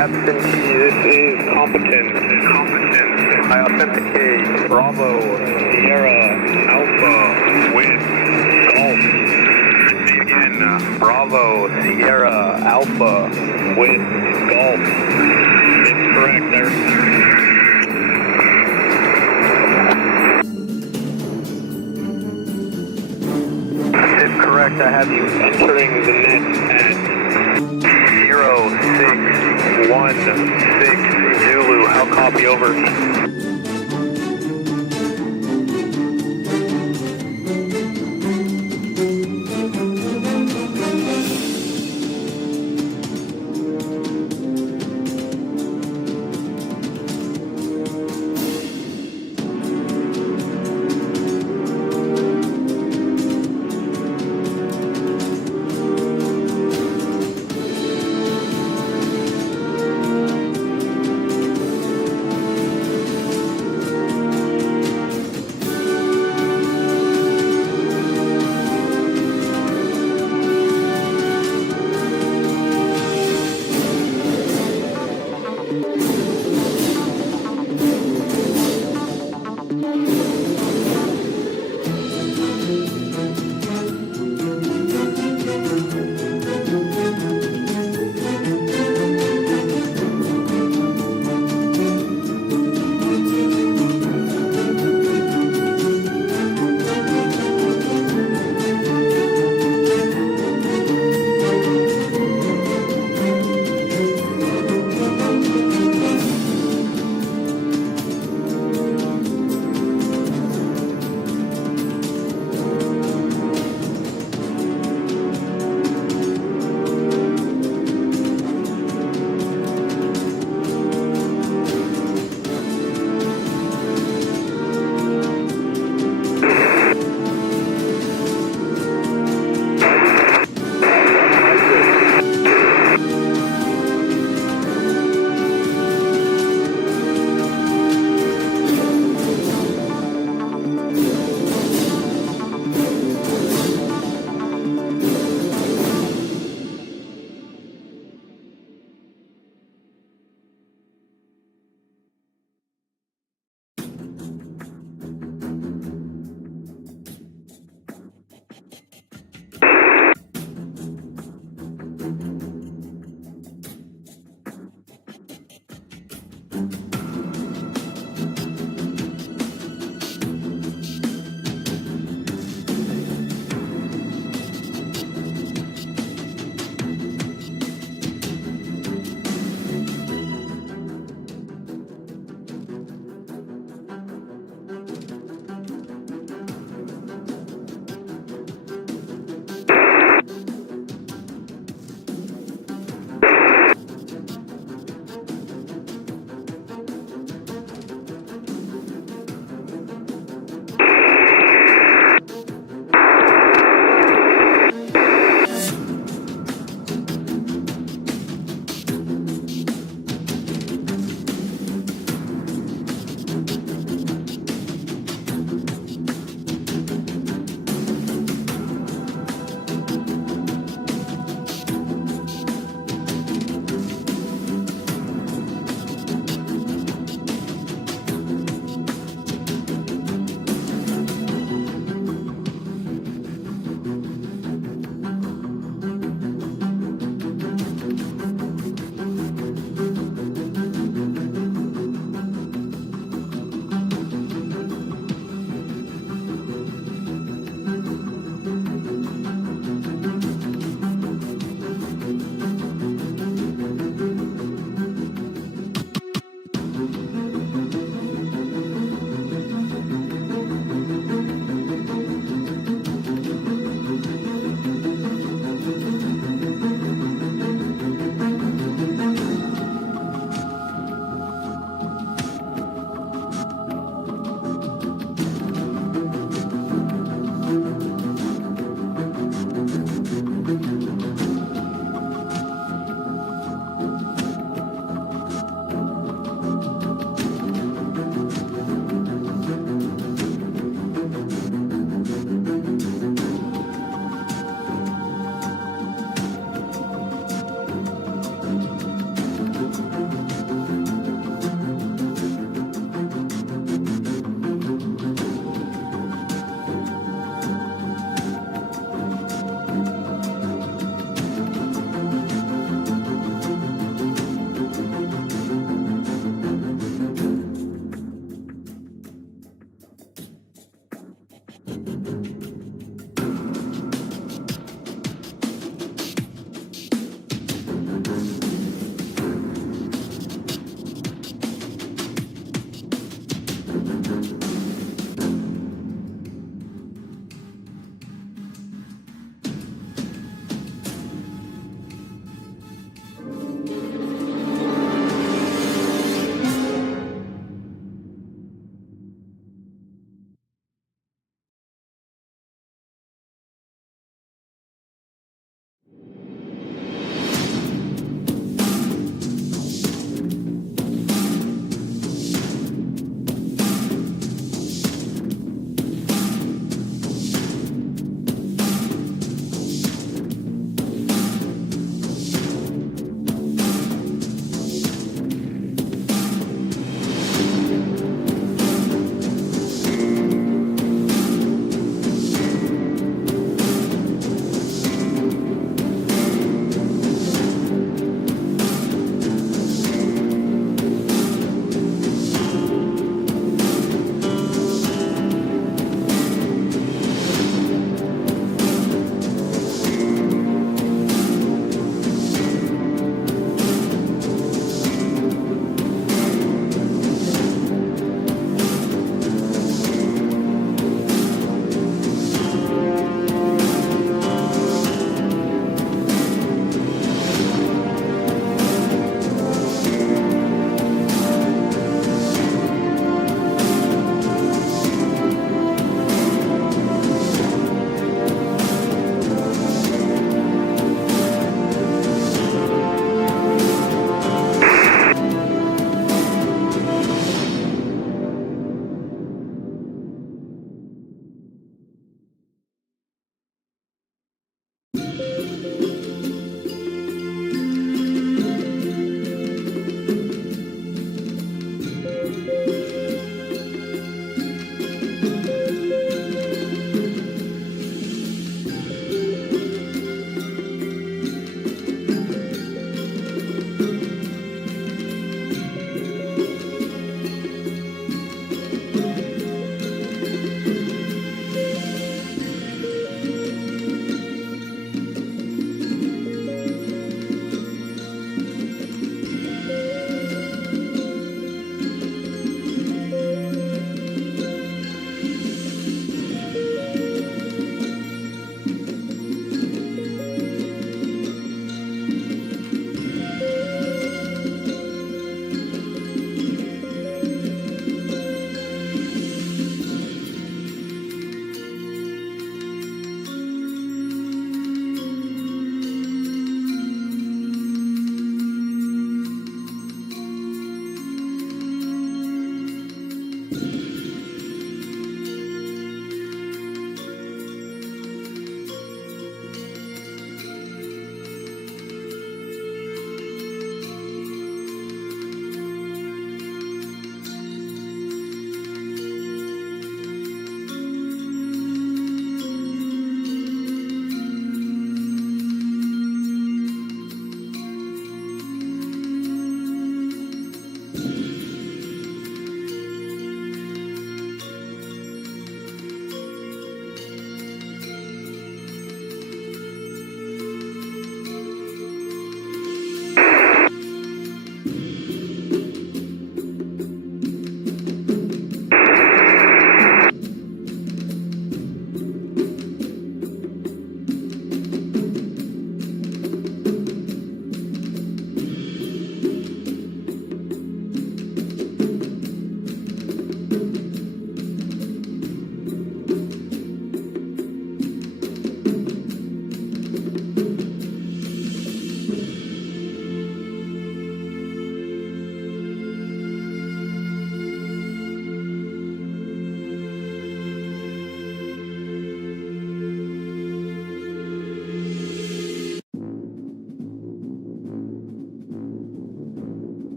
Absentee, this is competent. I authenticate. Bravo, Sierra, Alpha, with Golf. Say again, Bravo, Sierra, Alpha, with Golf. It's correct, sir. It's correct, I have you entering the net at 0616 Zulu. How copy, over?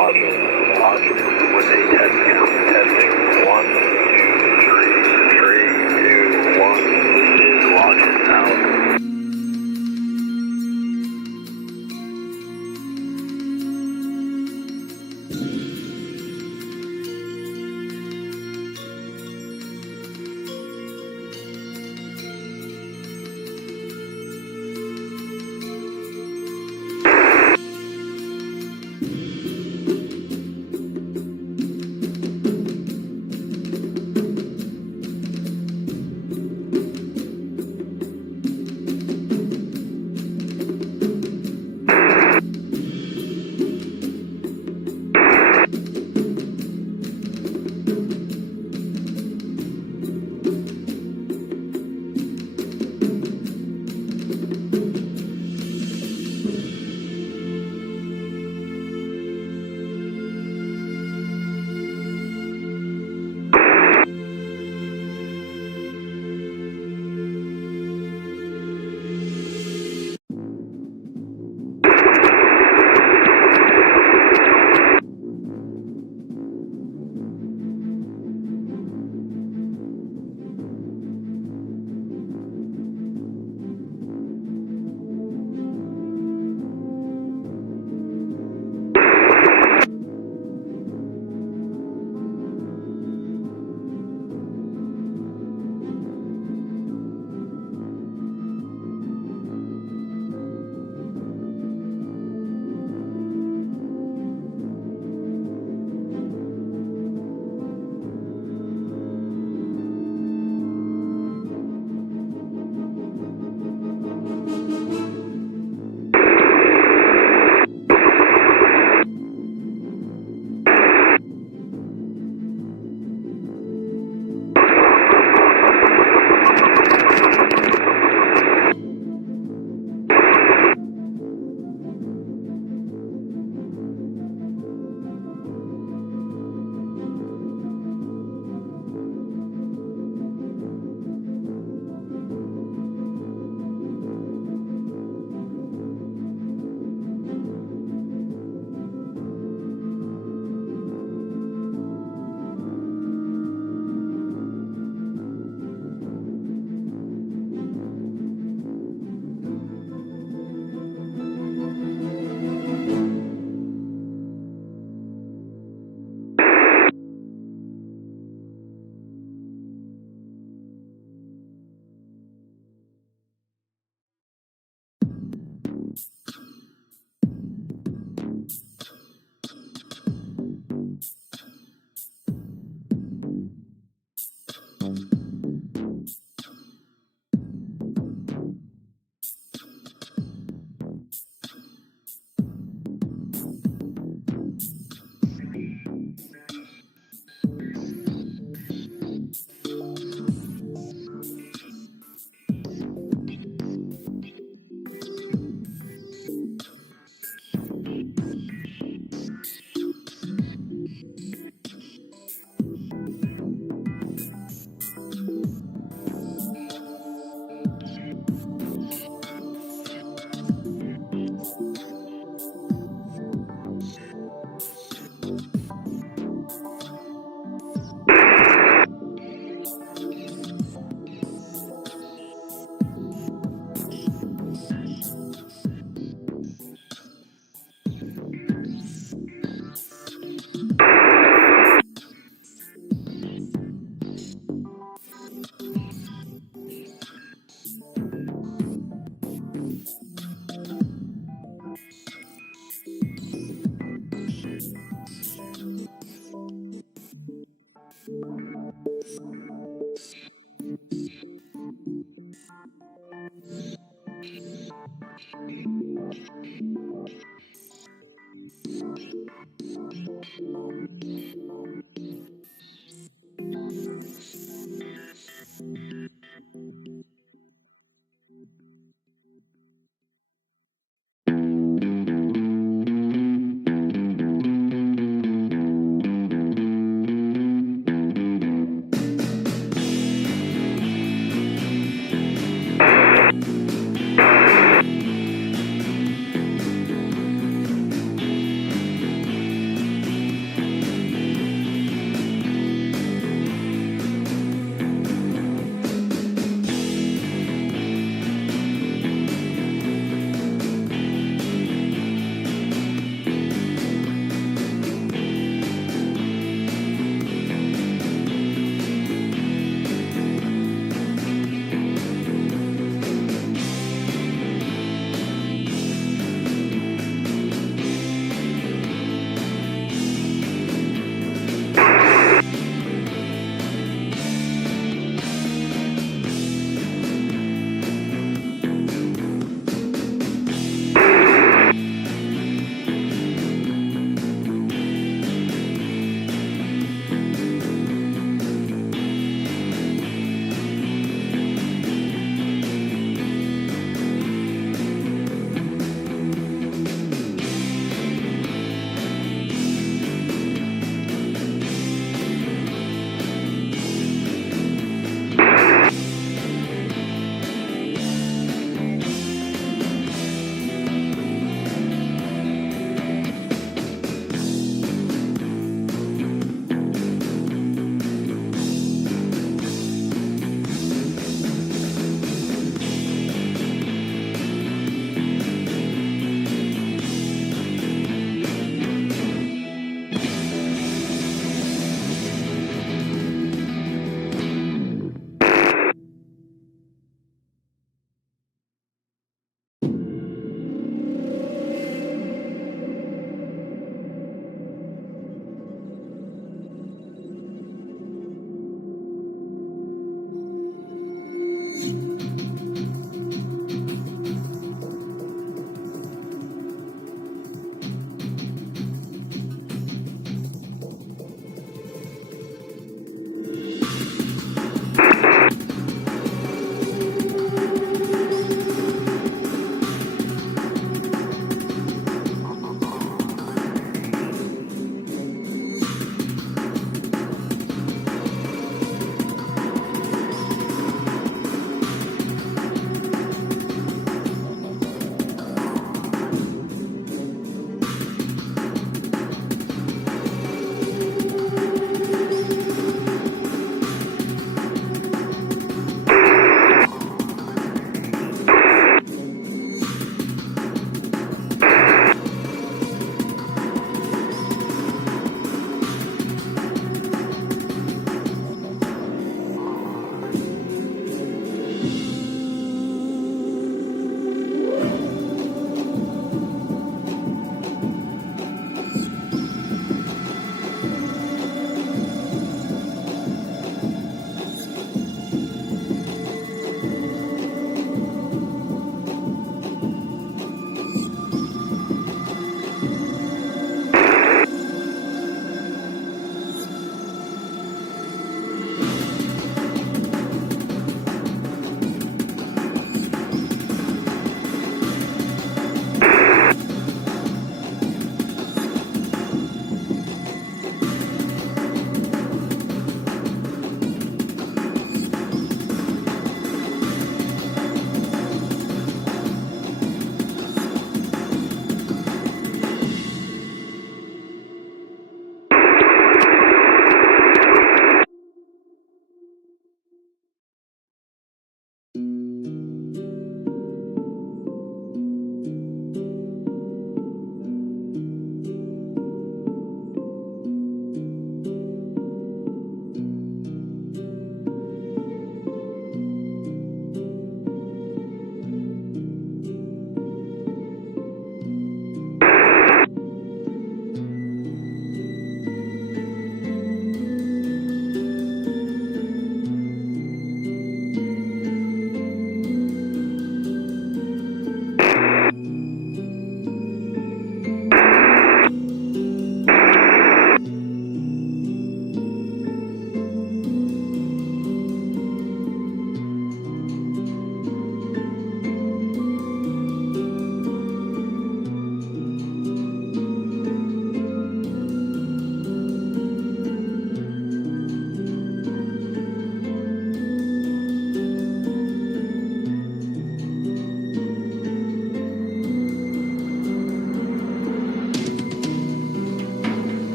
Launch with a test count. Testing. 1, 2, 3, 2, 1. This is launches out.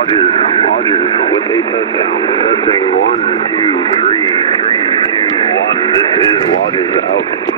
Lodges with a touchdown. Testing 1, 2, 3, 3, 2, 1. This is Lodges out.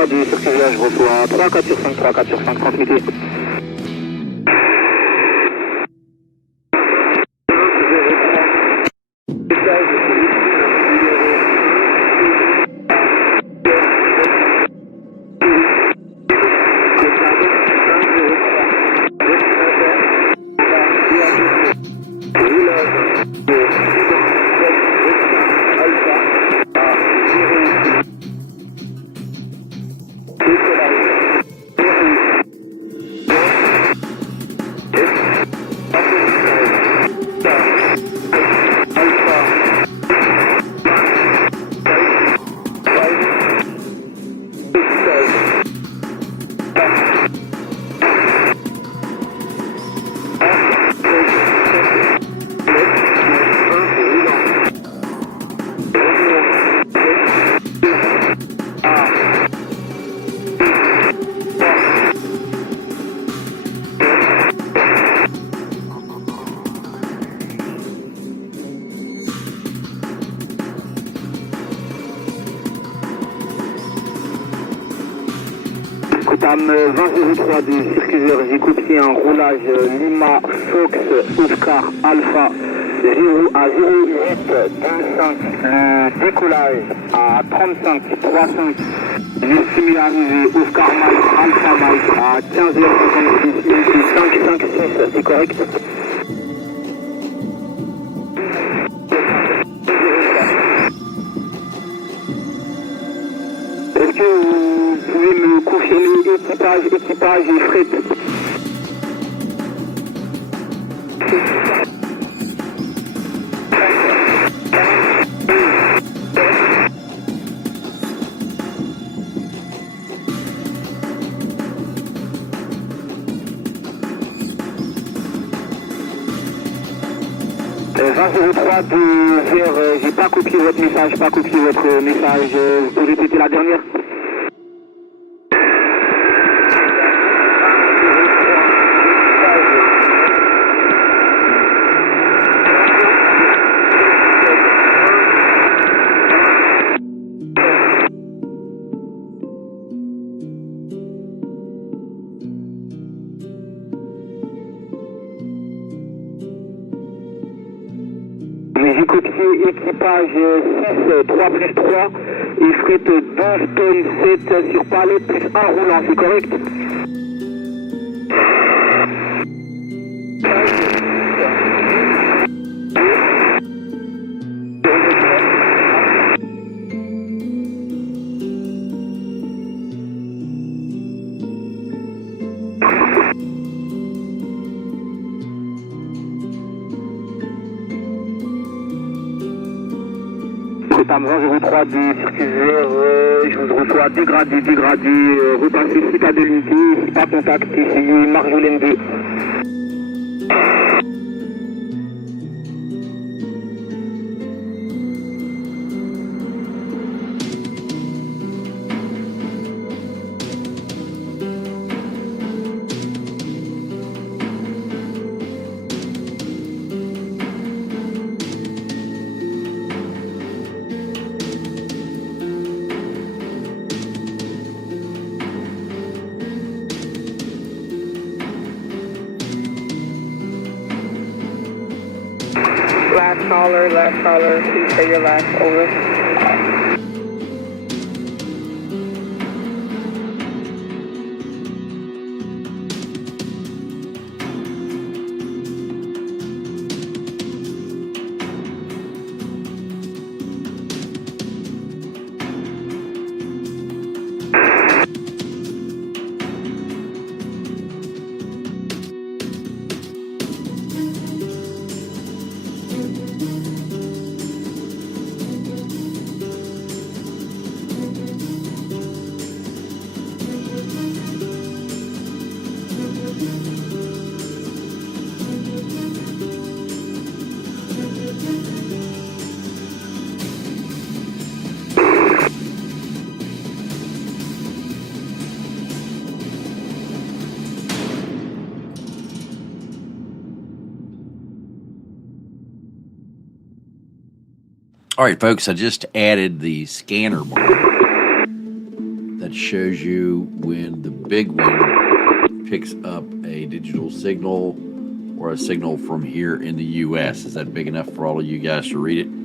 3 du circulaire, je reçois 3, 4 sur 5, 3, 4 sur 5, transmettez. Dame 2003 du circulaire, j'écoute ici un roulage Lima Fox Oscar Alpha 0 à 0825, le décollage à 35 35, l'estimé arrivé Oscar Mike Alpha Mike à 15h56, 556, c'est correct? Est-ce que vous pouvez me confirmer équipage et fret? J'ai pas copié votre message, vous pouvez répéter la dernière? J'ai copié équipage 6, 3 plus 3 et fret 12 tonnes 7 sur palette plus 1 roulant, c'est correct? Dame 2003 du circulaire, je vous reçois dégradé, repassez citadelle unité, pas contact, ici Marjolaine 2. Last caller, please say your last, over. All right, folks, I just added the scanner mark that that shows you when the big one picks up a digital signal or a signal from here in the U.S. Is that big enough for all of you guys to read it?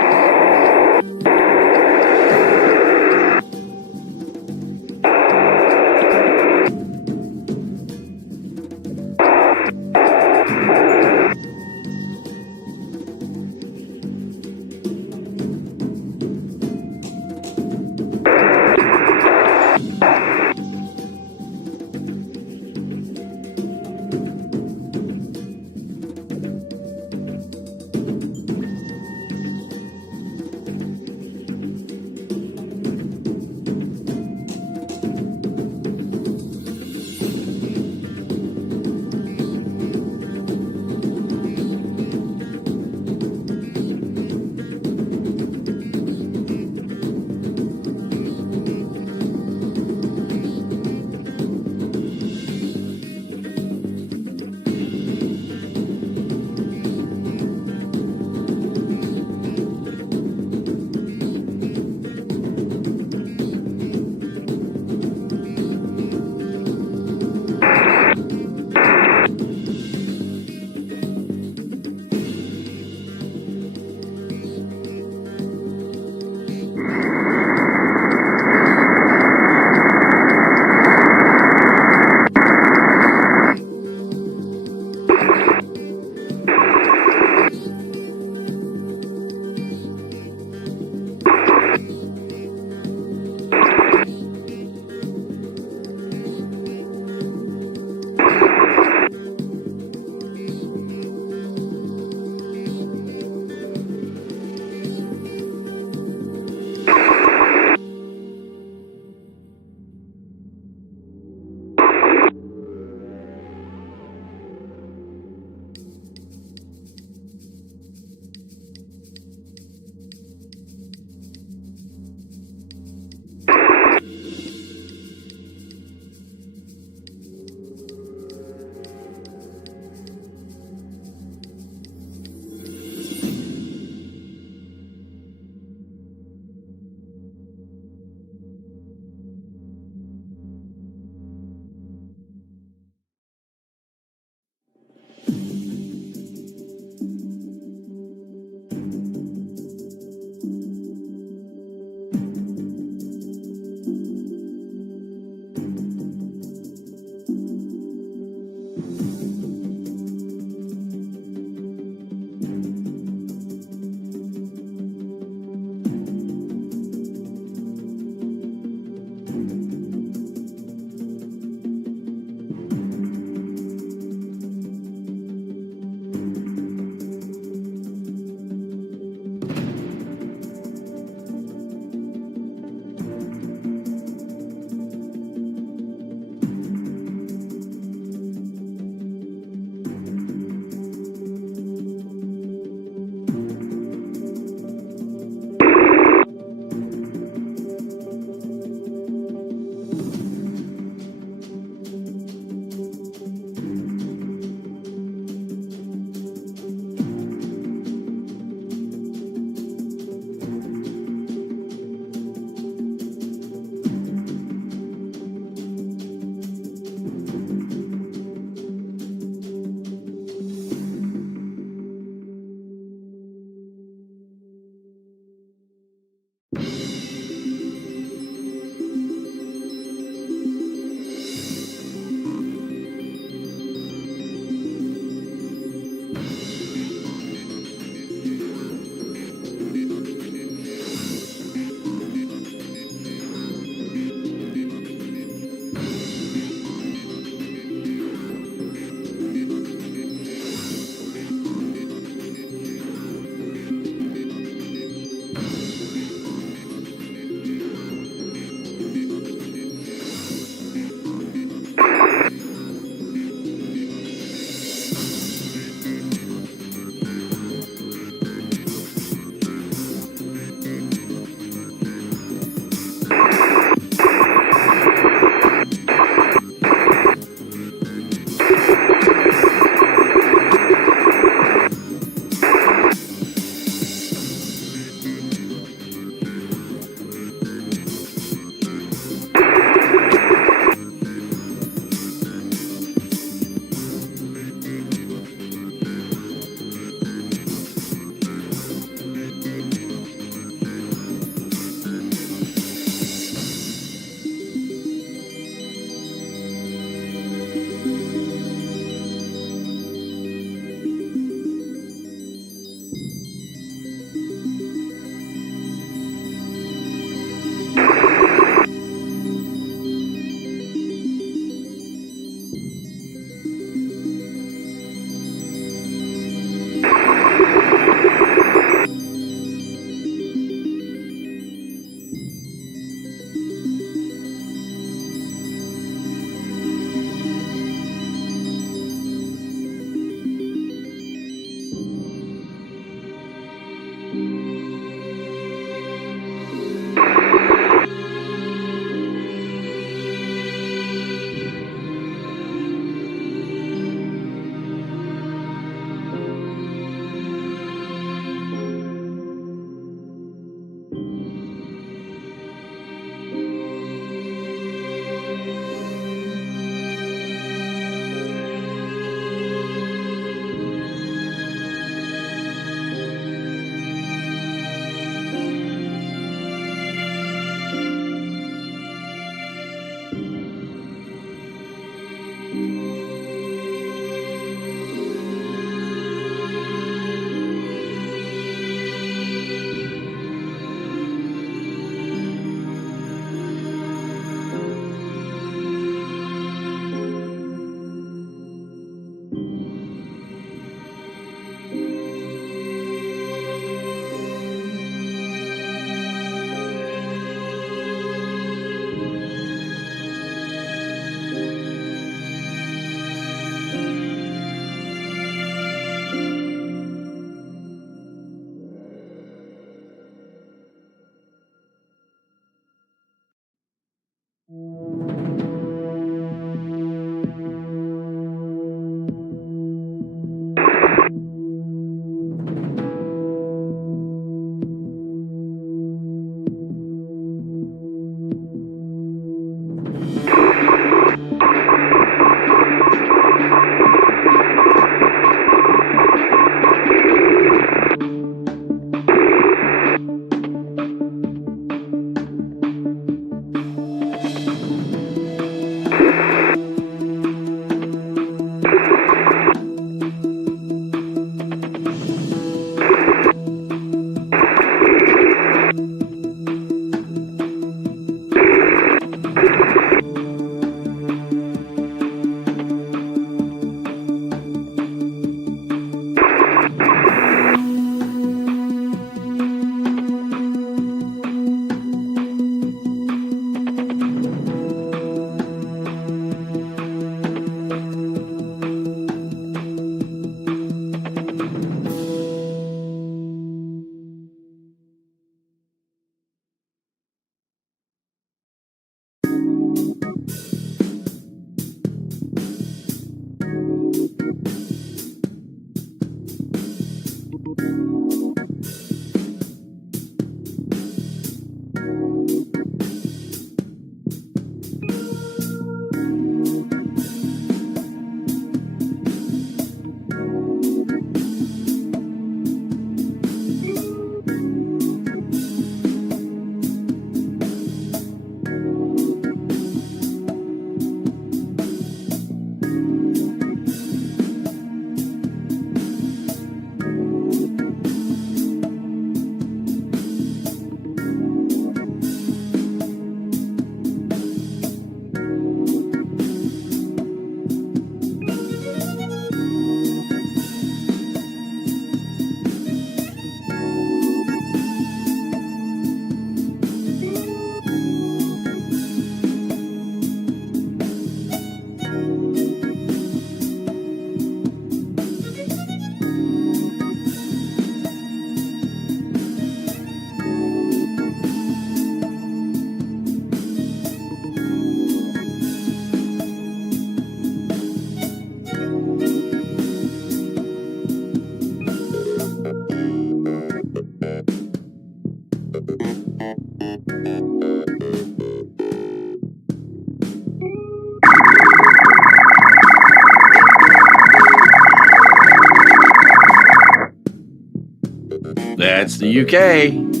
That's the UK.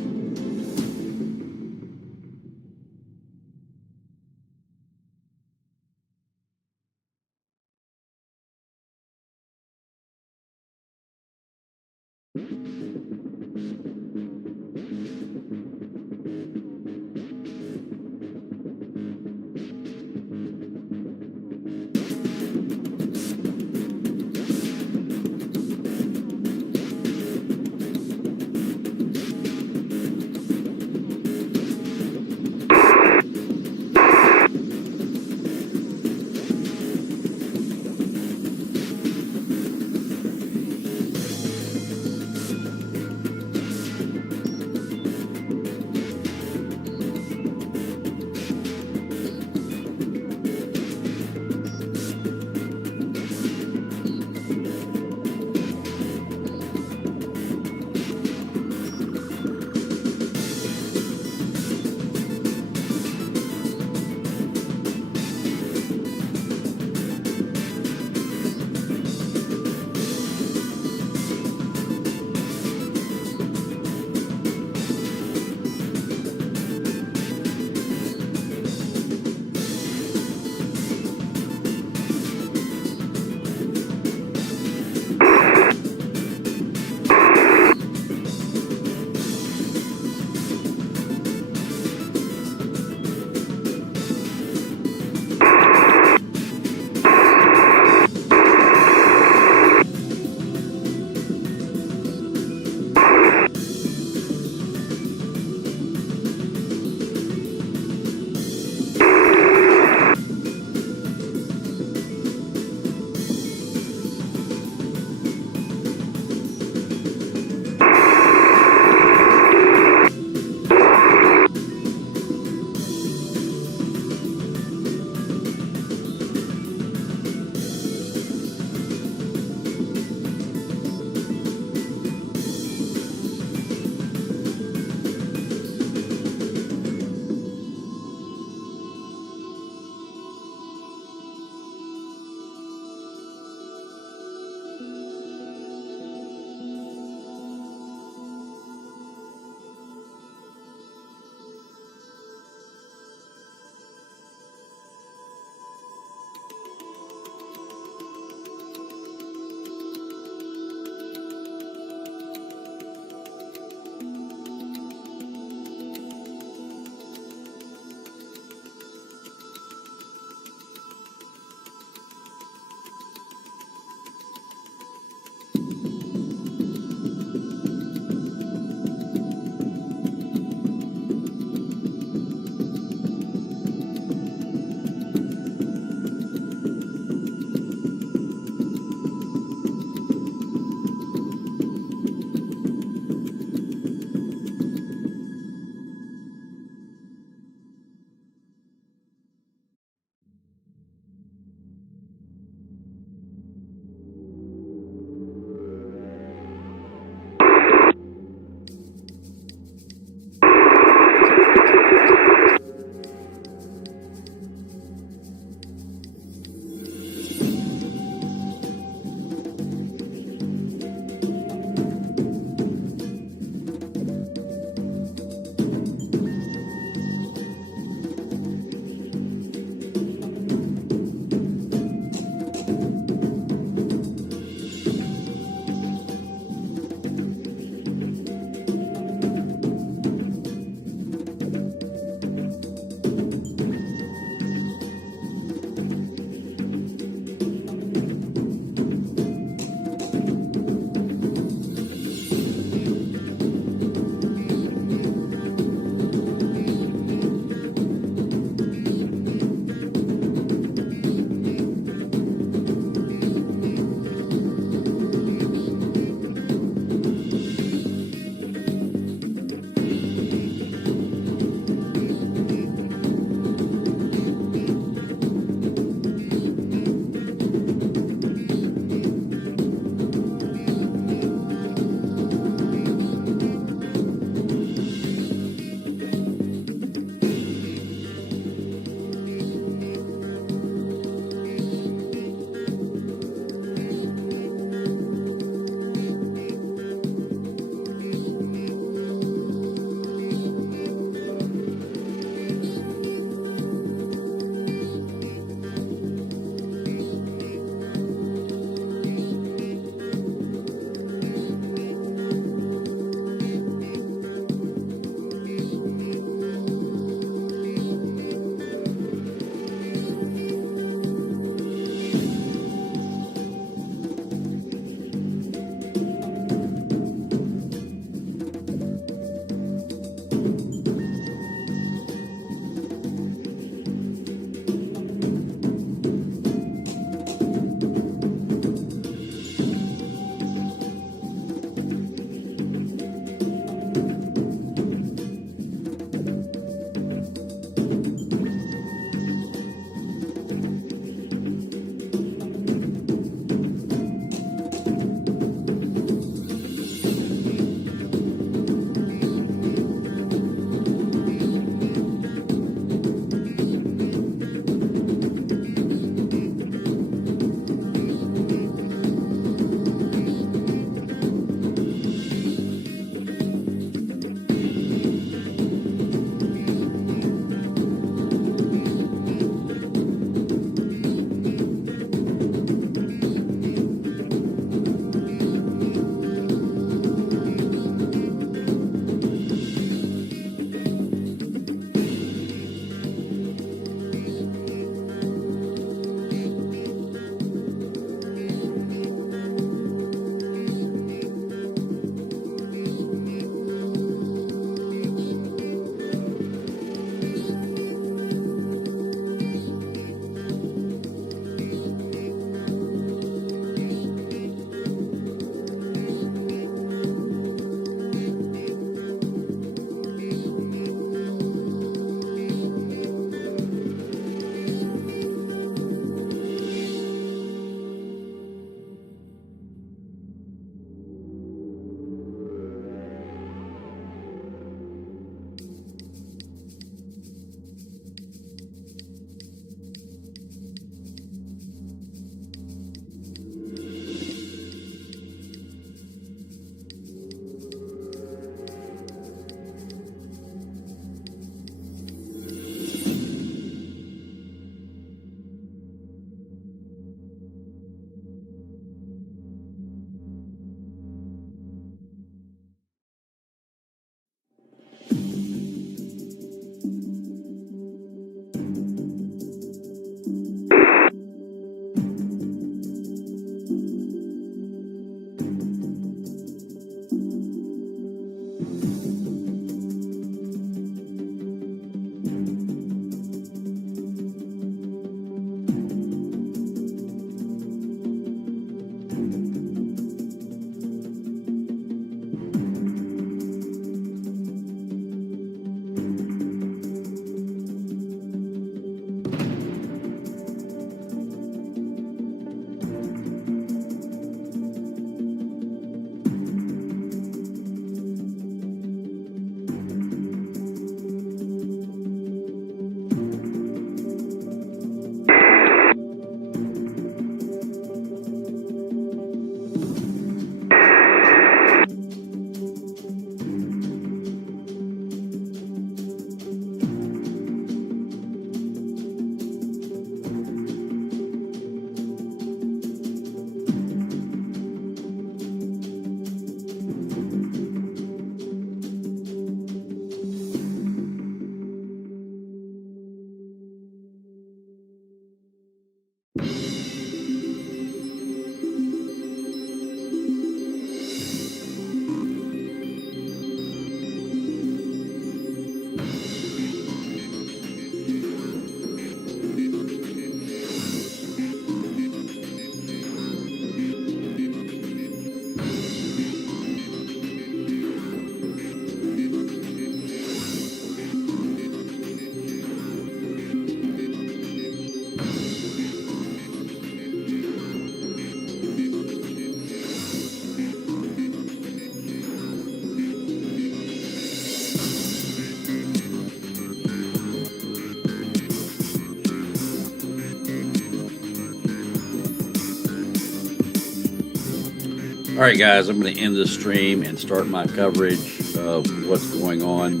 All right, guys, I'm going to end the stream and start my coverage of what's going on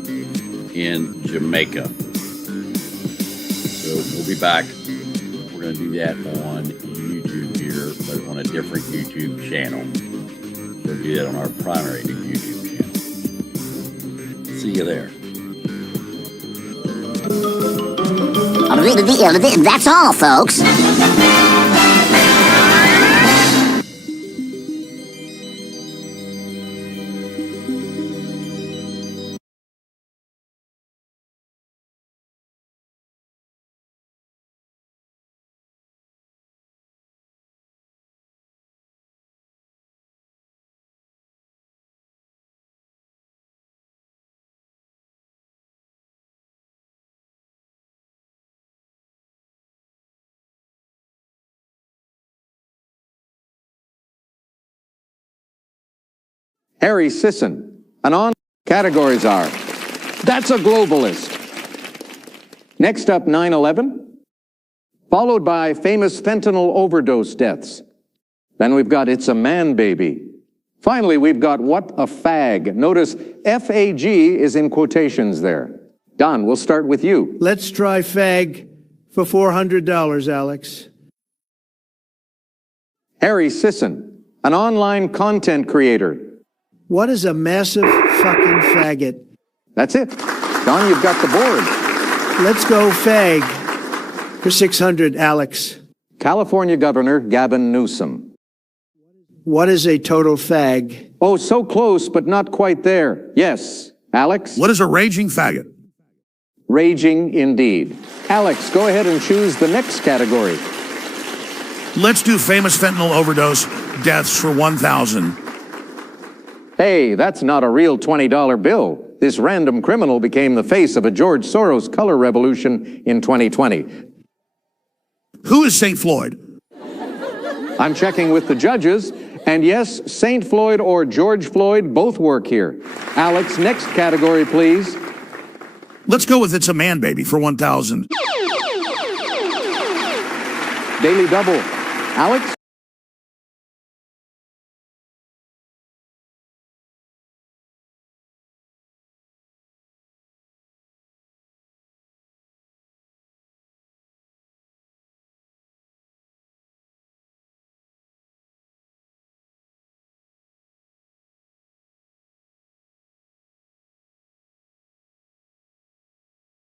in Jamaica. So we'll be back. We're going to do that on YouTube here, but on a different YouTube channel. We'll do that on our primary YouTube channel. See you there. That's all, folks. Harry Sisson, categories are, that's a globalist. Next up, 9/11, followed by famous fentanyl overdose deaths. Then we've got It's a Man Baby. Finally, we've got What a Fag. Notice F-A-G is in quotations there. Don, we'll start with you. Let's try fag for $400, Alex. Harry Sisson, an online content creator. What is a massive fucking faggot? That's it. Don, you've got the board. Let's go fag for $600, Alex. California Governor Gavin Newsom. What is a total fag? Oh, so close, but not quite there. Yes. Alex? What is a raging faggot? Raging indeed. Alex, go ahead and choose the next category. Let's do famous fentanyl overdose deaths for 1,000. Hey, that's not a real $20 bill. This random criminal became the face of a George Soros color revolution in 2020. Who is St. Floyd? I'm checking with the judges, and yes, St. Floyd or George Floyd both work here. Alex, next category, please. Let's go with It's a Man Baby for 1,000. Daily Double. Alex?